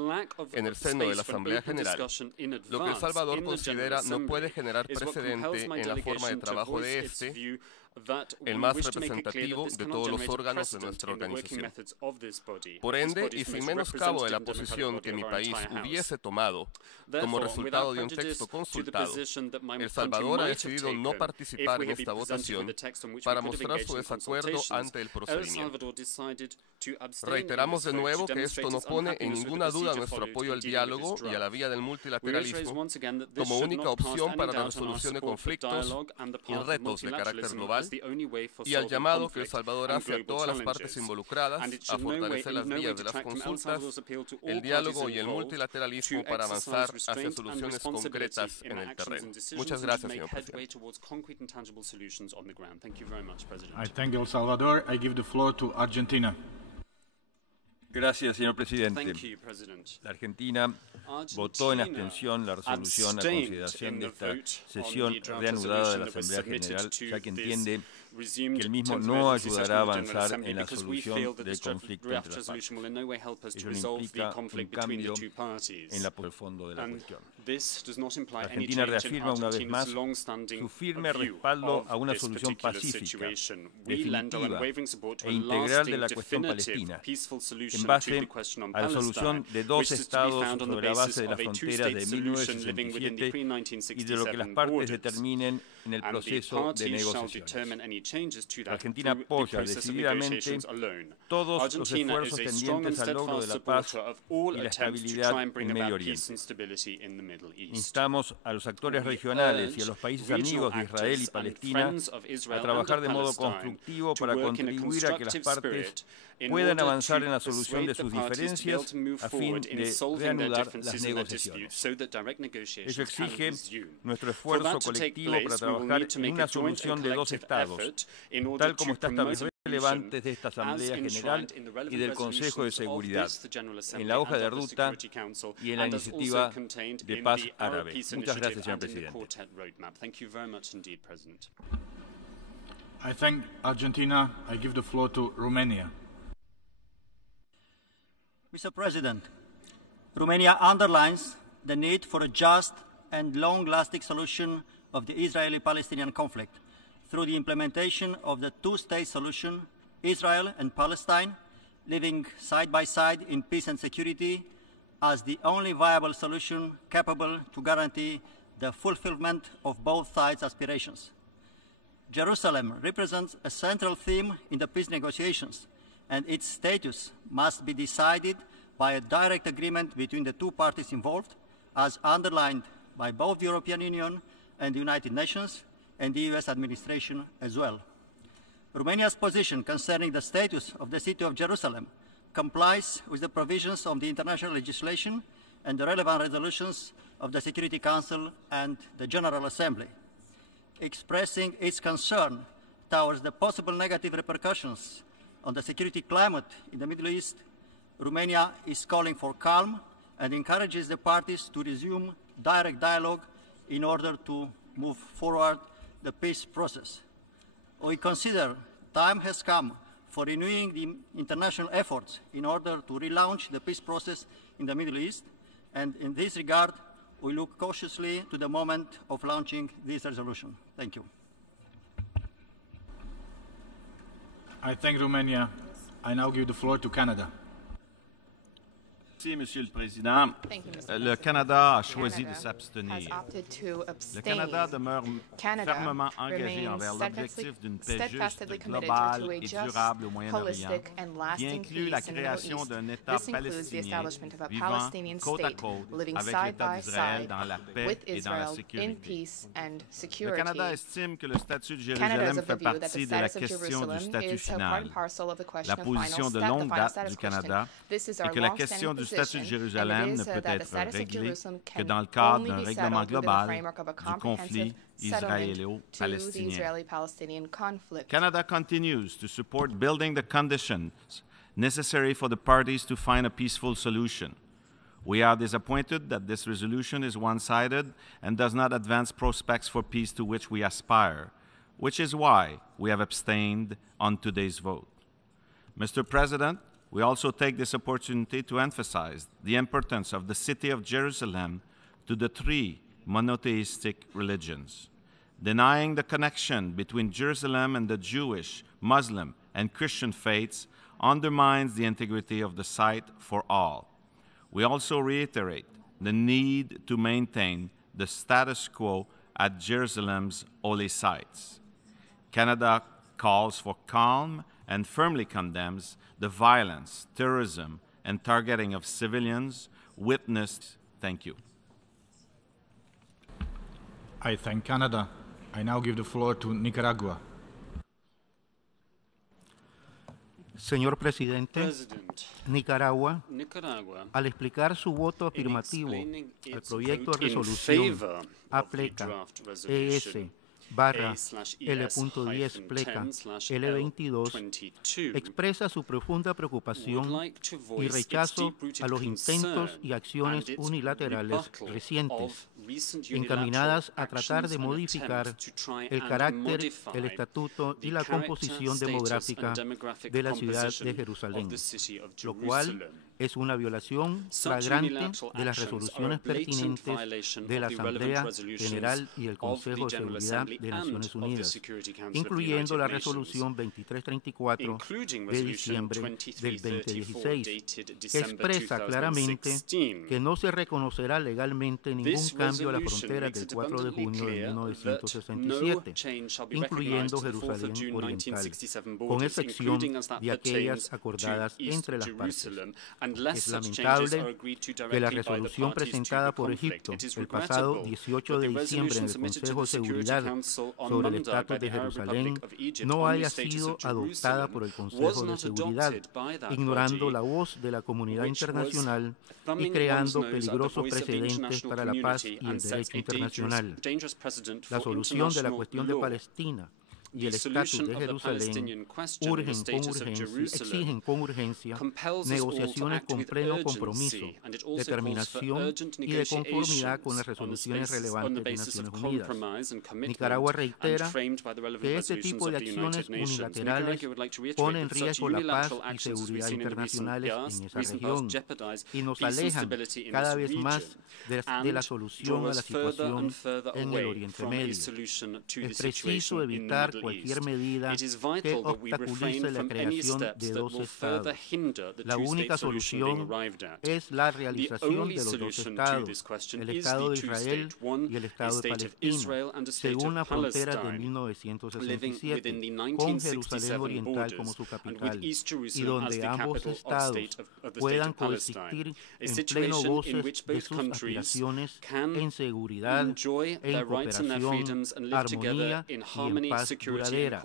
en el seno de la Asamblea General, lo que El Salvador considera no puede generar precedente en la forma de trabajo de este, el más representativo de todos los órganos de nuestra organización. Por ende, y sin menoscabo de la posición que mi país hubiese tomado como resultado de un texto consultado, El Salvador ha decidido no participar en esta votación para mostrar su desacuerdo ante el procedimiento. Reiteramos de nuevo que esto no pone en ninguna duda nuestro apoyo al diálogo y a la vía del multilateralismo como única opción para la resolución de conflictos y retos de carácter global, y al llamado que El Salvador hace a todas las partes involucradas a fortalecer las vías de las consultas, el diálogo y el multilateralismo para avanzar hacia soluciones concretas en el terreno. Muchas gracias, señor presidente. I thank El Salvador. I give the floor to Argentina. Gracias, señor presidente. La Argentina votó en abstención la resolución a consideración de esta sesión reanudada de la Asamblea General, ya que entiende que el mismo no ayudará a avanzar en la solución del conflicto entre las partes. Ello implica un cambio en el fondo de la cuestión. La Argentina reafirma una vez más su firme respaldo a una solución pacífica, definitiva e integral de la cuestión palestina, en base a la solución de dos estados sobre la base de las fronteras de 1967 y de lo que las partes determinen en el proceso de negociaciones. La Argentina apoya decididamente todos los esfuerzos tendientes al logro de la paz y la estabilidad en Medio Oriente. Instamos a los actores regionales y a los países amigos de Israel y Palestina a trabajar de modo constructivo para contribuir a que las partes puedan avanzar en la solución de sus diferencias a fin de reanudar las negociaciones. Ello exige nuestro esfuerzo colectivo para trabajar en una solución de dos estados, tal como está establecido relevantes de esta Asamblea General y del Consejo de Seguridad, en la hoja de ruta y en la iniciativa de paz árabe. Muchas gracias, señor presidente. I thank Argentina. I give the floor to Romania. Mr. President, Romania underlines the need for a just and long-lasting solution of the Israeli-Palestinian conflict through the implementation of the two-state solution, Israel and Palestine living side by side in peace and security as the only viable solution capable to guarantee the fulfillment of both sides' aspirations. Jerusalem represents a central theme in the peace negotiations, and its status must be decided by a direct agreement between the two parties involved, as underlined by both the European Union and the United Nations and the US administration as well. Romania's position concerning the status of the city of Jerusalem complies with the provisions of the international legislation and the relevant resolutions of the Security Council and the General Assembly. Expressing its concern towards the possible negative repercussions on the security climate in the Middle East, Romania is calling for calm and encourages the parties to resume direct dialogue in order to move forward the peace process. We consider time has come for renewing the international efforts in order to relaunch the peace process in the Middle East, and in this regard, we look cautiously to the moment of launching this resolution. Thank you. I thank Romania. I now give the floor to Canada. Merci, Monsieur le Président. Le Canada a choisi de s'abstenir. Le Canada demeure fermement engagé envers l'objectif d'une paix juste, globale et durable au Moyen-Orient, qui inclut la création d'un État palestinien vivant côte à côte avec l'État d'Israël dans la paix et dans la sécurité. Le Canada estime que le statut de Jérusalem fait partie de la question du statut final. La position de longue date du Canada est que la question du statut de Jérusalem ne peut être réglé que dans le cadre d'un règlement global du conflit israélo-palestinien. Canada continues to support building the conditions necessary for the parties to find a peaceful solution. We are disappointed that this resolution is one-sided and does not advance prospects for peace to which we aspire, which is why we have abstained on today's vote. Mr. President, we also take this opportunity to emphasize the importance of the city of Jerusalem to the three monotheistic religions. Denying the connection between Jerusalem and the Jewish, Muslim, and Christian faiths undermines the integrity of the site for all. We also reiterate the need to maintain the status quo at Jerusalem's holy sites. Canada calls for calm and firmly condemns the violence, terrorism, and targeting of civilians witnessed. Thank you. I thank Canada. I now give the floor to Nicaragua. Señor Presidente, Nicaragua, al explicar su voto afirmativo al proyecto de resolución APLECA-L.10-L22, expresa su profunda preocupación y rechazo a los intentos y acciones unilaterales recientes encaminadas a tratar de modificar el carácter, el estatuto y la composición demográfica de la ciudad de Jerusalén, lo cual es una violación flagrante de las resoluciones pertinentes de la Asamblea General y el Consejo de Seguridad de Naciones Unidas, incluyendo la resolución 2334 de diciembre del 2016, que expresa claramente que no se reconocerá legalmente ningún cambio a las fronteras del 4 de junio de 1967, incluyendo Jerusalén Oriental, con excepción de aquellas acordadas entre las partes. Es lamentable que la resolución presentada por Egipto el pasado 18 de diciembre en el Consejo de Seguridad sobre el estatus de Jerusalén no haya sido adoptada por el Consejo de Seguridad, ignorando la voz de la comunidad internacional y creando peligrosos precedentes para la paz y el derecho internacional. La solución de la cuestión de Palestina y el estatus de Jerusalén exigen con urgencia negociaciones con pleno compromiso, determinación y de conformidad con las resoluciones relevantes de Naciones Unidas. Nicaragua reitera que este tipo de acciones unilaterales ponen en riesgo la paz y seguridad internacionales en esa región y nos alejan cada vez más de la solución a la situación en el Oriente Medio. Es preciso evitar cualquier medida que obstaculice la creación de dos estados. La única solución es la realización de los dos estados, el Estado de Israel y el Estado de Palestina, según la frontera de 1967, con Jerusalén Oriental como su capital, y donde ambos estados puedan coexistir en pleno goce de sus aspiraciones en seguridad, en cooperación, armonía y en paz duradera,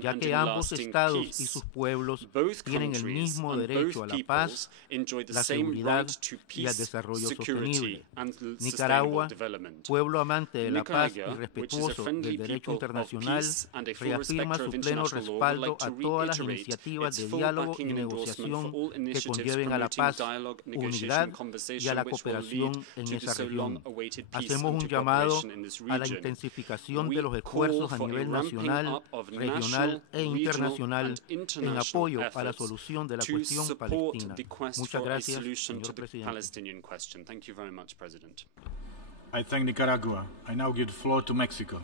ya que ambos estados y sus pueblos tienen el mismo derecho a la paz, la seguridad y al desarrollo sostenible. Nicaragua, pueblo amante de la paz y respetuoso del derecho internacional, reafirma su pleno respaldo a todas las iniciativas de diálogo y negociación que conlleven a la paz, unidad y a la cooperación en esa región. Hacemos un llamado a la intensificación de los esfuerzos a nivel nacional local, regional e internacional en apoyo a la solución de la cuestión palestina. Muchas gracias, señor presidente. I thank Nicaragua. I now give the floor to Mexico.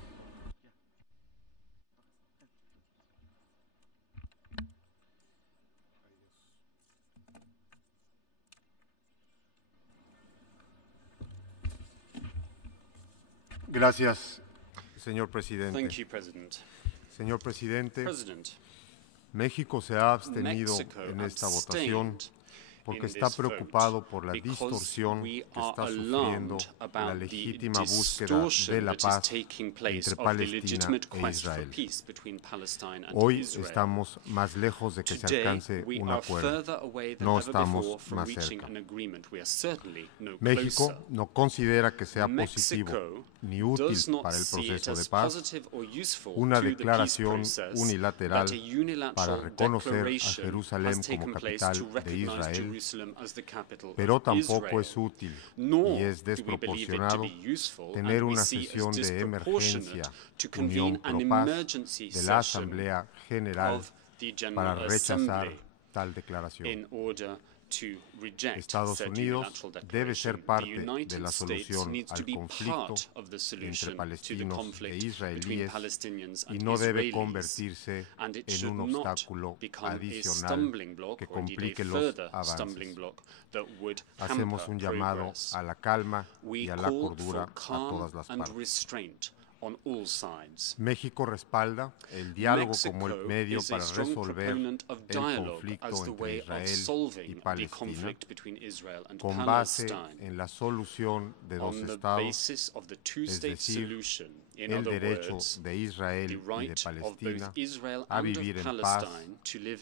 Gracias, señor presidente. Señor presidente, México se ha abstenido en esta votación porque está preocupado por la distorsión que está sufriendo la legítima búsqueda de la paz entre Palestina e Israel. Hoy estamos más lejos de que se alcance un acuerdo. No estamos más cerca. México no considera que sea positivo ni útil para el proceso de paz una declaración unilateral para reconocer a Jerusalén como capital de Israel, pero tampoco es útil y es desproporcionado tener una sesión de emergencia, Unión Pro Paz, de la Asamblea General para rechazar tal declaración. Estados Unidos debe ser parte de la solución al conflicto entre palestinos e israelíes y no debe convertirse en un obstáculo adicional que complique los avances. Hacemos un llamado a la calma y a la cordura a todas las partes. México respalda el diálogo como el medio para resolver el conflicto entre Israel y Palestina con base en la solución de dos estados, es decir, el derecho de Israel y de Palestina a vivir en paz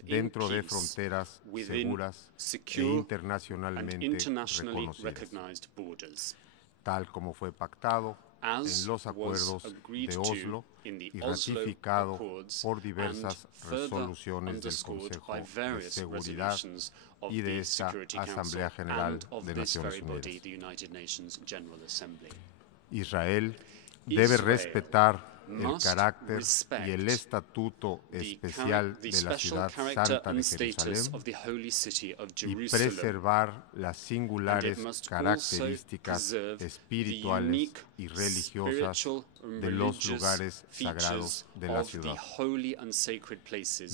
dentro de fronteras seguras e internacionalmente reconocidas, tal como fue pactado en los acuerdos de Oslo y ratificado por diversas resoluciones del Consejo de Seguridad y de esta Asamblea General de Naciones Unidas. Israel debe respetar el carácter y el estatuto especial de la ciudad santa de Jerusalén y preservar las singulares características espirituales y religiosas de los lugares sagrados de la ciudad.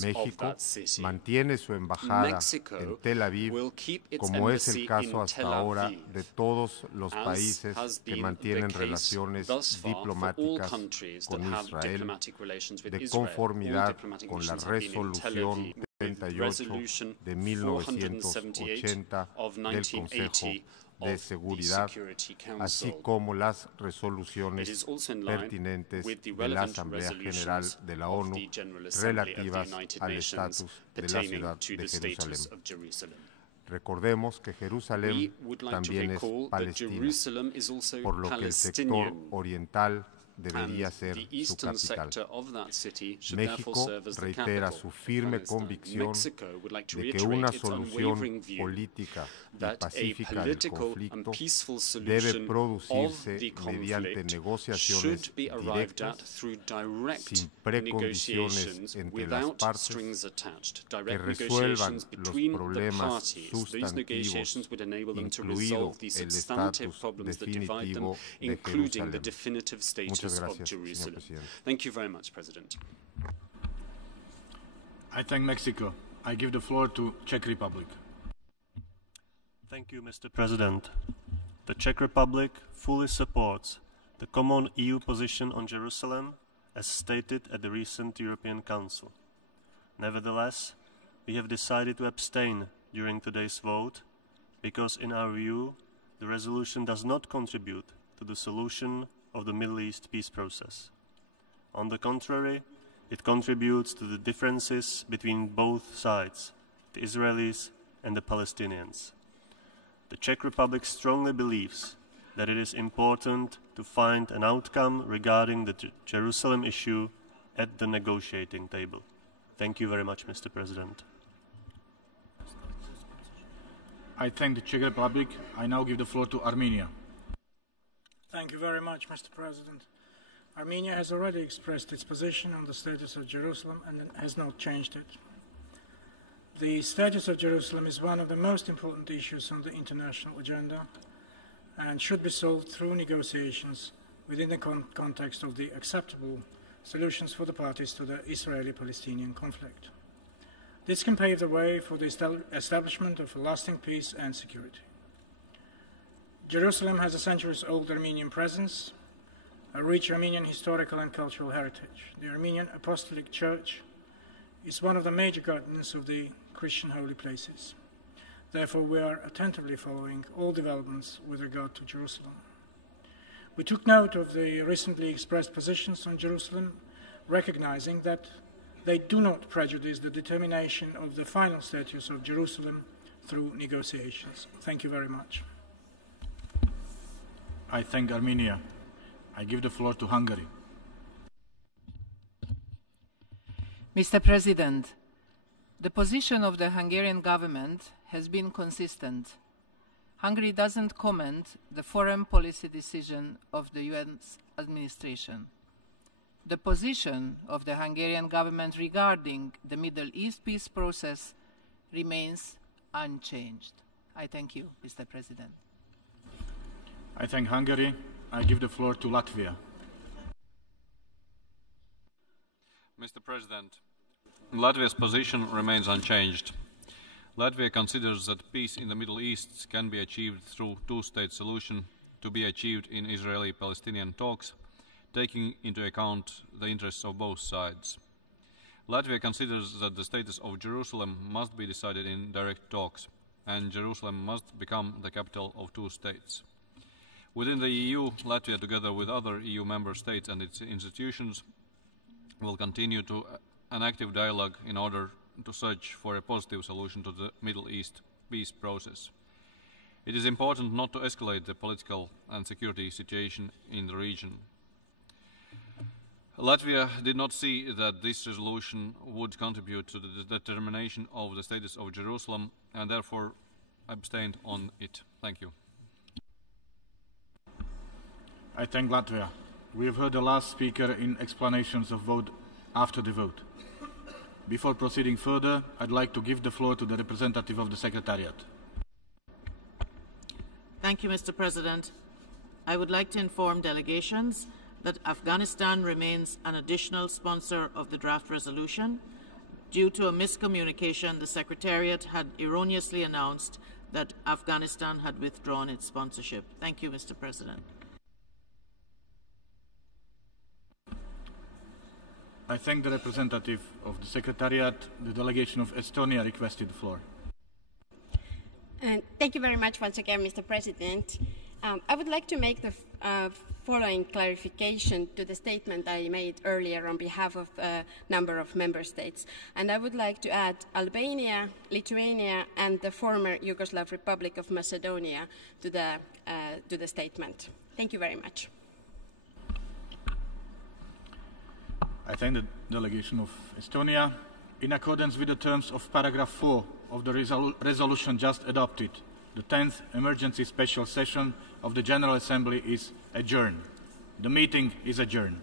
México mantiene su embajada en Tel Aviv, como es el caso hasta ahora de todos los países que mantienen relaciones diplomáticas con Israel, de conformidad con la resolución 38 de 1980 del Consejo de Seguridad, así como las resoluciones pertinentes de la Asamblea General de la ONU relativas al estatus de la ciudad de Jerusalén. Recordemos que Jerusalén también es Palestina, por lo que el sector oriental debería ser su capital. México reitera su firme convicción de que una solución política y pacífica del conflicto debe producirse mediante negociaciones directas, sin precondiciones entre las partes, que resuelvan los problemas sustantivos, incluido el estatus definitivo de Jerusalén. Muchas gracias, señor presidente. Thank you very much, President. I thank Mexico. I give the floor to Czech Republic. Thank you, Mr. President. The Czech Republic fully supports the common EU position on Jerusalem as stated at the recent European Council. Nevertheless, we have decided to abstain during today's vote because, in our view, the resolution does not contribute to the solution of the Middle East peace process. On the contrary, it contributes to the differences between both sides, the Israelis and the Palestinians. The Czech Republic strongly believes that it is important to find an outcome regarding the Jerusalem issue at the negotiating table. Thank you very much, Mr. President. I thank the Czech Republic. I now give the floor to Armenia. Thank you very much, Mr. President. Armenia has already expressed its position on the status of Jerusalem and has not changed it. The status of Jerusalem is one of the most important issues on the international agenda and should be solved through negotiations within the context of the acceptable solutions for the parties to the Israeli-Palestinian conflict. This can pave the way for the establishment of a lasting peace and security. Jerusalem has a centuries-old Armenian presence, a rich Armenian historical and cultural heritage. The Armenian Apostolic Church is one of the major guardians of the Christian holy places. Therefore, we are attentively following all developments with regard to Jerusalem. We took note of the recently expressed positions on Jerusalem, recognizing that they do not prejudice the determination of the final status of Jerusalem through negotiations. Thank you very much. I thank Armenia. I give the floor to Hungary. Mr. President, the position of the Hungarian government has been consistent. Hungary doesn't comment the foreign policy decision of the US administration. The position of the Hungarian government regarding the Middle East peace process remains unchanged. I thank you, Mr. President. I thank Hungary. I give the floor to Latvia. Mr. President, Latvia's position remains unchanged. Latvia considers that peace in the Middle East can be achieved through two-state solution to be achieved in Israeli-Palestinian talks, taking into account the interests of both sides. Latvia considers that the status of Jerusalem must be decided in direct talks, and Jerusalem must become the capital of two states. Within the EU, Latvia, together with other EU member states and its institutions, will continue to an active dialogue in order to search for a positive solution to the Middle East peace process. It is important not to escalate the political and security situation in the region. Latvia did not see that this resolution would contribute to the determination of the status of Jerusalem and therefore abstained on it. Thank you. I thank Latvia. We have heard the last speaker in explanations of vote after the vote. Before proceeding further, I'd like to give the floor to the representative of the Secretariat. Thank you, Mr. President. I would like to inform delegations that Afghanistan remains an additional sponsor of the draft resolution. Due to a miscommunication, the Secretariat had erroneously announced that Afghanistan had withdrawn its sponsorship. Thank you, Mr. President. I thank the representative of the Secretariat. The delegation of Estonia requested the floor. Thank you very much once again, Mr. President. I would like to make the following clarification to the statement I made earlier on behalf of a number of member states. And I would like to add Albania, Lithuania, and the former Yugoslav Republic of Macedonia to the statement. Thank you very much. I thank the delegation of Estonia. In accordance with the terms of paragraph 4 of the resolution just adopted, the 10th emergency special session of the General Assembly is adjourned. The meeting is adjourned.